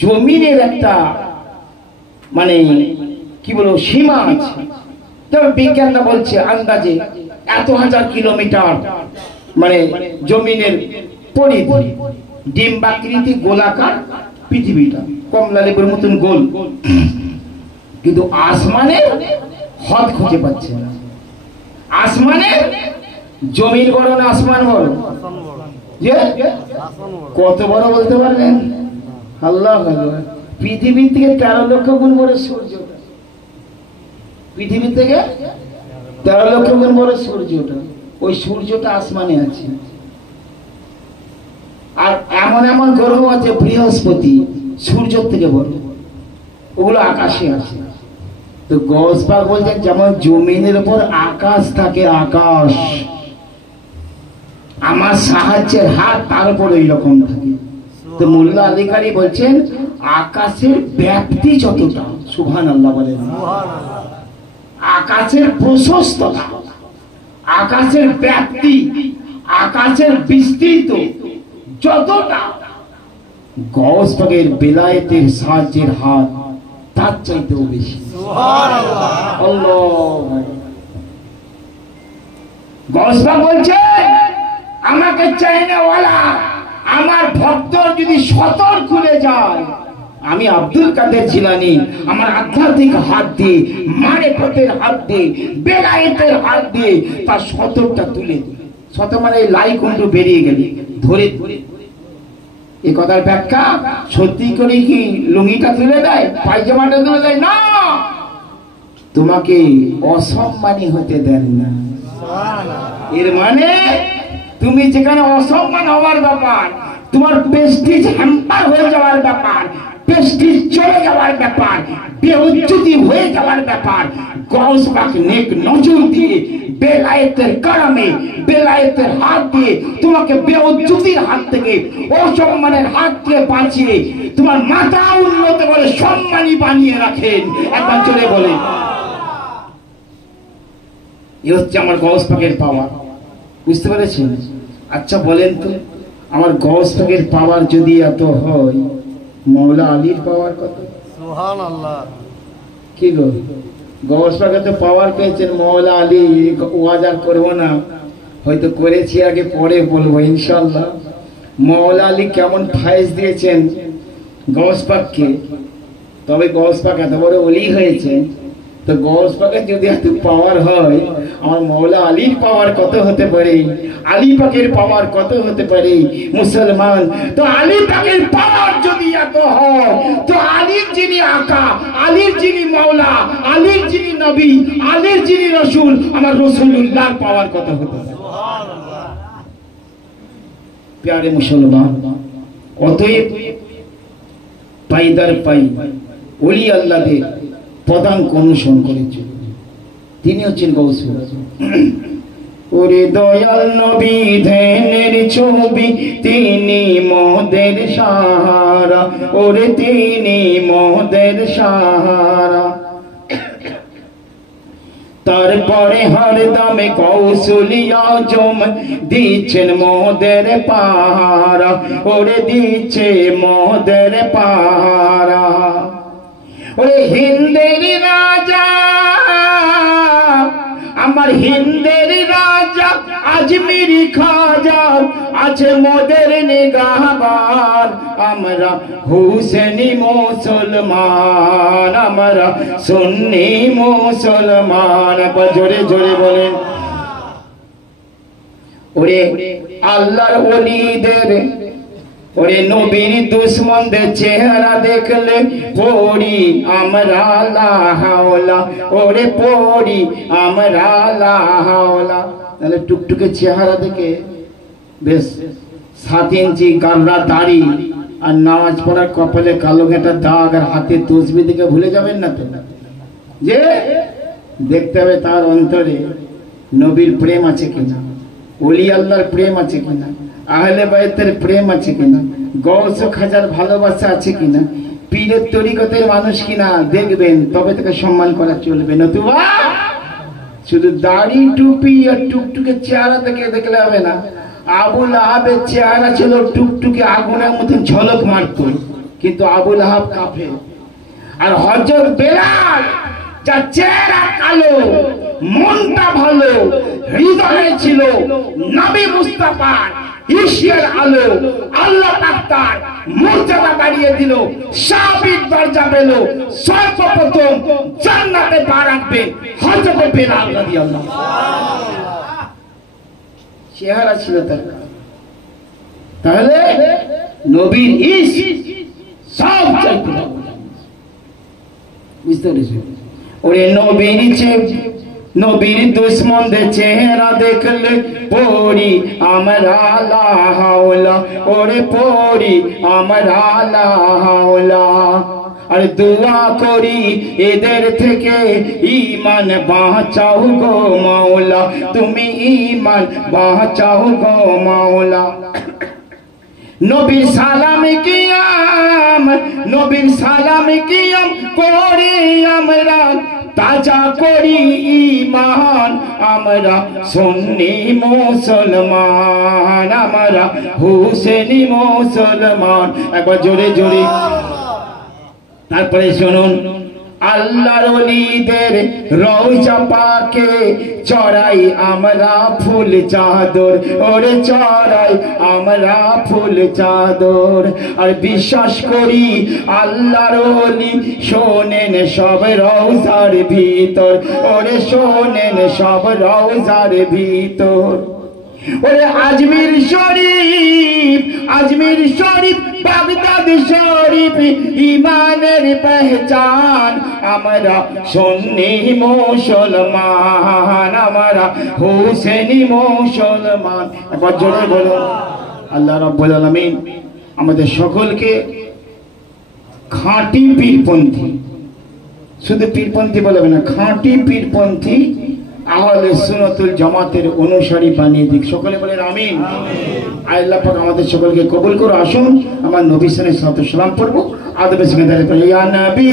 জমিনের একটা মানে কি বলবো সীমা আছে। তবে বিজ্ঞানটা বলছে আন্দাজে এত হাজার কিলোমিটার মানে জমিনের পরিধি, ডিম্বাকৃতি গোলাকার পৃথিবীটা কমলা লেবুর মতন গোল, কিন্তু আসমানে হদ খুঁজে পাচ্ছে না। আসমানে জমির বড় না আসমান বড়? যে কত বড় বলতে পারবেন? আল্লাহ আল্লাহ, পৃথিবীর থেকে 13 লক্ষ গুণ বড় সূর্যটা, পৃথিবী থেকে 13 লক্ষ গুণ বড় সূর্যটা, ওই সূর্যটা আসমানে আছে। আর এমন এমন গ্রহ আছে বৃহস্পতি সূর্যের থেকে বড়, ওগুলো আকাশে আছে। তো গসপাক বলছেন যেমন জমিনের উপর আকাশ থাকে, আকাশ আমার সাহায্যের হাত তার উপর ওই রকম থাকে। তো মোল্লা আলী কারি বলছেন আকাশের ব্যাপ্তি যতটা, সুবহানাল্লাহ বলেন, আকাশের প্রশস্ততা, আকাশের ব্যাপ্তি, আকাশের বিস্তৃত যতটা, গৌস পাকের বেলায়েতের সাহায্যের হাত তার চাইতেও বেশি। গৌস পাক বলছে আমাকে চাইনেওয়ালা আমার ভক্ত যদি সতর খুলে যায়, আমি আব্দুল কাদের জিলানী আমার আধ্যাত্মিক হাত দিয়ে, মারিফতের হাত দিয়ে, বেলায়েতের হাত দিয়ে তার সতরটা তুলে, সতর মানে লাই কুণ্ডু বেরিয়ে গেলে ধরে ধরে। এই কথার ব্যাখ্যা সত্যি করে কি লুঙ্গিটা তুলে দেয়, পায়জামাটা তুলে দেয় না, তোমাকে অসম্মানী হতে দেন না। এর মানে তুমি যেখানে অসম্মান হওয়ার ব্যাপার, তোমার প্রেস্টিজ হ্যাম্পার হয়ে যাওয়ার ব্যাপার, প্রেস্টিজ চলে যাওয়ার ব্যাপার, বেইজ্জতি হয়ে যাওয়ার ব্যাপার, গৌস পাক নেক নজর দিয়ে বেলায়েতের কারণে, বেলায়েতের হাত দিয়ে তোমাকে বেইজ্জতির হাত থেকে, অসম্মানের হাত থেকে বাঁচিয়ে তোমার মাথা উন্নত করে সম্মানী বানিয়ে রাখেন। একবার চলে বলে এই হচ্ছে আমার গৌস পাকের পাওয়ার। বুঝতে পেরেছেন? আচ্ছা বলেন তো, আমার গৌস পাকের পাওয়ার যদি এত হয়, মৌলা আলীর পাওয়ার কত? সুবহানাল্লাহ। কি গো, গৌস পাকে তো পাওয়ার পেয়েছেন, মৌলা আলী ওয়াজ আর করবো না, হয়তো করেছি আগে, পরে বলবো ইনশাআল্লাহ। মৌলা আলী কেমন ফায়েজ দিয়েছেন গৌস পাককে, তবে গৌস পাক এত বড় ওলি হয়েছে। তো গৌস পাকের যদি এত পাওয়ার হয়, আমার মৌলা আলীর পাওয়ার কত হতে পারে, আলী পাকের পাওয়ার কত হতে পারে মুসলমান। তো আলী পাকের পাওয়ার যদি এত হয়, তো আলীর যিনি আকা, আলীর যিনি মাওলা, আলীর যিনি নবী, আলীর যিনি রসুল, আমার রসুলুল্লাহর পাওয়ার কত হতে পারে? সুবহানাল্লাহ। প্যারে মুসলমান, অতএব পাইদার পাই ওলি আল্লাহদের পদাঙ্ক অনুসরণ করেছে, তিনি হচ্ছেন গৌস। ওরে দয়াল নবী ধ্যানের ছবি, তিনি মোদের সাহারা, ওরে তিনি মোদের সাহারা। তারপরে হর দামে কৌশলী আজম দিচ্ছেন মোদের পাহারা, ওরে দিচ্ছে মোদের পাহারা। ওরে হিন্দের রাজা, আমার হিন্দের রাজা আজমিরি খাজা আছে মোদের নিগাহবান। আমরা হুসেনি মুসলমান, আমরা সুন্নি মুসলমান। জোরে জোরে বলেন। ওরে আল্লাহর ওলিদের, ওরে নবীর দুশ্মনদের চেহারা দেখলে পড়ি আমরা লা হাওলা, ওরে পড়ি আমরা লা হাওলা। তাহলে টুকটুকে চেহারা দেখে বেশ 7 ইঞ্চি গাল্লা দাড়ি আর নামাজ পড়ার কপালে কালো ঘেঁটা দাগ আর হাতে তসবিহ দেখে ভুলে যাবেন না তো, যে দেখতে হবে তার অন্তরে নবীর প্রেম আছে কিনা, ওলি আল্লাহর প্রেম আছে কিনা, আহলে বাইতের প্রেম আছে কিনা, গৌস খাজার ভালোবাসা আছে কিনা, পীরের তরিকতের মানুষ কিনা দেখবেন, তবে তাকে সম্মান করা চলবে। নতুবা শুধু দাড়ি টুপি আর টুকটুকে চেহারা দেখে দেখলে হবে না, আবুল আহাবের চেহারা ছিল টুকটুকে আগুনের মতন ঝলক মারত, কিন্তু আবুল আহাব কাফের। আর হযরত বেলাল যার চেহারা কালো, মনটা ভালো, হৃদয়ে ছিল নবী মুস্তাফার ঈশার আলো, আল্লাহ পাক তার মর্যাদা বাড়িয়ে দিল, সাবিত দরজা পেল, সর্বপ্রথম জান্নাতে পা রাখবে হযরত বেলাল রাদিয়াল্লাহু চেহারা ছিল তার। তাহলে নবীর ইশক সব চাইতে বুঝতে পেরেছি। ওরে নবীর দুশ্মনদের চেহারা দেখলে পড়ি আমরা লা হাওলা, ওরে পড়ি আমরা লা হাওলা। আর দোয়া করি এদের থেকে ঈমান বাঁচাও গো মাওলা, তুমি ঈমান বাঁচাও গো মাওলা। নবীর সালাম কিয়াম করি আমরা, তাজা করি ঈমান আমরা সুন্নি মুসলমান, আমরা হুসেনি মুসলমান। একবার জোরে জোরে। তারপরে শুনুন, আল্লাহর ওলিদের রওজা পাকে চড়াই আমরা ফুল চাদর, ওরে চড়াই আমরা ফুল চাদর। আর বিশ্বাস করি আল্লাহর ওলি শোনেন সব রওজার ভিতর, ওরে শোনেন সব রওজার ভিতর। ওরে আজমির শরীফ বাগদাদ শরীফ ঈমানের পহচান, আমরা সুন্নি মুসলমান, আমরা হুসেনি মুসলমান। একবার জোরে বলুন। আল্লাহ রাব্বুল আলামিন আমাদের সকলকে খাঁটি পীরপন্থী, শুধু পীরপন্থী বলবে না, খাঁটি পীরপন্থী আহলে সুন্নাতুল জামাতের অনুসারী বানিয়ে দিক। সকলে বলেন আমিন। আল্লাহ পাক আমাদের সকলকে কবুল করো। আসুন আমার নবী সাল্লাল্লাহু আলাইহি ওয়াসাল্লাম পড়বো। আদবের সঙ্গে দাঁড়িয়ে ইয়া নবী